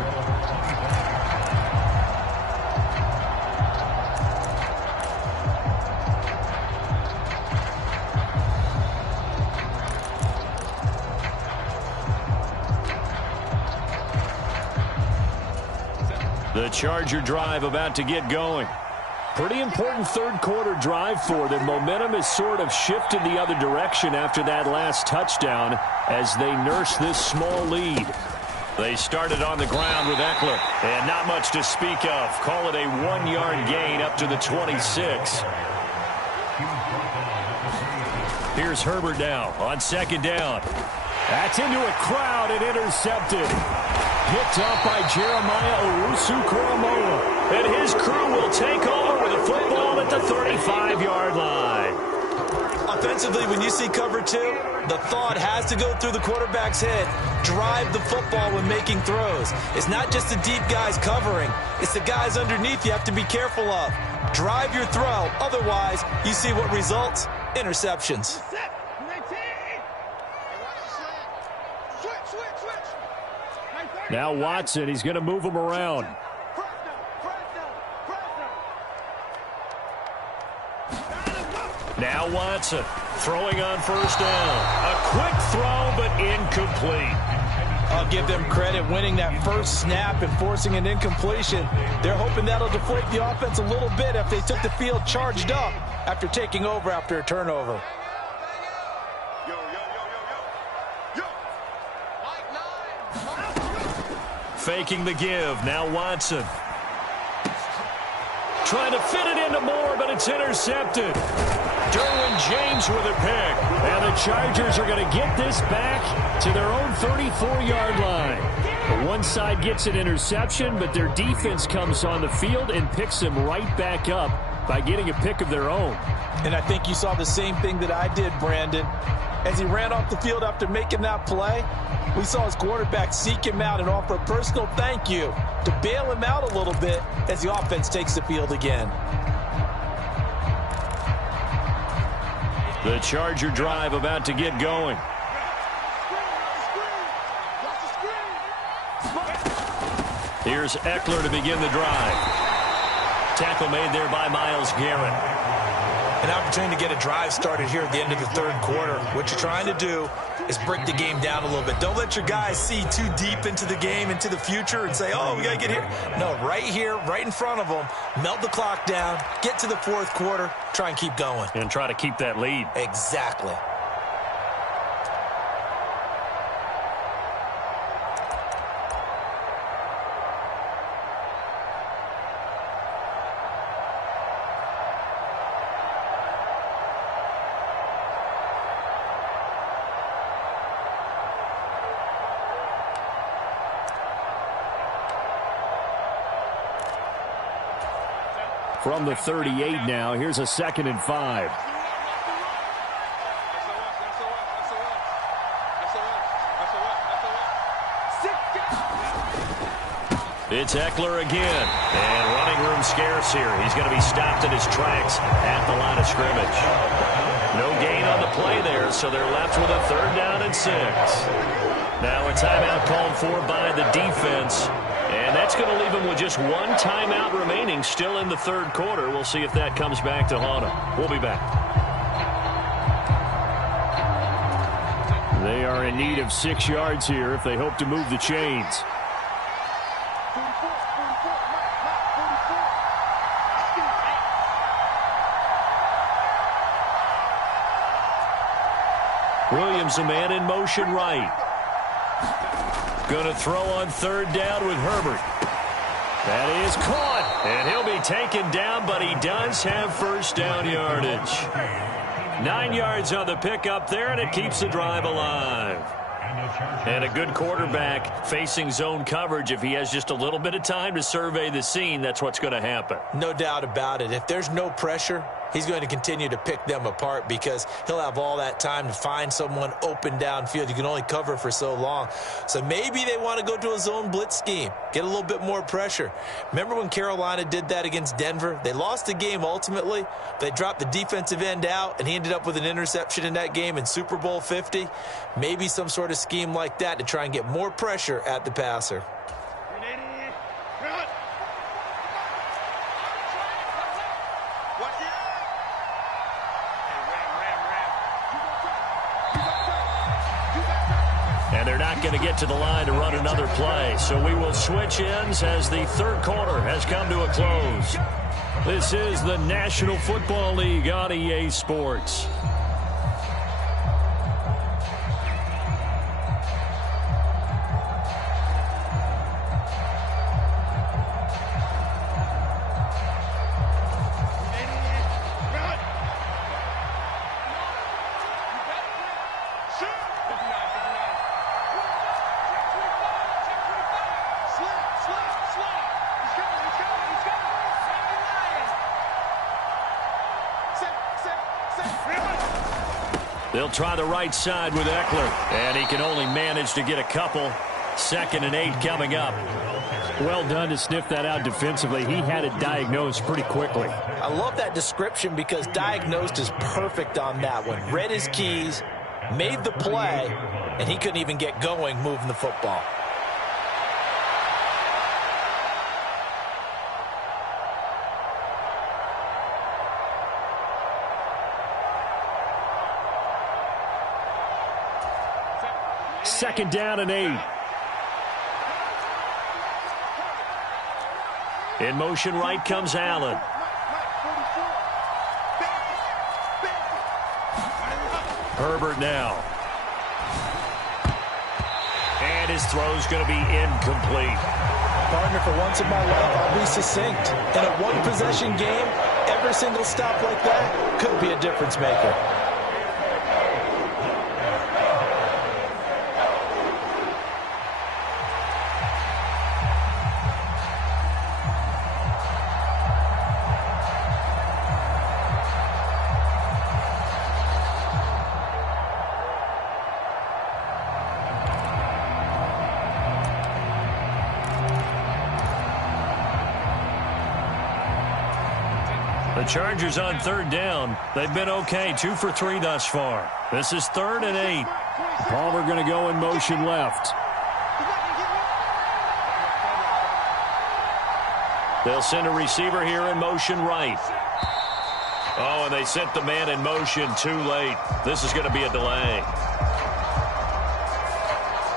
The Charger drive about to get going. Pretty important third quarter drive for them. Momentum has sort of shifted the other direction after that last touchdown as they nurse this small lead. They started on the ground with Eckler. And not much to speak of. Call it a 1-yard gain up to the 26. Here's Herbert now on second down. That's into a crowd and intercepted. Picked up by Jeremiah Owusu-Koramoah. And his crew will take over with the football at the 35-yard line. Offensively, when you see cover 2, the thought has to go through the quarterback's head. Drive the football when making throws. It's not just the deep guys covering. It's the guys underneath you have to be careful of. Drive your throw. Otherwise, you see what results? Interceptions. Now Watson, he's going to move him around. Now Watson throwing on first down. A quick throw, but incomplete. I'll give them credit winning that first snap and forcing an incompletion. They're hoping that'll deflate the offense a little bit if they took the field charged up after taking over after a turnover. Faking the give. Now Watson. Trying to fit it into Moore, but it's intercepted. Derwin James with a pick. And the Chargers are going to get this back to their own 34-yard line. The one side gets an interception, but their defense comes on the field and picks them right back up by getting a pick of their own. And I think you saw the same thing that I did, Brandon. As he ran off the field after making that play, we saw his quarterback seek him out and offer a personal thank you to bail him out a little bit as the offense takes the field again. The Charger drive about to get going. Here's Eckler to begin the drive. Tackle made there by Myles Garrett. An opportunity to get a drive started here at the end of the third quarter. What you're trying to do is break the game down a little bit. Don't let your guys see too deep into the game, into the future, and say, oh, we got to get here. No, right here, right in front of them, melt the clock down, get to the fourth quarter, try and keep going. And try to keep that lead. Exactly. From the 38 now, here's a 2nd and 5. It's Eckler again. And running room scarce here. He's going to be stopped in his tracks at the line of scrimmage. No gain on the play there, so they're left with a 3rd down and 6. Now a timeout called for by the defense. And that's going to leave them with just one timeout remaining still in the third quarter. We'll see if that comes back to haunt them. We'll be back. They are in need of 6 yards here if they hope to move the chains. Williams, a man in motion right. Going to throw on 3rd down with Herbert. That is caught. And he'll be taken down, but he does have first down yardage. 9 yards on the pickup there, and it keeps the drive alive. And a good quarterback facing zone coverage. If he has just a little bit of time to survey the scene, that's what's going to happen. No doubt about it. If there's no pressure, he's going to continue to pick them apart because he'll have all that time to find someone open downfield. You can only cover for so long. So maybe they want to go to a zone blitz scheme, get a little bit more pressure. Remember when Carolina did that against Denver? They lost the game ultimately. They dropped the defensive end out, and he ended up with an interception in that game in Super Bowl 50. Maybe some sort of scheme like that to try and get more pressure at the passer. And they're not going to get to the line to run another play. So we will switch ends as the third quarter has come to a close. This is the National Football League on EA Sports. They'll try the right side with Eckler. And he can only manage to get a couple. 2nd and 8 coming up. Well done to sniff that out defensively. He had it diagnosed pretty quickly. I love that description because diagnosed is perfect on that one. Read his keys, made the play, and he couldn't even get going moving the football. Second down and 8. In motion right comes Allen. Herbert now. And his throw's going to be incomplete. Partner, for once in my life, I'll be succinct. In a one-possession game, every single stop like that could be a difference maker. The Chargers on 3rd down. They've been okay. 2 for 3 thus far. This is 3rd and 8. Palmer going to go in motion left. They'll send a receiver here in motion right. Oh, and they sent the man in motion too late. This is going to be a delay.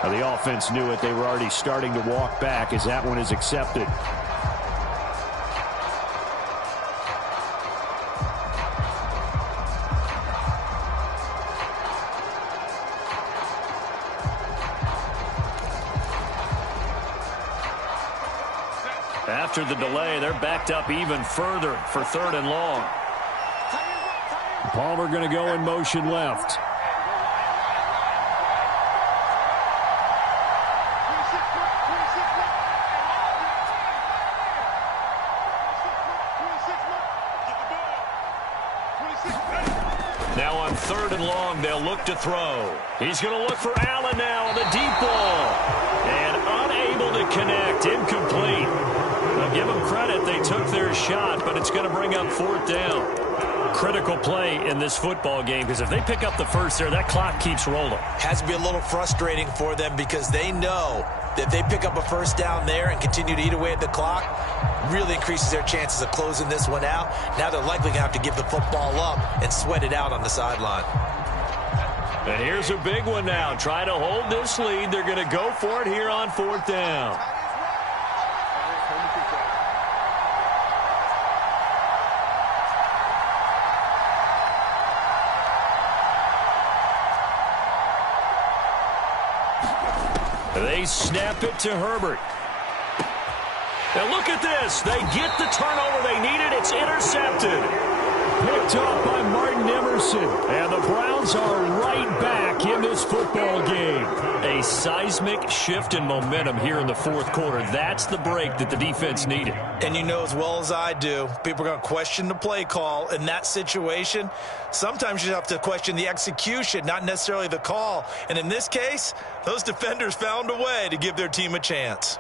Now, the offense knew it. They were already starting to walk back as that one is accepted. After the delay, they're backed up even further for 3rd and long. Palmer going to go in motion left. Now on 3rd and long, they'll look to throw. He's going to look for Allen now on the deep ball. And unable to connect. Incomplete. Now give them credit. They took their shot, but it's going to bring up 4th down. Critical play in this football game because if they pick up the first there, that clock keeps rolling. Has to be a little frustrating for them because they know that if they pick up a first down there and continue to eat away at the clock, really increases their chances of closing this one out. Now they're likely going to have to give the football up and sweat it out on the sideline. And here's a big one now. Try to hold this lead. They're going to go for it here on 4th down. They snap it to Herbert. Now look at this. They get the turnover they needed. It's intercepted. Picked off by Martin Emerson. And the Browns are right back in this football game. A seismic shift in momentum here in the 4th quarter. That's the break that the defense needed. And you know as well as I do, people are going to question the play call in that situation. Sometimes you have to question the execution, not necessarily the call. And in this case, those defenders found a way to give their team a chance.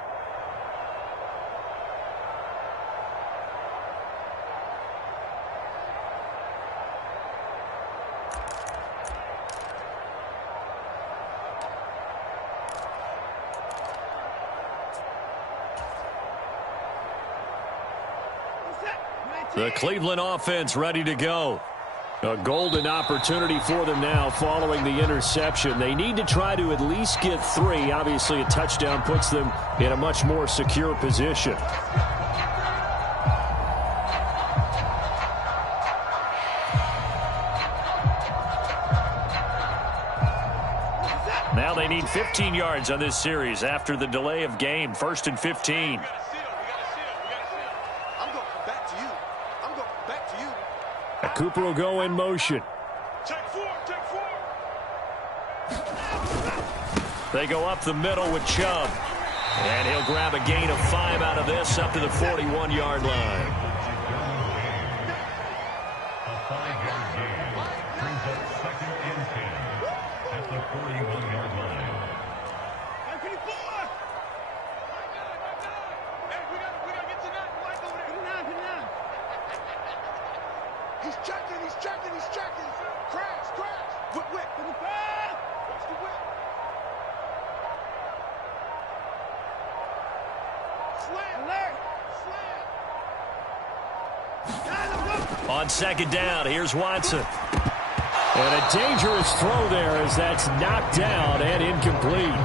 The Cleveland offense ready to go. A golden opportunity for them now following the interception. They need to try to at least get 3. Obviously, a touchdown puts them in a much more secure position. Now they need 15 yards on this series after the delay of game. 1st and 15. Cooper will go in motion. Take 4. They go up the middle with Chubb. And he'll grab a gain of 5 out of this up to the 41-yard line. A 5-yard gain brings up 2nd and 10. On second down, here's Watson. And a dangerous throw there as that's knocked down and incomplete.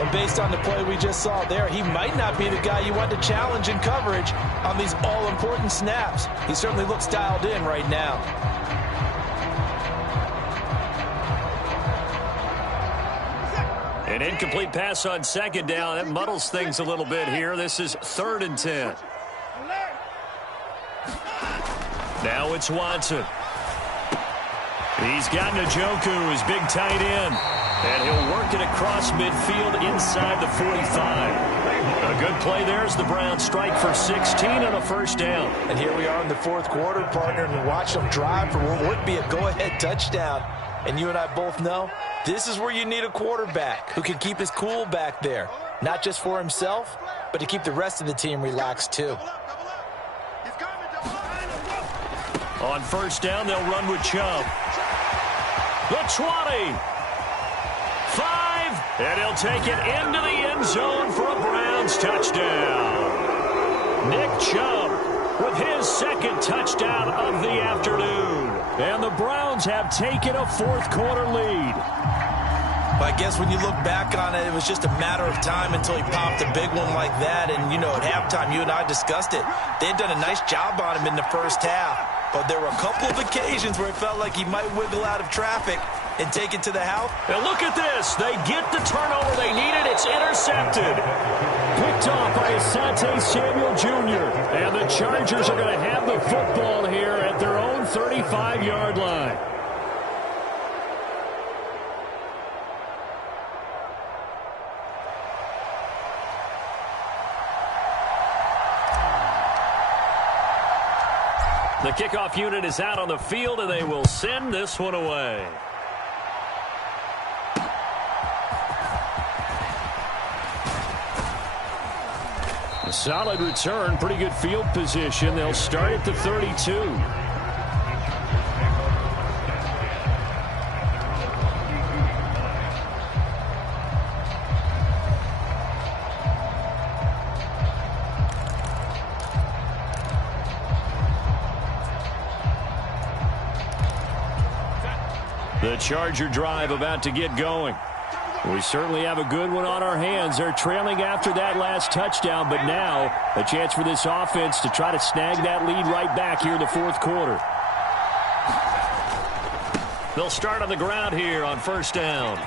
And based on the play we just saw there, he might not be the guy you want to challenge in coverage on these all-important snaps. He certainly looks dialed in right now. An incomplete pass on second down. That muddles things a little bit here. This is 3rd and 10. Now it's Watson. He's got Njoku, his big tight end. And he'll work it across midfield inside the 45. A good play there as the Browns strike for 16 and a first down. And here we are in the 4th quarter, partner, and watch them drive for what would be a go-ahead touchdown. And you and I both know this is where you need a quarterback who can keep his cool back there. Not just for himself, but to keep the rest of the team relaxed too. On first down, they'll run with Chubb. The 20. 5. And he'll take it into the end zone for a Browns touchdown. Nick Chubb with his 2nd touchdown of the afternoon. And the Browns have taken a 4th quarter lead. But I guess when you look back on it, it was just a matter of time until he popped a big one like that. And, you know, at halftime, you and I discussed it. They had done a nice job on him in the first half. But there were a couple of occasions where it felt like he might wiggle out of traffic and take it to the house. And look at this. They get the turnover they needed. It's intercepted. Picked off by Asante Samuel Jr. And the Chargers are going to have the football here at their own 35-yard line. The kickoff unit is out on the field, and they will send this one away. A solid return, pretty good field position. They'll start at the 32. The Charger drive about to get going. We certainly have a good one on our hands. They're trailing after that last touchdown, but now a chance for this offense to try to snag that lead right back here in the 4th quarter. They'll start on the ground here on first down.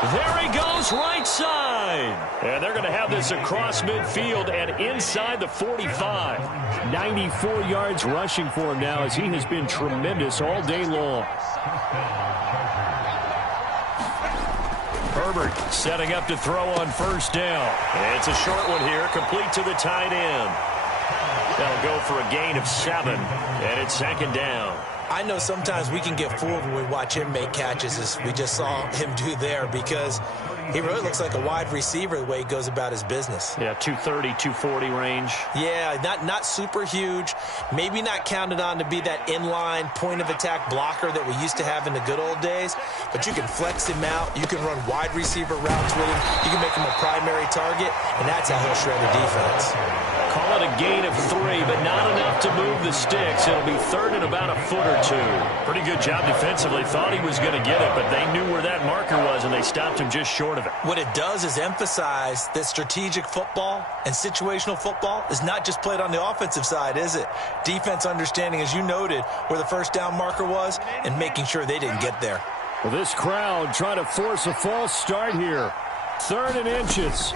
There he goes, right side. And they're going to have this across midfield and inside the 45. 94 yards rushing for him now as he has been tremendous all day long. Herbert setting up to throw on first down. And it's a short one here, complete to the tight end. They'll go for a gain of 7, and it's 2nd down. I know sometimes we can get fooled when we watch him make catches, as we just saw him do there, because he really looks like a wide receiver the way he goes about his business. Yeah, 230, 240 range. Yeah, not super huge. Maybe not counted on to be that inline point-of-attack blocker that we used to have in the good old days, but you can flex him out. You can run wide receiver routes with him. You can make him a primary target, and that's how he'll shred a defense. Call it a gain of 3, but not enough to move the sticks. It'll be 3rd and about a foot or 2. Pretty good job defensively. Thought he was going to get it, but they knew where that marker was, and they stopped him just short of it. What it does is emphasize that strategic football and situational football is not just played on the offensive side, is it? Defense understanding, as you noted, where the first down marker was and making sure they didn't get there. Well, this crowd trying to force a false start here. 3rd and inches.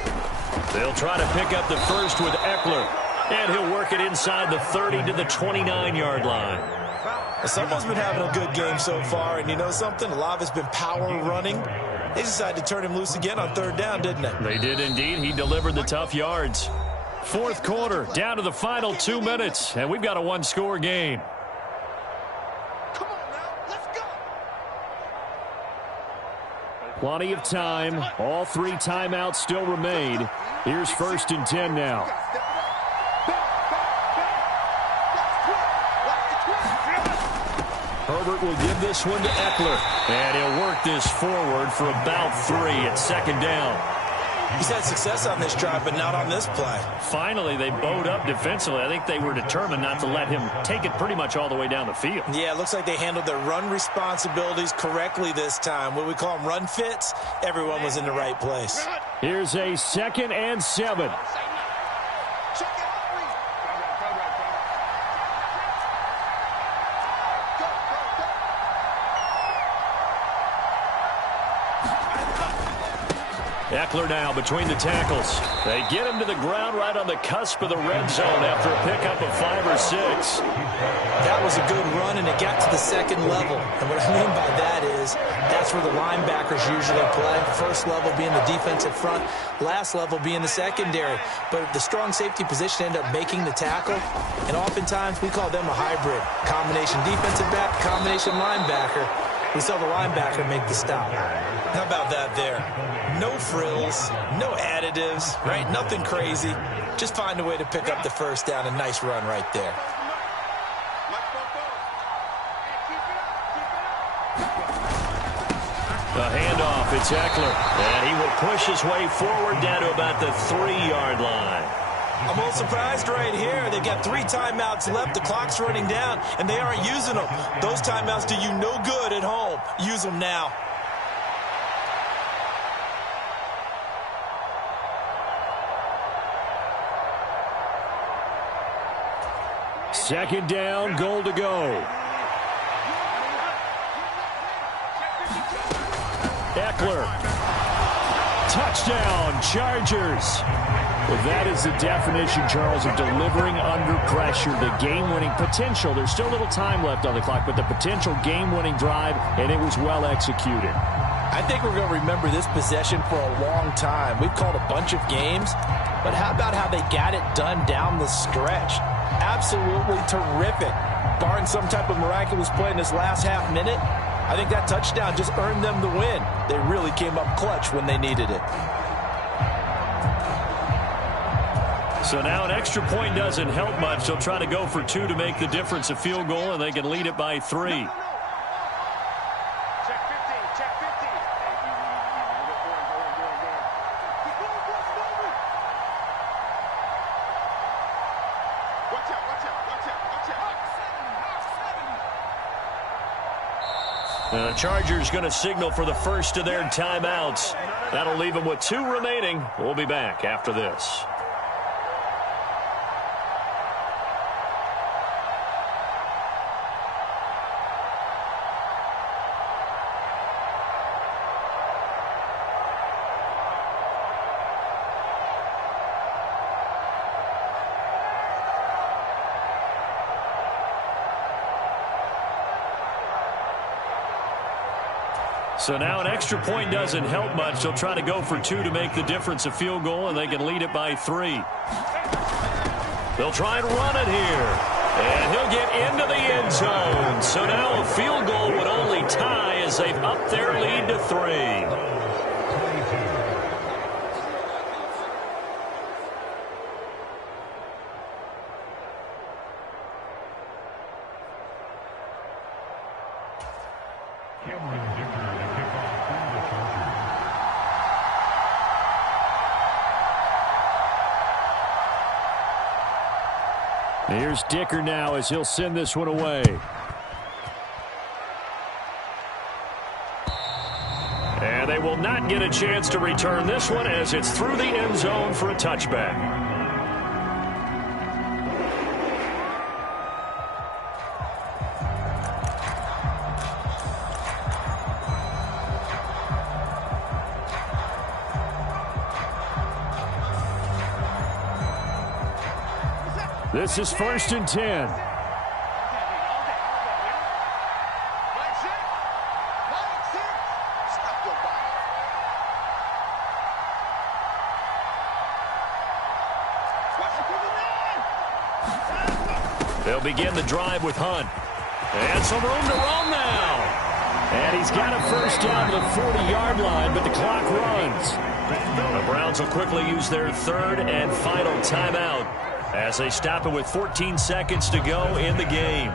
They'll try to pick up the first with Eckler. And he'll work it inside the 30 to the 29-yard line. Someone's been having a good game so far, and you know something? A lot of it's been power running. They decided to turn him loose again on 3rd down, didn't they? They did indeed. He delivered the tough yards. 4th quarter, down to the final 2 minutes, and we've got a 1-score game. Come on now, let's go. Plenty of time. All 3 timeouts still remain. Here's 1st and 10 now. Herbert will give this one to Eckler. And he'll work this forward for about 3 at 2nd down. He's had success on this drive, but not on this play. Finally, they bowed up defensively. I think they were determined not to let him take it pretty much all the way down the field. Yeah, it looks like they handled their run responsibilities correctly this time. What we call them run fits, everyone was in the right place. Here's a 2nd and 7. Eckler now between the tackles. They get him to the ground right on the cusp of the red zone after a pickup of 5 or 6. That was a good run, and it got to the 2nd level. And what I mean by that is that's where the linebackers usually play. First level being the defensive front, last level being the secondary. But the strong safety position ended up making the tackle, and oftentimes we call them a hybrid. Combination defensive back, combination linebacker. We saw the linebacker make the stop. How about that there? No frills, no additives, right? Nothing crazy. Just find a way to pick up the first down. A nice run right there. The handoff, it's Eckler. And he will push his way forward down to about the 3-yard line. I'm a little surprised right here. They've got 3 timeouts left. The clock's running down, and they aren't using them. Those timeouts do you no good at home. Use them now. Second down, goal to go. Eckler. Touchdown, Chargers. Well, that is the definition, Charles, of delivering under pressure. The game-winning potential. There's still a little time left on the clock, but the potential game-winning drive, and it was well executed. I think we're going to remember this possession for a long time. We've called a bunch of games, but how about how they got it done down the stretch? Absolutely terrific. Barring some type of miraculous play in this last half minute, I think that touchdown just earned them the win. They really came up clutch when they needed it. So now an extra point doesn't help much. They'll try to go for 2 to make the difference a field goal, and they can lead it by 3. Check 15, check 15. Watch out, watch out, watch out, watch out. The Chargers going to signal for the first of their timeouts. That'll leave them with 2 remaining. We'll be back after this. So now an extra point doesn't help much. They'll try to go for 2 to make the difference a field goal, and they can lead it by 3. They'll try and run it here. And he'll get into the end zone. So now a field goal would only tie as they've upped their lead to 3. Here's Dicker now as he'll send this one away. And they will not get a chance to return this one as it's through the end zone for a touchback. This is 1st and 10. They'll begin the drive with Hunt. And some room to run now. And he's got a first down to the 40-yard line, but the clock runs. The Browns will quickly use their 3rd and final timeout as they stop it with 14 seconds to go in the game.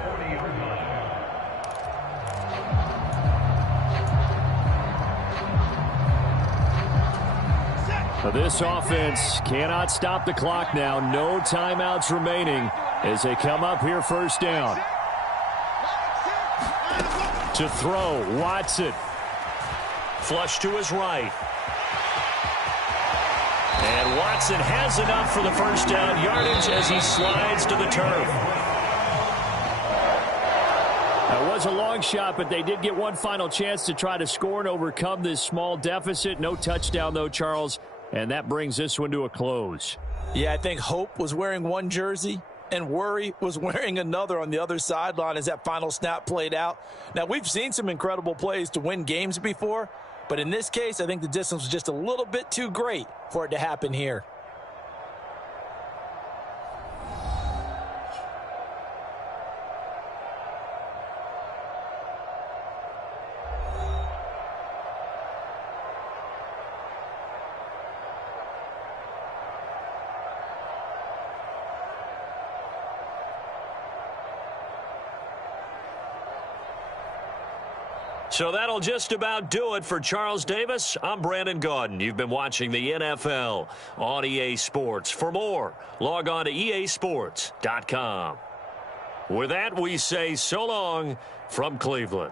This offense cannot stop the clock now. No timeouts remaining as they come up here first down. To throw, Watson. Flush to his right. And Watson has enough for the first down yardage as he slides to the turf. That was a long shot, but they did get one final chance to try to score and overcome this small deficit. No touchdown, though, Charles, and that brings this one to a close. Yeah, I think hope was wearing one jersey and worry was wearing another on the other sideline as that final snap played out. Now, we've seen some incredible plays to win games before, but in this case, I think the distance was just a little bit too great for it to happen here. So that'll just about do it for Charles Davis. I'm Brandon Gaudin. You've been watching the NFL on EA Sports. For more, log on to easports.com. With that, we say so long from Cleveland.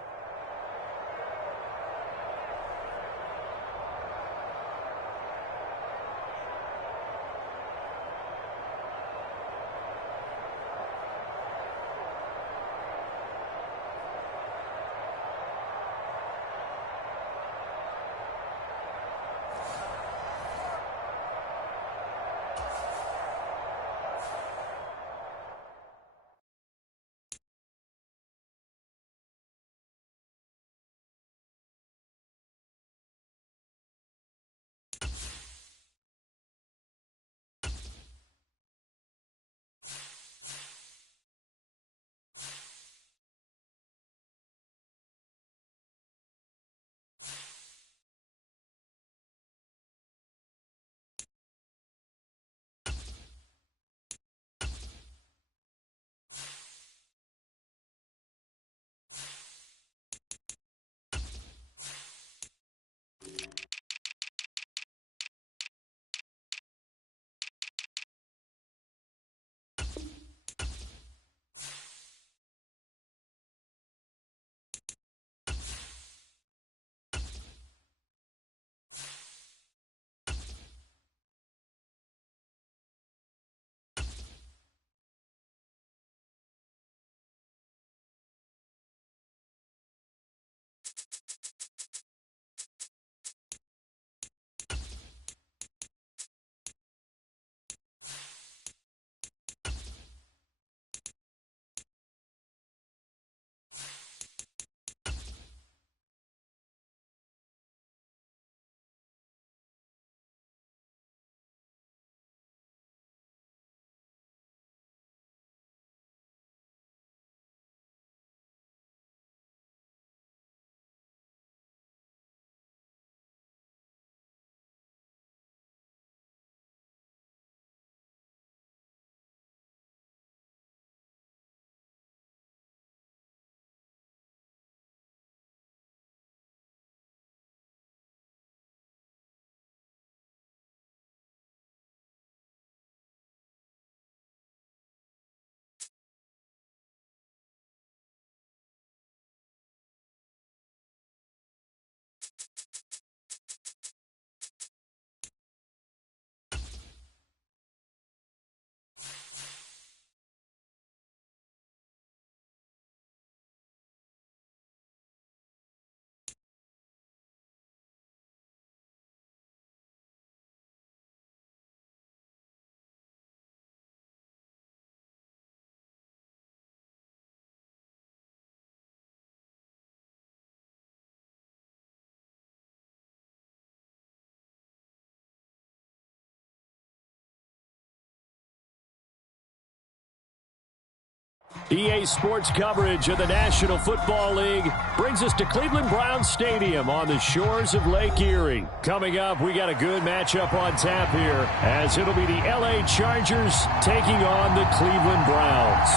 EA Sports coverage of the National Football League brings us to Cleveland Browns Stadium on the shores of Lake Erie. Coming up, we got a good matchup on tap here, as it'll be the LA Chargers taking on the Cleveland Browns.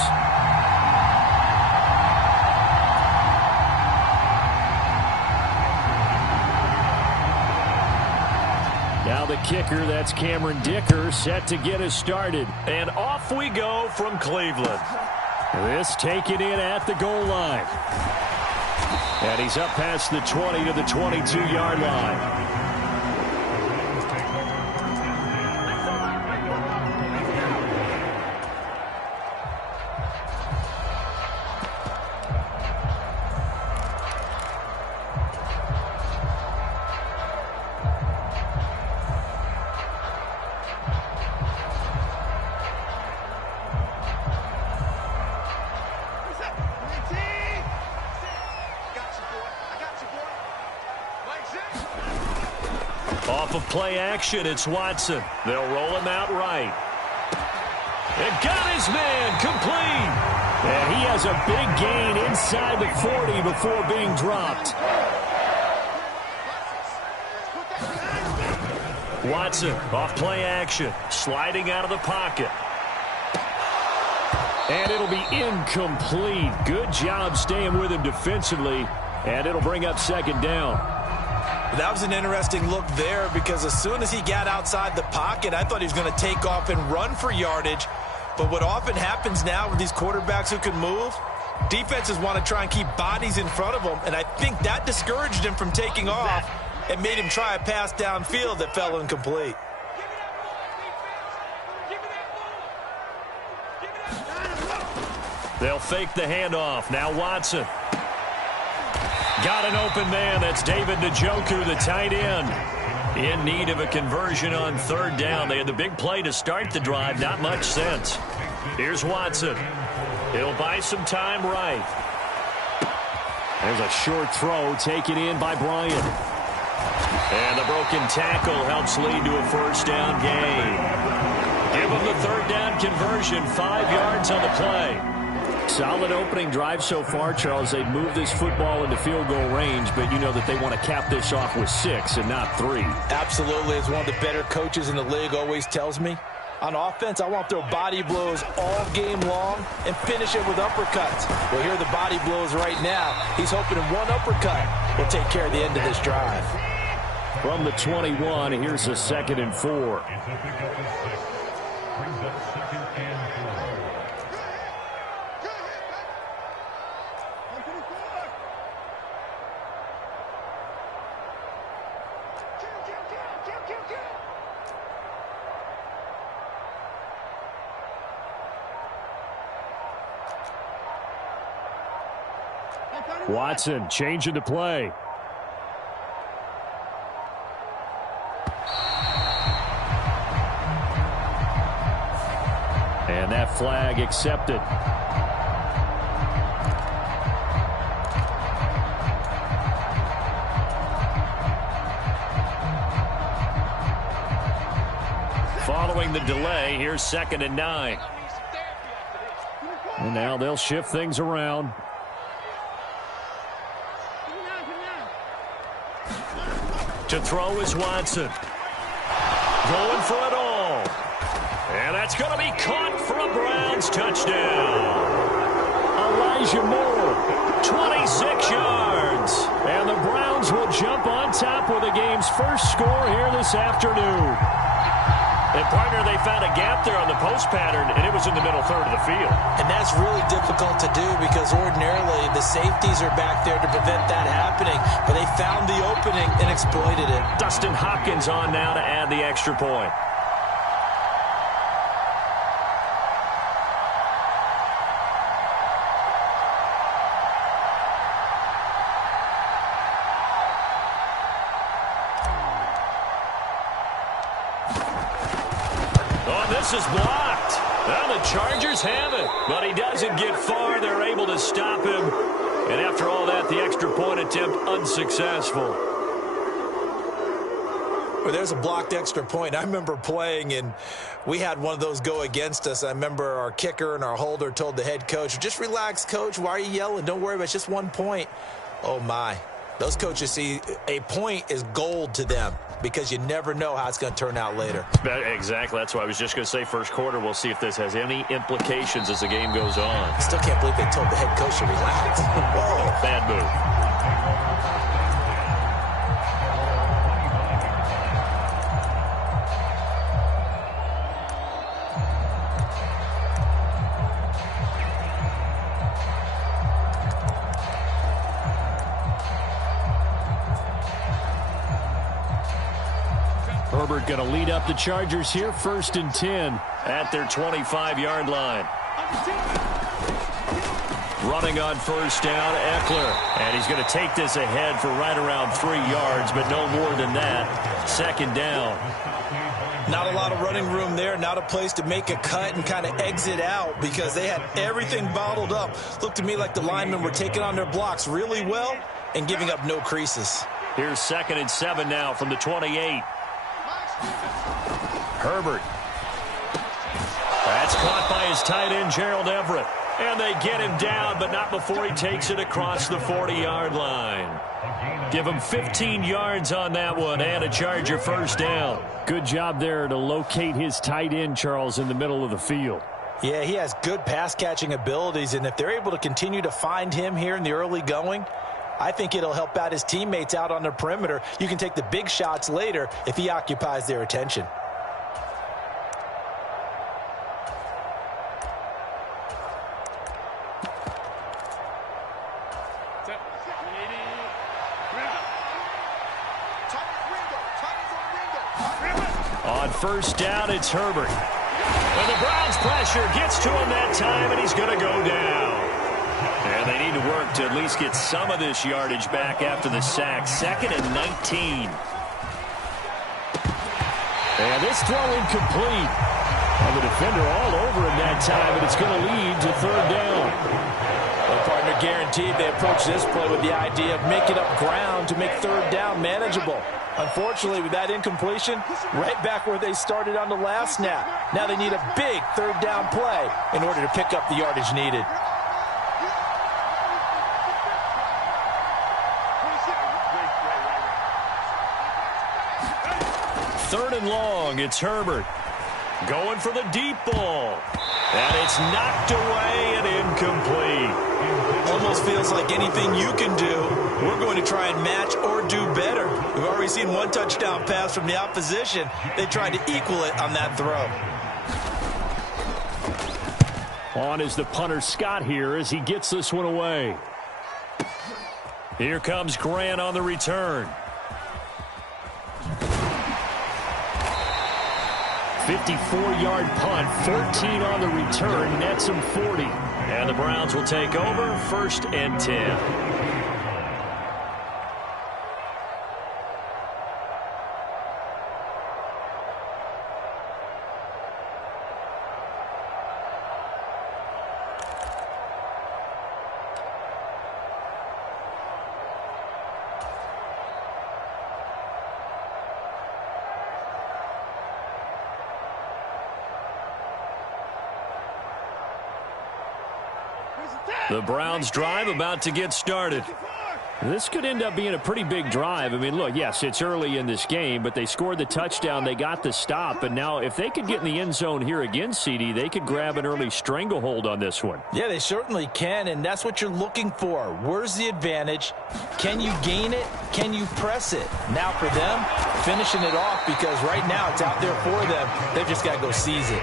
Now the kicker, that's Cameron Dicker, set to get us started. And off we go from Cleveland. This taken in at the goal line. And he's up past the 20 to the 22-yard line. Off of play action, it's Watson. They'll roll him out right. And got his man complete. And he has a big gain inside the 40 before being dropped. Watson off play action, sliding out of the pocket. And it'll be incomplete. Good job staying with him defensively. And it'll bring up second down. That was an interesting look there because as soon as he got outside the pocket, I thought he was going to take off and run for yardage. But what often happens now with these quarterbacks who can move, defenses want to try and keep bodies in front of them. And I think that discouraged him from taking off and made him try a pass downfield that fell incomplete. They'll fake the handoff. Now Watson. Got an open man. That's David Njoku, the tight end. In need of a conversion on third down. They had the big play to start the drive. Not much sense. Here's Watson. He'll buy some time right. There's a short throw taken in by Bryant. And the broken tackle helps lead to a first down gain. Give them the third down conversion. 5 yards on the play. Solid opening drive so far, Charles. They've moved this football into field goal range, but you know that they want to cap this off with 6 and not 3. Absolutely. As one of the better coaches in the league always tells me, on offense, I want to throw body blows all game long and finish it with uppercuts. Well, here are the body blows right now. He's hoping in one uppercut will take care of the end of this drive. From the 21, here's a 2nd and 4. Watson changing the play. And that flag accepted. Following the delay, here's 2nd and 9. And now they'll shift things around. To throw is Watson. Going for it all. And that's going to be caught for a Browns touchdown. Elijah Moore. 26 yards. And the Browns will jump on top with the game's first score here this afternoon. And, partner, they found a gap there on the post pattern, and it was in the middle third of the field. And that's really difficult to do because ordinarily the safeties are back there to prevent that happening. But they found the opening and exploited it. Dustin Hopkins on now to add the extra point. This is blocked. Well, the Chargers have it, but he doesn't get far. They're able to stop him. And after all that, the extra point attempt unsuccessful. Well, there's a blocked extra point. I remember playing, and we had one of those go against us. I remember our kicker and our holder told the head coach, just relax, coach. Why are you yelling? Don't worry about it. It's just 1 point. Oh, my. Those coaches see a point is gold to them because you never know how it's going to turn out later. Exactly. That's why I was just going to say first quarter. We'll see if this has any implications as the game goes on. I still can't believe they told the head coach to relax. Whoa. Bad move. Herbert going to lead up the Chargers here, 1st and 10 at their 25-yard line. Running on 1st down, Eckler. And he's going to take this ahead for right around 3 yards, but no more than that. 2nd down. Not a lot of running room there, not a place to make a cut and kind of exit out because they had everything bottled up. Looked to me like the linemen were taking on their blocks really well and giving up no creases. Here's 2nd and 7 now from the 28. Herbert. That's caught by his tight end, Gerald Everett. And they get him down, but not before he takes it across the 40-yard line. Give him 15 yards on that one and a Charger 1st down. Good job there to locate his tight end, Charles, in the middle of the field. Yeah, he has good pass-catching abilities, and if they're able to continue to find him here in the early going, I think it'll help out his teammates out on the perimeter. You can take the big shots later if he occupies their attention. On 1st down, it's Herbert. And the Browns pressure gets to him that time, and he's going to go down. And they need to work to at least get some of this yardage back after the sack. 2nd and 19. And this throw incomplete. And the defender all over him that time, and it's going to lead to 3rd down. Well, partner, guaranteed they approach this play with the idea of making up ground to make 3rd down manageable. Unfortunately, with that incompletion, right back where they started on the last snap. Now they need a big 3rd down play in order to pick up the yardage needed. 3rd and long, it's Herbert. Going for the deep ball. And it's knocked away and incomplete. Almost feels like anything you can do, we're going to try and match or do better. We've already seen one touchdown pass from the opposition. They tried to equal it on that throw. On is the punter Scott here as he gets this one away. Here comes Grant on the return. 54-yard punt, 14 on the return, nets him 40. And the Browns will take over, 1st and 10. The Browns drive about to get started. This could end up being a pretty big drive. I mean, look, yes, it's early in this game, but they scored the touchdown. They got the stop. And now if they could get in the end zone here again, CD, they could grab an early stranglehold on this one. Yeah, they certainly can, and that's what you're looking for. Where's the advantage? Can you gain it? Can you press it? Now for them, finishing it off because right now it's out there for them. They've just got to go seize it.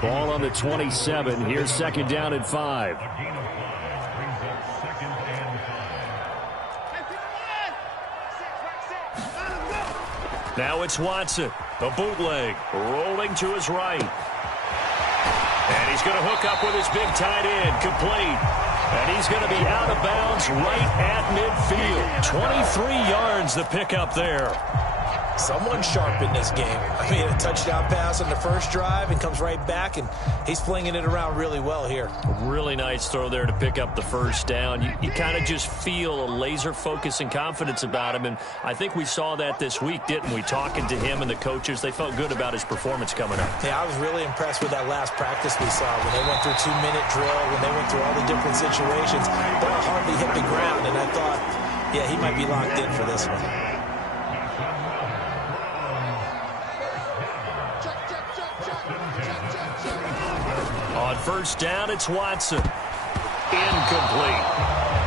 Ball on the 27. Here's 2nd down and 5. Now it's Watson, a bootleg, rolling to his right. And he's going to hook up with his big tight end, complete. And he's going to be out of bounds right at midfield. 23 yards the pickup there. Someone sharp in this game. I mean, a touchdown pass on the first drive and comes right back, and he's flinging it around really well here. Really nice throw there to pick up the 1st down. You kind of just feel a laser focus and confidence about him, and I think we saw that this week, didn't we? Talking to him and the coaches, they felt good about his performance coming up. Yeah, I was really impressed with that last practice we saw when they went through 2-minute drill, when they went through all the different situations. Ball hardly hit the ground, and I thought, yeah, he might be locked in for this one. On 1st down, it's Watson. Incomplete.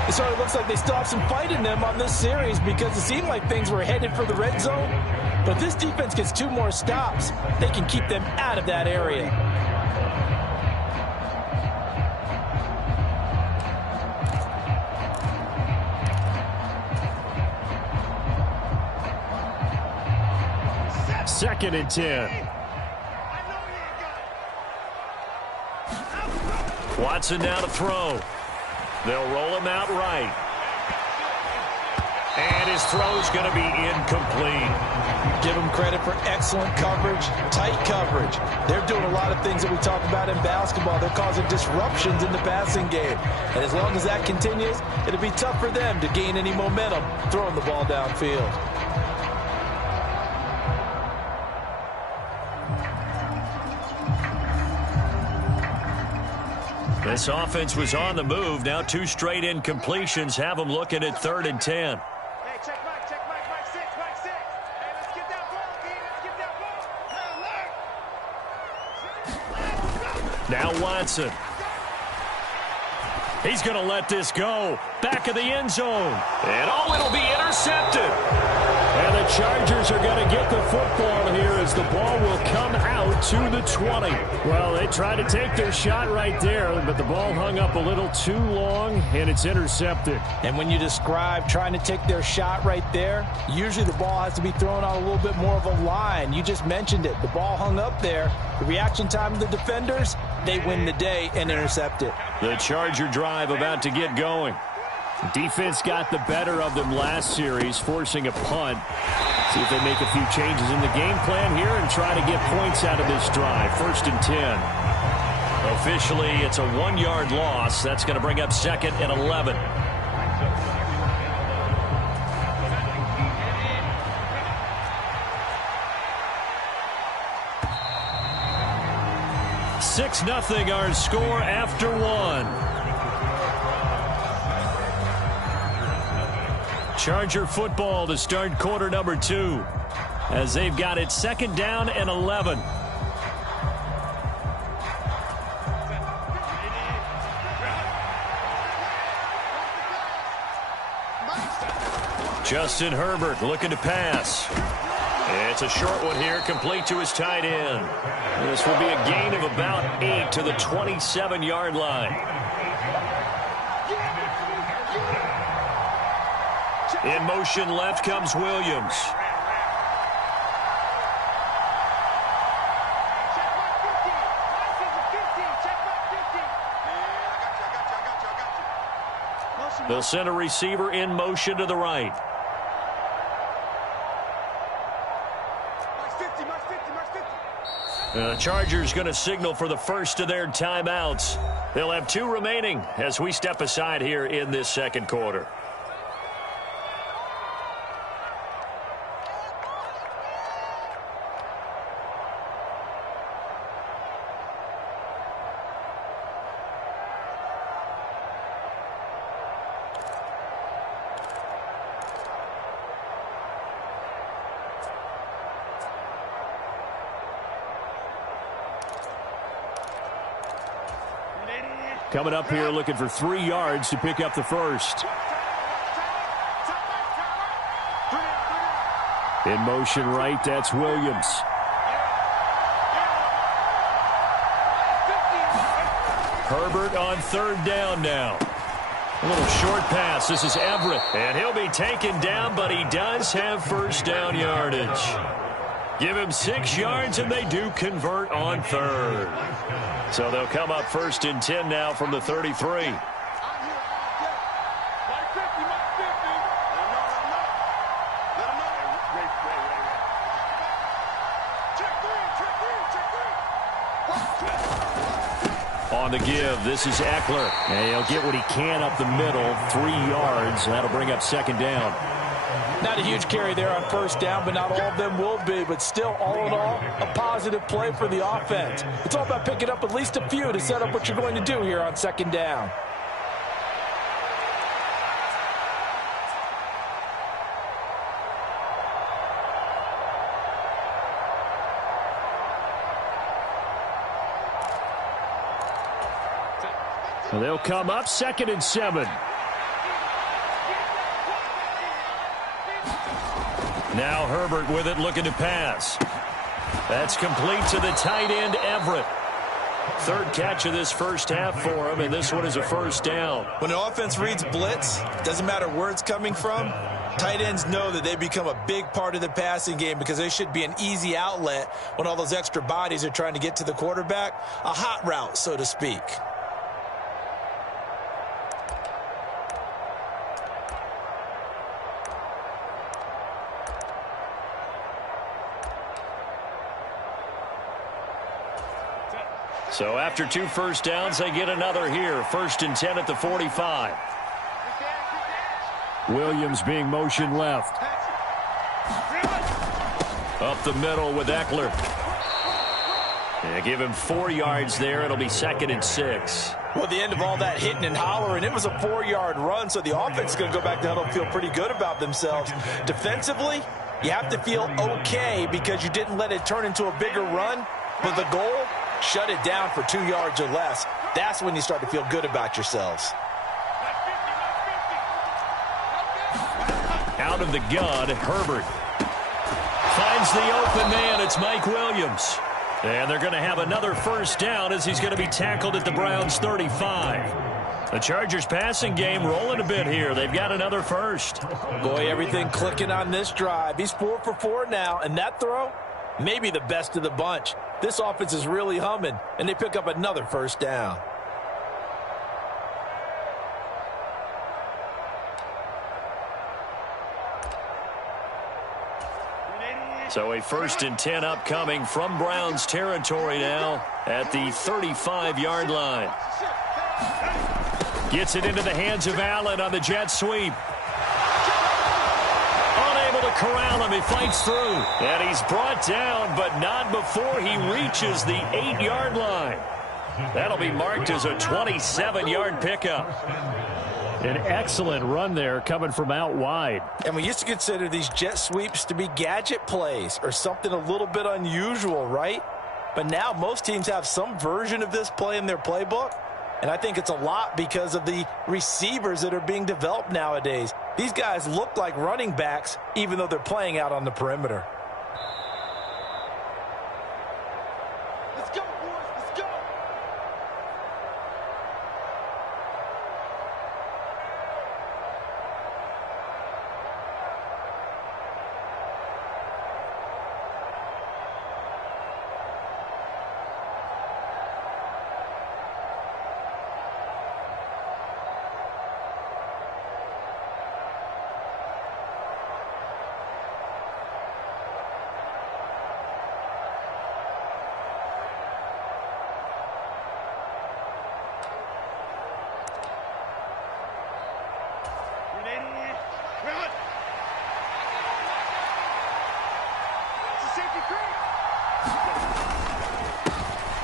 It sort of looks like they still have some fight in them on this series because it seemed like things were headed for the red zone. But if this defense gets 2 more stops, they can keep them out of that area. 2nd and 10. Watson now to throw. They'll roll him out right. And his throw's going to be incomplete. Give them credit for excellent coverage, tight coverage. They're doing a lot of things that we talk about in basketball. They're causing disruptions in the passing game. And as long as that continues, it'll be tough for them to gain any momentum throwing the ball downfield. This offense was on the move. Now 2 straight incompletions have them looking at 3rd and 10. Hey, check Mike 6. Hey, let's get that ball, D. Let's get that ball. Now Watson. He's going to let this go. Back of the end zone. And it'll be intercepted. And the Chargers are going to get the football here as the ball will come out to the 20. Well, they tried to take their shot right there, but the ball hung up a little too long, and it's intercepted. And when you describe trying to take their shot right there, usually the ball has to be thrown out a little bit more of a line. You just mentioned it. The ball hung up there. The reaction time of the defenders, they win the day and intercept it. The Charger drive about to get going. Defense got the better of them last series, forcing a punt. See if they make a few changes in the game plan here and try to get points out of this drive. 1st and 10. Officially, it's a 1-yard loss. That's going to bring up 2nd and 11. Six 0 our score after 1. Charger football to start quarter number 2 as they've got it 2nd down and 11. Justin Herbert looking to pass. It's a short one here, complete to his tight end. This will be a gain of about 8 to the 27-yard line. In motion left comes Williams. They'll send a receiver in motion to the right. The Chargers going to signal for the first of their timeouts. They'll have 2 remaining as we step aside here in this 2nd quarter. Coming up here looking for 3 yards to pick up the first. In motion right, that's Williams. Herbert on 3rd down now. A little short pass. This is Everett. And he'll be taken down, but he does have 1st down yardage. Give him 6 yards, and they do convert on 3rd. So they'll come up 1st and 10 now from the 33. On the give, this is Eckler. And he'll get what he can up the middle, 3 yards. That'll bring up 2nd down. Not a huge carry there on 1st down, but not all of them will be. But still, all in all, a positive play for the offense. It's all about picking up at least a few to set up what you're going to do here on 2nd down. And they'll come up 2nd and 7. Now Herbert with it, looking to pass. That's complete to the tight end, Everett. 3rd catch of this first half for him, and this one is a 1st down. When an offense reads blitz, doesn't matter where it's coming from, Tight ends know that they become a big part of the passing game because they should be an easy outlet when all those extra bodies are trying to get to the quarterback. A hot route, so to speak. So after 2 first downs, they get another here. 1st and 10 at the 45. Williams being motion left. Up the middle with Eckler. They give him 4 yards there. It'll be 2nd and 6. Well, at the end of all that hitting and hollering, it was a 4-yard run, so the offense is going to go back to huddle and feel pretty good about themselves. Defensively, you have to feel okay because you didn't let it turn into a bigger run, but the goal, shut it down for 2 yards or less. That's when you start to feel good about yourselves. Out of the gun, Herbert finds the open man. It's Mike Williams. And they're going to have another first down as he's going to be tackled at the Browns' 35. The Chargers passing game rolling a bit here. They've got another first. Boy, everything clicking on this drive. He's 4 for 4 now, and that throw, maybe the best of the bunch. This offense is really humming, and they pick up another first down. So a 1st and 10 upcoming from Browns territory now at the 35-yard line. Gets it into the hands of Allen on the jet sweep. Unable to corral him. He fights through. And he's brought down, but not before he reaches the 8-yard line. That'll be marked as a 27-yard pickup. An excellent run there coming from out wide. And we used to consider these jet sweeps to be gadget plays or something a little bit unusual, right? But now most teams have some version of this play in their playbook. And I think it's a lot because of the receivers that are being developed nowadays. These guys look like running backs even though they're playing out on the perimeter. Let's go, boys. Let's go.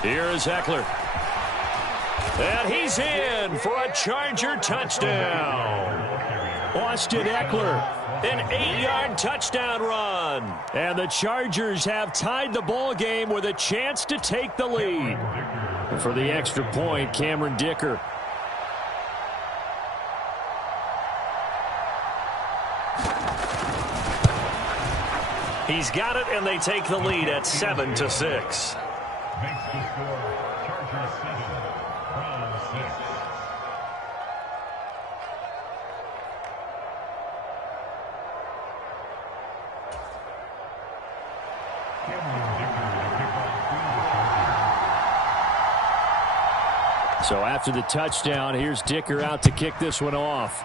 Here is Eckler. And he's in for a Charger touchdown. Austin Eckler, an 8-yard touchdown run. And the Chargers have tied the ball game with a chance to take the lead. For the extra point, Cameron Dicker. He's got it, and they take the lead at 7-6. Makes the score Chargers 7, Browns 6. So after the touchdown, here's Dicker out to kick this one off.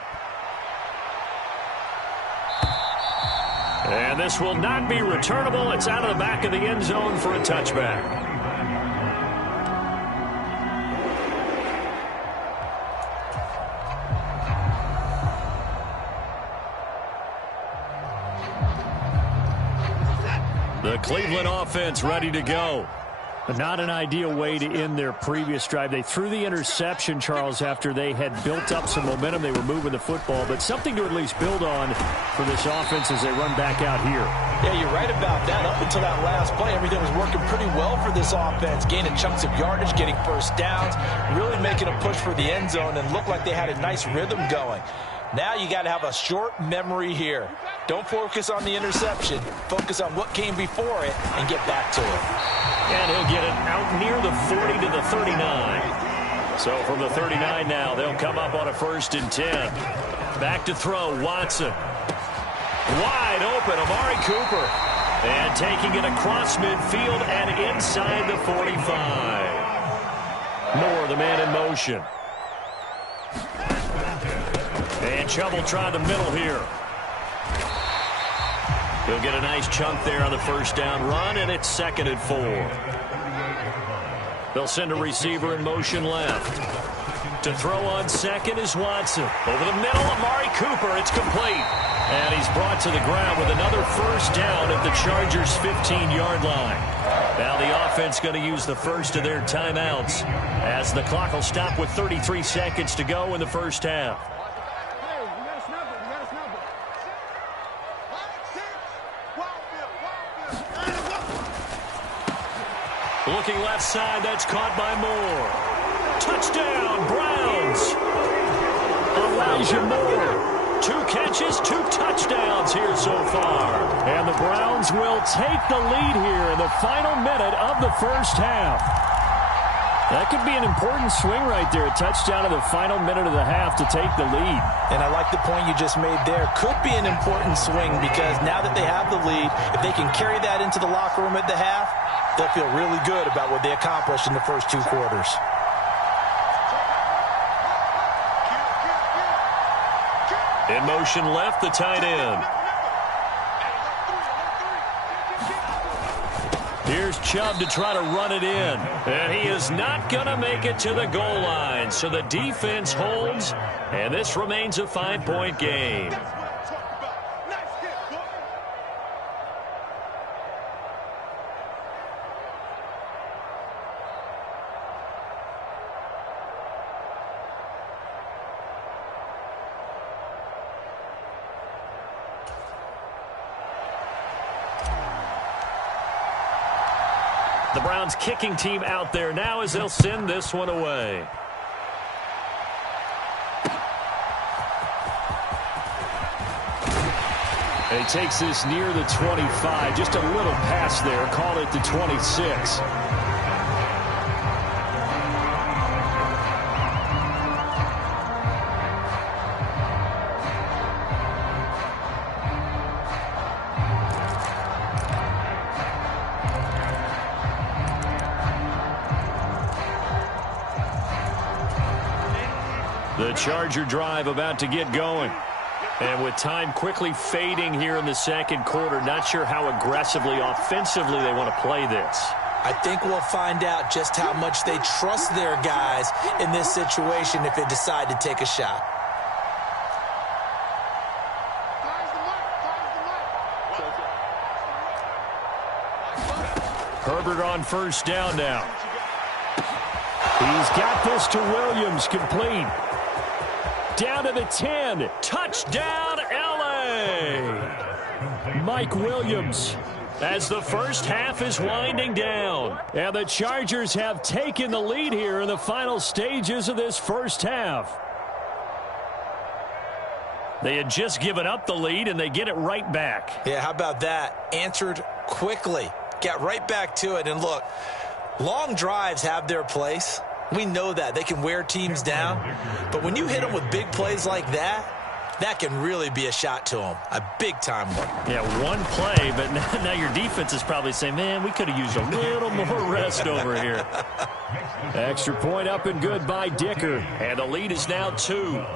And this will not be returnable. It's out of the back of the end zone for a touchback. The Cleveland offense ready to go. But not an ideal way to end their previous drive. They threw the interception, Charles, after they had built up some momentum. They were moving the football, but something to at least build on for this offense as they run back out here. Yeah, you're right about that. Up until that last play, everything was working pretty well for this offense, gaining chunks of yardage, getting first downs, really making a push for the end zone, and looked like they had a nice rhythm going. Now you got to have a short memory here. Don't focus on the interception. Focus on what came before it and get back to it. And he'll get it out near the 40 to the 39. So from the 39 now, they'll come up on a 1st and 10. Back to throw, Watson. Wide open, Amari Cooper. And taking it across midfield and inside the 45. Moore, the man in motion. And Chubb will try the middle here. He'll get a nice chunk there on the first down run, and it's 2nd and 4. They'll send a receiver in motion left. To throw on second is Watson. Over the middle, Amari Cooper. It's complete. And he's brought to the ground with another first down at the Chargers' 15-yard line. Now the offense going to use the first of their timeouts as the clock will stop with 33 seconds to go in the first half. Looking left side, that's caught by Moore. Touchdown, Browns. Elijah Moore. 2 catches, 2 touchdowns here so far. And the Browns will take the lead here in the final minute of the first half. That could be an important swing right there. A touchdown in the final minute of the half to take the lead. And I like the point you just made there. Could be an important swing because now that they have the lead, if they can carry that into the locker room at the half, they'll feel really good about what they accomplished in the first 2 quarters. In motion left, the tight end. Here's Chubb to try to run it in. And he is not going to make it to the goal line. So the defense holds, and this remains a 5-point game. The Browns kicking team out there now as they'll send this one away. He takes this near the 25. Just a little pass there. Called it the 26. The Charger drive about to get going. And with time quickly fading here in the second quarter, not sure how aggressively, offensively they want to play this. I think we'll find out just how much they trust their guys in this situation if they decide to take a shot. Herbert on first down now. He's got this to Williams, complete. Down to the 10. Touchdown, L.A. Mike Williams as the first half is winding down. And the Chargers have taken the lead here in the final stages of this first half. They had just given up the lead, and they get it right back. Yeah, how about that? Answered quickly. Got right back to it. And look, long drives have their place. We know that. They can wear teams down. But when you hit them with big plays like that, that can really be a shot to them. A big-time one. Yeah, one play, but now your defense is probably saying, man, we could have used a little more rest over here. Extra point up and good by Dicker. And the lead is now 2.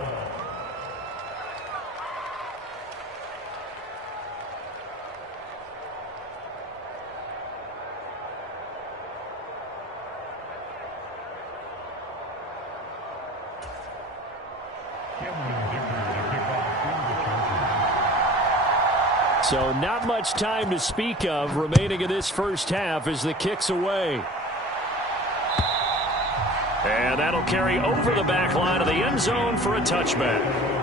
So not much time to speak of remaining in this first half as the kick's away. And that'll carry over the back line of the end zone for a touchback.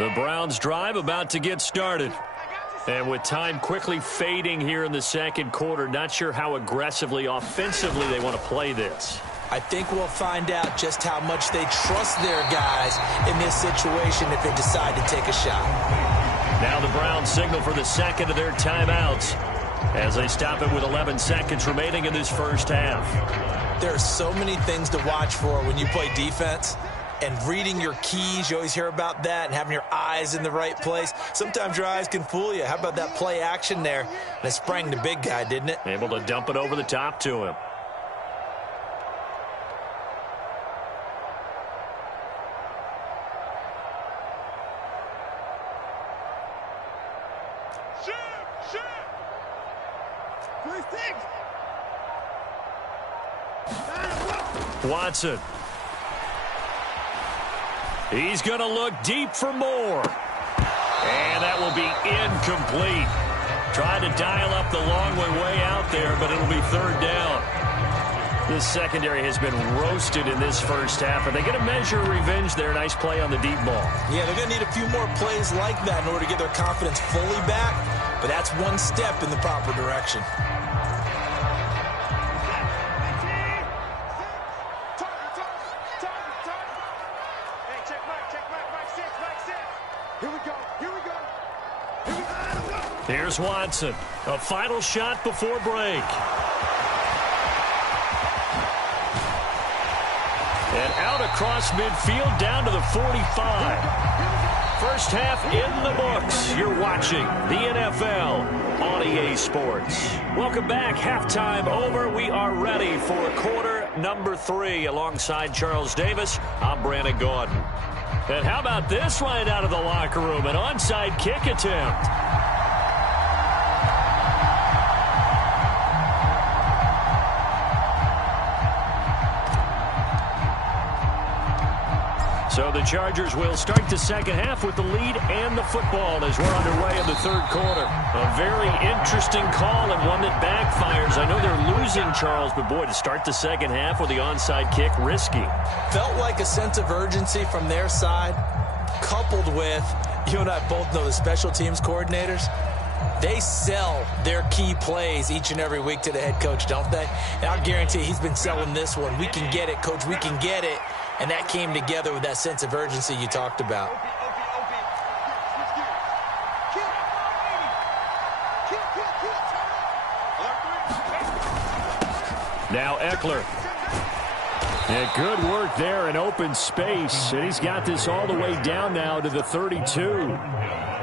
The Browns drive about to get started. And with time quickly fading here in the second quarter, not sure how aggressively, offensively they want to play this. I think we'll find out just how much they trust their guys in this situation if they decide to take a shot. Now the Browns signal for the second of their timeouts as they stop it with 11 seconds remaining in this first half. There are so many things to watch for when you play defense. And reading your keys, you always hear about that, and having your eyes in the right place. Sometimes your eyes can fool you. How about that play action there? And it sprang the big guy, didn't it? Able to dump it over the top to him. Watson. He's going to look deep for more. And that will be incomplete. Trying to dial up the long way out there, but it'll be third down. This secondary has been roasted in this first half. Are they going to measure revenge there? Nice play on the deep ball. Yeah, they're going to need a few more plays like that in order to get their confidence fully back. But that's one step in the proper direction. Here's Watson. A final shot before break. And out across midfield down to the 45. First half in the books. You're watching the NFL on EA Sports. Welcome back. Halftime over. We are ready for quarter number 3. Alongside Charles Davis, I'm Brandon Gaudin. And how about this right out of the locker room? An onside kick attempt. So the Chargers will start the second half with the lead and the football as we're underway in the third quarter. A very interesting call and one that backfires. I know they're losing, Charles, but boy, to start the second half with the onside kick, risky. Felt like a sense of urgency from their side, coupled with, you and I both know the special teams coordinators. They sell their key plays each and every week to the head coach, don't they? And I'll guarantee he's been selling this one. We can get it, coach, we can get it. And that came together with that sense of urgency you talked about. Now Eckler. Yeah, good work there in open space. And he's got this all the way down now to the 32.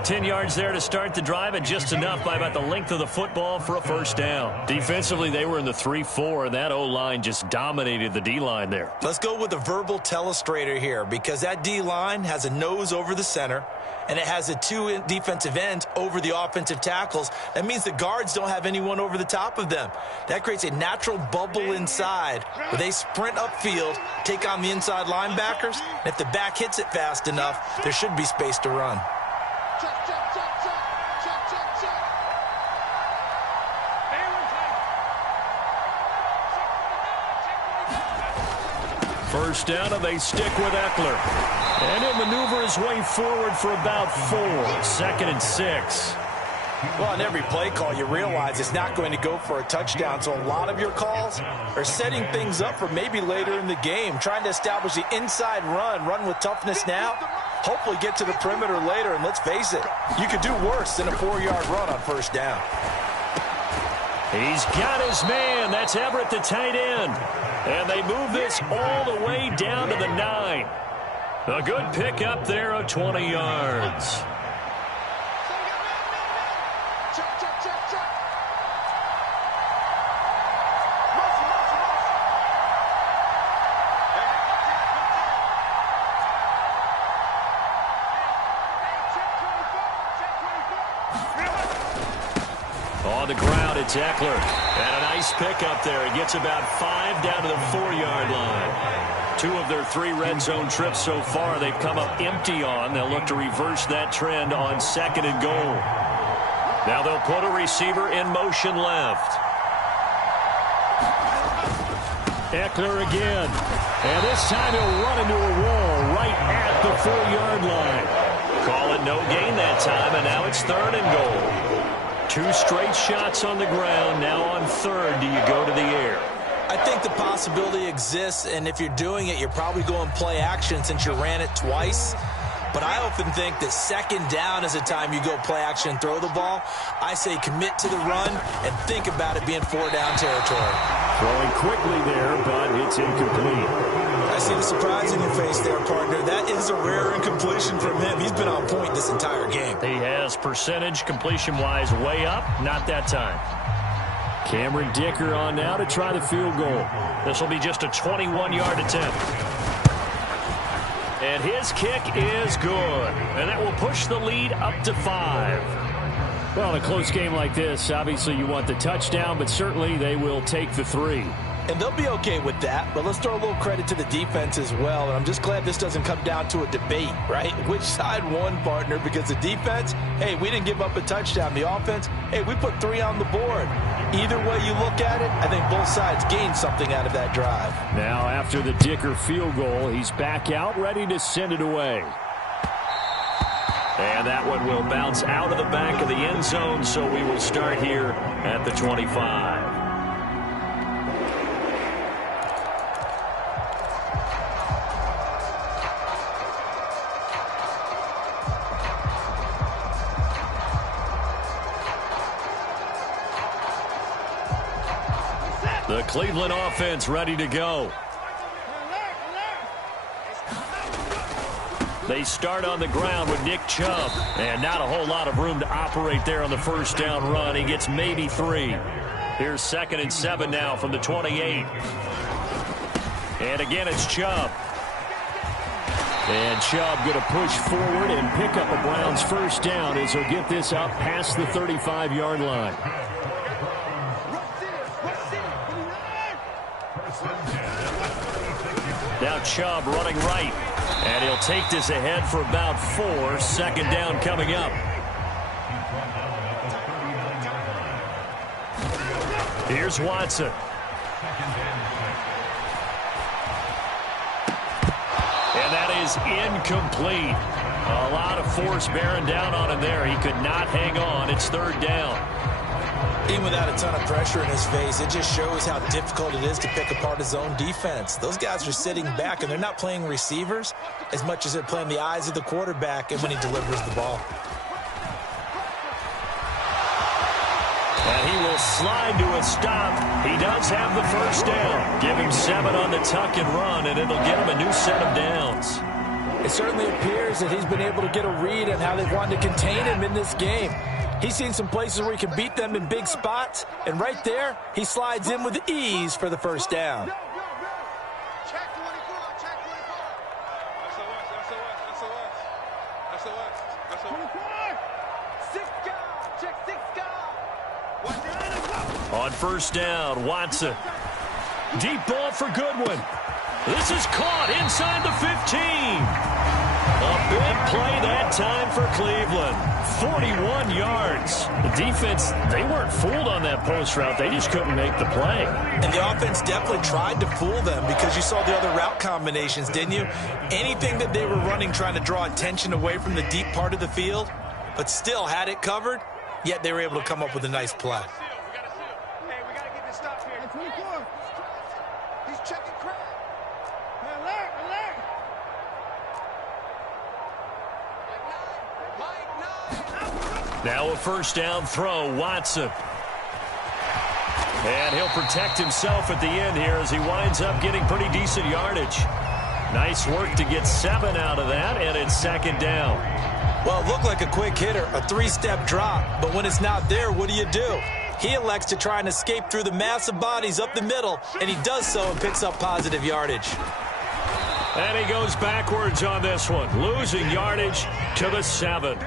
10 yards there to start the drive, and just enough by about the length of the football for a first down. Defensively, they were in the 3-4, and that O-line just dominated the D-line there. Let's go with a verbal telestrator here, because that D-line has a nose over the center, and it has a 2 defensive ends over the offensive tackles. That means the guards don't have anyone over the top of them. That creates a natural bubble inside where they sprint upfield, take on the inside linebackers, and if the back hits it fast enough, there should be space to run. First down, and they stick with Eckler. And he'll maneuver his way forward for about 4. 2nd and 6. Well, on every play call, you realize it's not going to go for a touchdown. So a lot of your calls are setting things up for maybe later in the game, trying to establish the inside run with toughness now, hopefully get to the perimeter later. And let's face it, you could do worse than a 4-yard run on first down. He's got his man. That's Everett, the tight end. And they move this all the way down to the 9. A good pickup there of 20 yards. On the ground, it's Eckler. And a nice pickup there. He gets about 5 down to the 4-yard line. 2 of their 3 red zone trips so far they've come up empty on. They'll look to reverse that trend on 2nd and goal. Now they'll put a receiver in motion left. Eckler again. And this time he'll run into a wall right at the 4-yard line. Call no gain that time, and now it's 3rd and goal. 2 straight shots on the ground. Now on 3rd, do you go to the air? I think the possibility exists, and if you're doing it, you're probably going play action since you ran it twice. But I often think that 2nd down is a time you go play action and throw the ball. I say commit to the run and think about it being 4-down territory. Throwing quickly there, but it's incomplete. I see the surprise in your face there, partner. That is a rare incompletion from him. He's been on point this entire game. He has percentage completion-wise way up. Not that time. Cameron Dicker on now to try the field goal. This will be just a 21-yard attempt. And his kick is good. And that will push the lead up to 5. Well, in a close game like this, obviously you want the touchdown, but certainly they will take the 3. And they'll be okay with that, but let's throw a little credit to the defense as well. And I'm just glad this doesn't come down to a debate, right? Which side won, partner? Because the defense, hey, we didn't give up a touchdown. The offense, hey, we put 3 on the board. Either way you look at it, I think both sides gained something out of that drive. Now after the Dicker field goal, he's back out, ready to send it away. And that one will bounce out of the back of the end zone, so we will start here at the 25. The Cleveland offense ready to go. They start on the ground with Nick Chubb. And not a whole lot of room to operate there on the 1st down run. He gets maybe 3. Here's 2nd and 7 now from the 28. And again, it's Chubb. And Chubb going to push forward and pick up a Browns 1st down as he'll get this up past the 35-yard line. Now Chubb running right. And he'll take this ahead for about 4. 2nd down coming up. Here's Watson. And that is incomplete. A lot of force bearing down on him there. He could not hang on. It's 3rd down. Even without a ton of pressure in his face, it just shows how difficult it is to pick apart his own defense. Those guys are sitting back, and they're not playing receivers as much as they're playing the eyes of the quarterback and when he delivers the ball. And he will slide to a stop. He does have the 1st down. Give him 7 on the tuck and run, and it'll get him a new set of downs. It certainly appears that he's been able to get a read on how they've wanted to contain him in this game. He's seen some places where he can beat them in big spots, and right there, he slides in with ease for the 1st down. Check 24, check 24. That's a 24. 6 guard, check 6 guard. On 1st down, Watson. Deep ball for Goodwin. This is caught inside the 15. A big play that time for Cleveland. 41 yards. The defense, they weren't fooled on that post route. They just couldn't make the play. And the offense definitely tried to fool them because you saw the other route combinations, didn't you? Anything that they were running trying to draw attention away from the deep part of the field, but still had it covered, yet they were able to come up with a nice play. Hey, we got to get this stop here. 24. He's checking crap. Alert, alert. Now a 1st down throw, Watson. And he'll protect himself at the end here as he winds up getting pretty decent yardage. Nice work to get 7 out of that, and it's 2nd down. Well, it looked like a quick hitter, a 3-step drop, but when it's not there, what do? He elects to try and escape through the massive bodies up the middle, and he does so and picks up positive yardage. And he goes backwards on this one, losing yardage to the 7.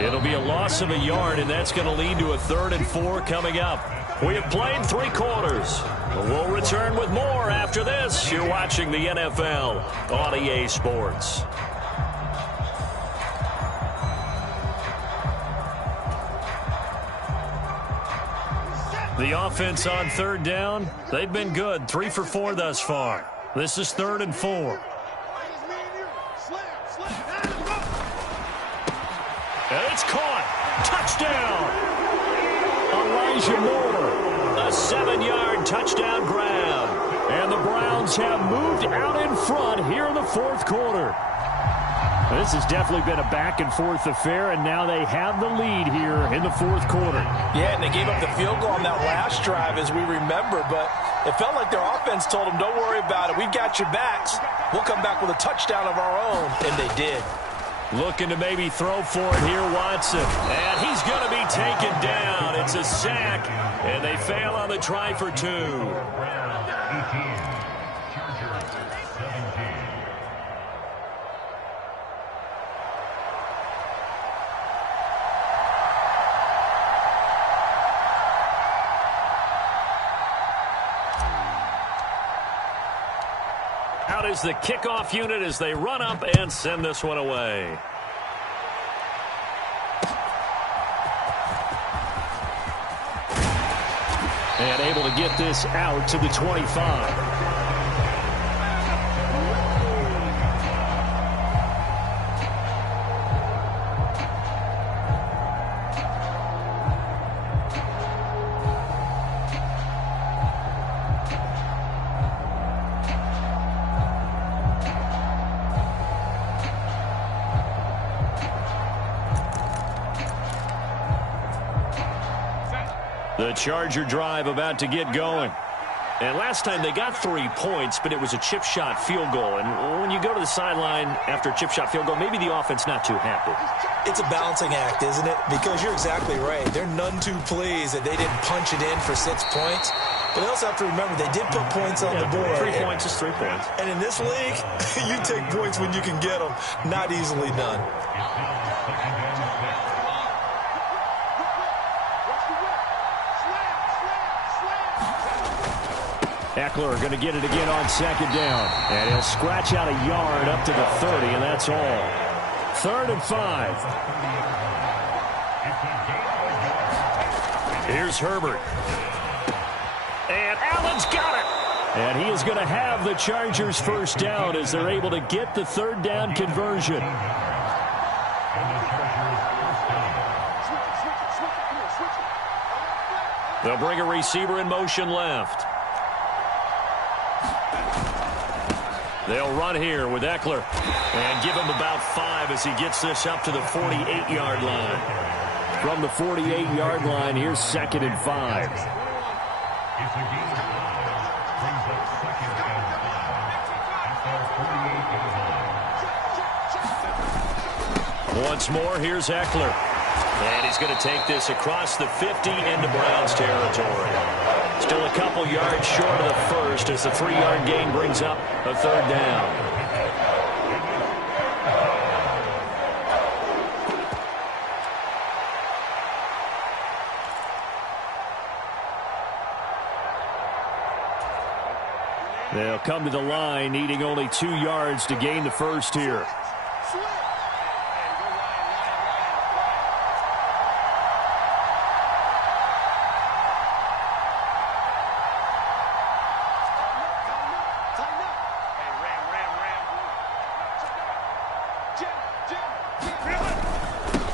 It'll be a loss of a yard, and that's going to lead to a 3rd and 4 coming up. We have played 3 quarters. We'll return with more after this. You're watching the NFL on EA Sports. The offense on 3rd down, they've been good. 3 for 4 thus far. This is 3rd and 4. It's caught. Touchdown. Elijah Moore. A 7-yard touchdown grab. And the Browns have moved out in front here in the fourth quarter. This has definitely been a back-and-forth affair, and now they have the lead here in the fourth quarter. Yeah, and they gave up the field goal on that last drive, as we remember, but it felt like their offense told them, don't worry about it. We've got your backs. We'll come back with a touchdown of our own, and they did. Looking to maybe throw for it here, Watson. And he's going to be taken down. It's a sack, and they fail on the try for 2. Browns 18, Chargers 17. Out is the kickoff unit as they run up and send this one away. And able to get this out to the 25. The Charger drive about to get going. And last time they got 3 points, but it was a chip shot field goal. And when you go to the sideline after a chip shot field goal, maybe the offense not too happy. It's a balancing act, isn't it? Because you're exactly right. They're none too pleased that they didn't punch it in for 6 points. But they also have to remember they did put points on the board. 3 points is 3 points. And in this league, you take points when you can get them. Not easily done. Eckler going to get it again on 2nd down. And he'll scratch out a yard up to the 30, and that's all. 3rd and 5. Here's Herbert. And Allen's got it. And he is going to have the Chargers first down as they're able to get the 3rd down conversion. They'll bring a receiver in motion left. They'll run here with Eckler and give him about 5 as he gets this up to the 48-yard line. From the 48-yard line, here's 2nd and 5. Once more, here's Eckler. And he's going to take this across the 50 into Browns territory. Still a couple yards short of the first as the 3-yard gain brings up a 3rd down. They'll come to the line needing only 2 yards to gain the first here.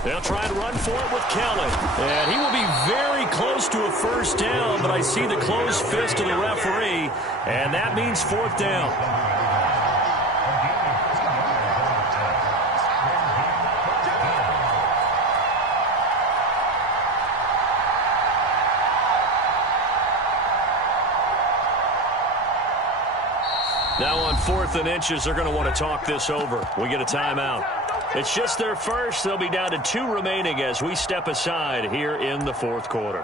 They'll try and run for it with Kellen. And he will be very close to a first down, but I see the closed fist of the referee, and that means 4th down. Now on 4th and inches, they're going to want to talk this over. We get a timeout. It's just their first. They'll be down to 2 remaining as we step aside here in the 4th quarter.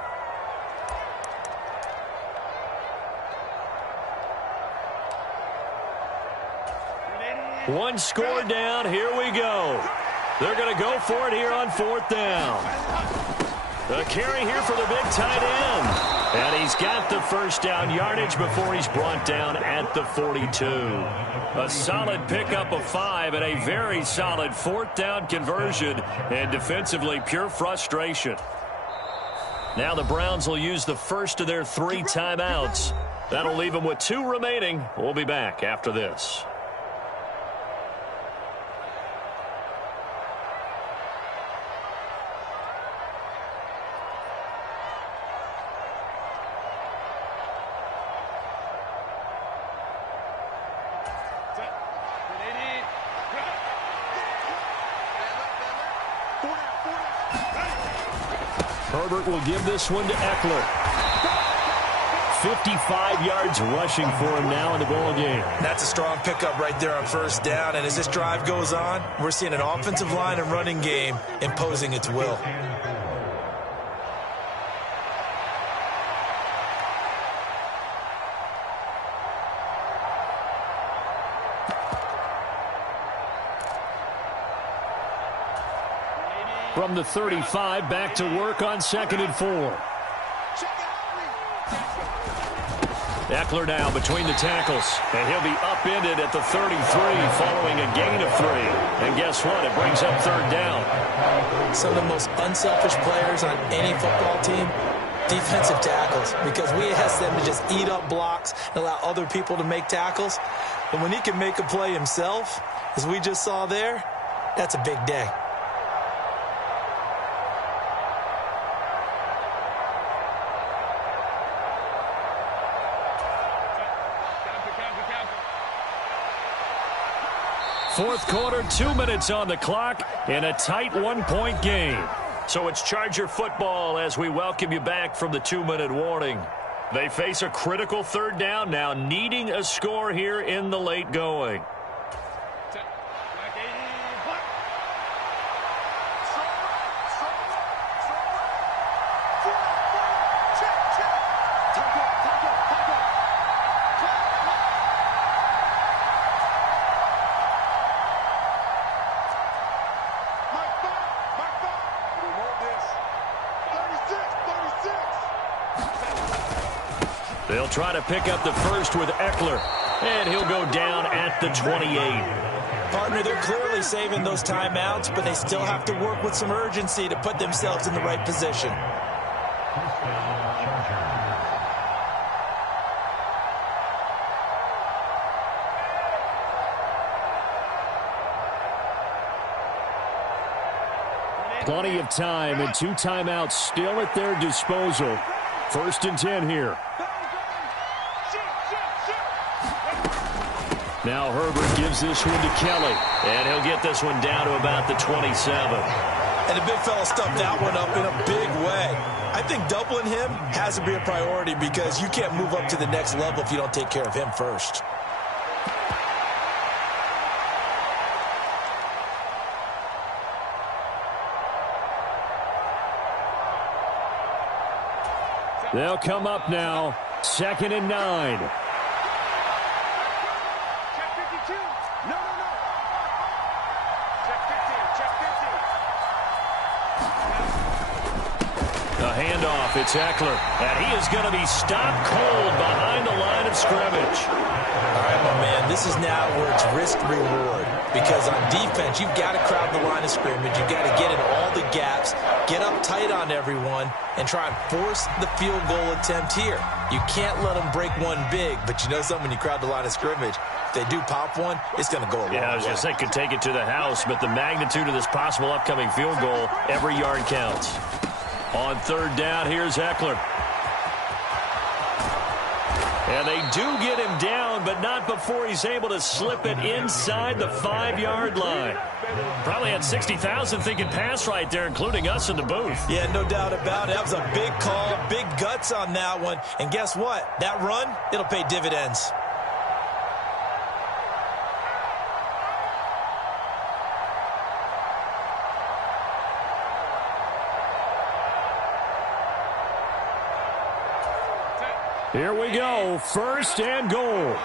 One score down. Here we go. They're going to go for it here on 4th down. The carry here for the big tight end. And he's got the first down yardage before he's brought down at the 42. A solid pickup of 5 and a very solid 4th down conversion. And defensively, pure frustration. Now the Browns will use the first of their 3 timeouts. That'll leave them with 2 remaining. We'll be back after this. Herbert will give this one to Eckler. 55 yards rushing for him now in the ball game. That's a strong pickup right there on first down. And as this drive goes on, we're seeing an offensive line and running game imposing its will. From the 35, back to work on 2nd and 4. Eckler now between the tackles, and he'll be upended at the 33 following a gain of 3. And guess what? It brings up 3rd down. Some of the most unselfish players on any football team, defensive tackles, because we ask them to just eat up blocks and allow other people to make tackles. But when he can make a play himself, as we just saw there, that's a big day. Fourth quarter, 2 minutes on the clock in a tight 1-point game. So it's Charger football as we welcome you back from the 2-minute warning. They face a critical 3rd down now, needing a score here in the late going. They'll try to pick up the first with Eckler, and he'll go down at the 28. Partner, they're clearly saving those timeouts, but they still have to work with some urgency to put themselves in the right position. Plenty of time and 2 timeouts still at their disposal. 1st and 10 here. Now Herbert gives this one to Kelly, and he'll get this one down to about the 27. And the big fella stuffed that one up in a big way. I think doubling him has to be a priority because you can't move up to the next level if you don't take care of him first. They'll come up now, 2nd and 9. Check 52. No. Check 50. Check 50. A handoff, it's Eckler, and he is going to be stopped cold behind the line of scrimmage. All right, my man, this is now where it's risk-reward. Because on defense, you've got to crowd the line of scrimmage. You've got to get in all the gaps, get up tight on everyone, and try and force the field goal attempt here. You can't let them break one big, but you know something, when you crowd the line of scrimmage, if they do pop one, it's going to go a long way. Yeah, I was going to say, could take it to the house, but the magnitude of this possible upcoming field goal, every yard counts. On 3rd down, here's Eckler. And they do get him down, but not before he's able to slip it inside the 5-yard line. Probably had 60,000 thinking pass right there, including us in the booth. Yeah, no doubt about it. That was a big call, big guts on that one. And guess what? That run, it'll pay dividends. Here we go, 1st and goal.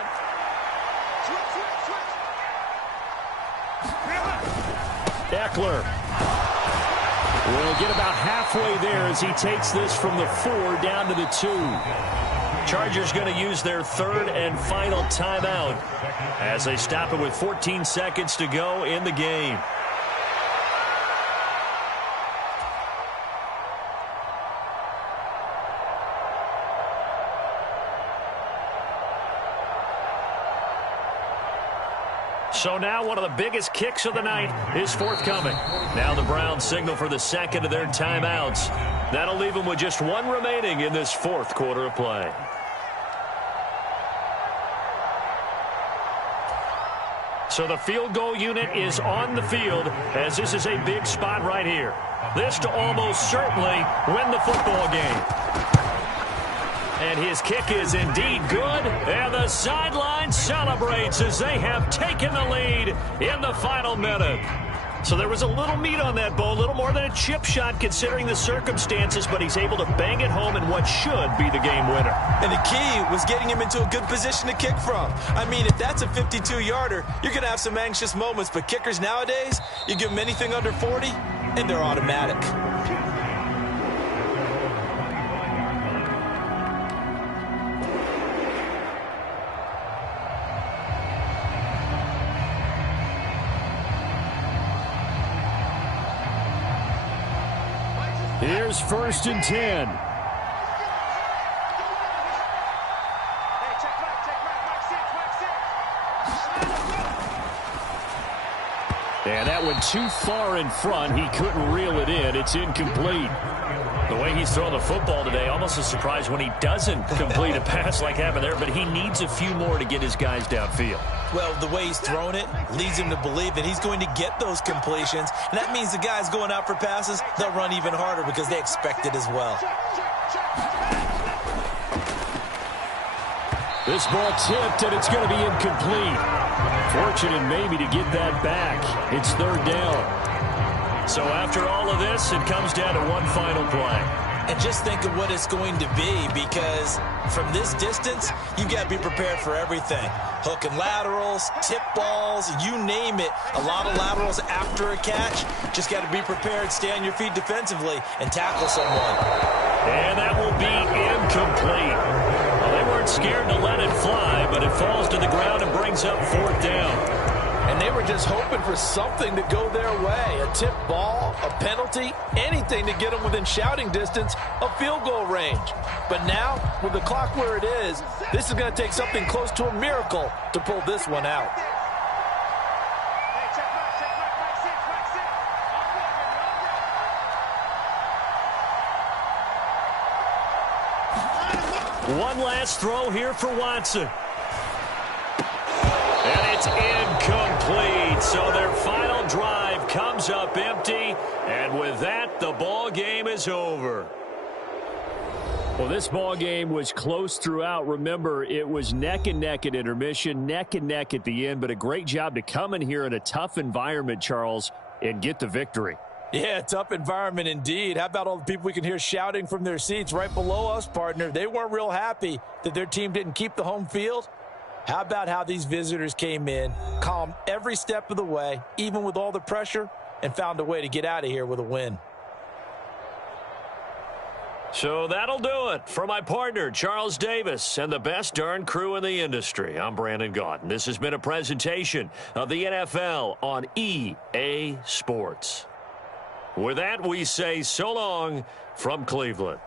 Eckler will get about halfway there as he takes this from the 4 down to the 2. Chargers going to use their 3rd and final timeout as they stop it with 14 seconds to go in the game. So now one of the biggest kicks of the night is forthcoming. Now the Browns signal for the 2nd of their timeouts. That'll leave them with just 1 remaining in this 4th quarter of play. So the field goal unit is on the field as this is a big spot right here. This to almost certainly win the football game. And his kick is indeed good. And the sideline celebrates as they have taken the lead in the final minute. So there was a little meat on that bone, a little more than a chip shot considering the circumstances, but he's able to bang it home in what should be the game winner. And the key was getting him into a good position to kick from. I mean, if that's a 52-yarder, you're going to have some anxious moments, but kickers nowadays, you give them anything under 40, and they're automatic. Here's 1st and 10. Hey, check back, six. And that went too far in front. He couldn't reel it in. It's incomplete. The way he's throwing the football today, almost a surprise when he doesn't complete a pass like happened there, but he needs a few more to get his guys downfield. Well, the way he's thrown it leads him to believe that he's going to get those completions. And that means the guys going out for passes, they'll run even harder because they expect it as well. This ball tipped, and it's going to be incomplete. Fortunate maybe to get that back. It's 3rd down. So after all of this, it comes down to one final play. And just think of what it's going to be, because from this distance, you've got to be prepared for everything. Hook and laterals, tip balls, you name it. A lot of laterals after a catch. Just got to be prepared, stay on your feet defensively, and tackle someone. And that will be incomplete. Well, they weren't scared to let it fly, but it falls to the ground and brings up 4th down. And they were just hoping for something to go their way. A tip ball, a penalty, anything to get them within shouting distance of field goal range. But now, with the clock where it is, this is going to take something close to a miracle to pull this one out. Hey, check back, six. One last throw here for Watson. And it's incomplete. So their final drive comes up empty. And with that, the ball game is over. Well, this ball game was close throughout. Remember, it was neck and neck at intermission, neck and neck at the end. But a great job to come in here in a tough environment, Charles, and get the victory. Yeah, tough environment indeed. How about all the people we can hear shouting from their seats right below us, partner? They weren't real happy that their team didn't keep the home field. How about how these visitors came in, calm every step of the way, even with all the pressure, and found a way to get out of here with a win. So that'll do it for my partner, Charles Davis, and the best darn crew in the industry. I'm Brandon Gaudin. This has been a presentation of the NFL on EA Sports. With that, we say so long from Cleveland.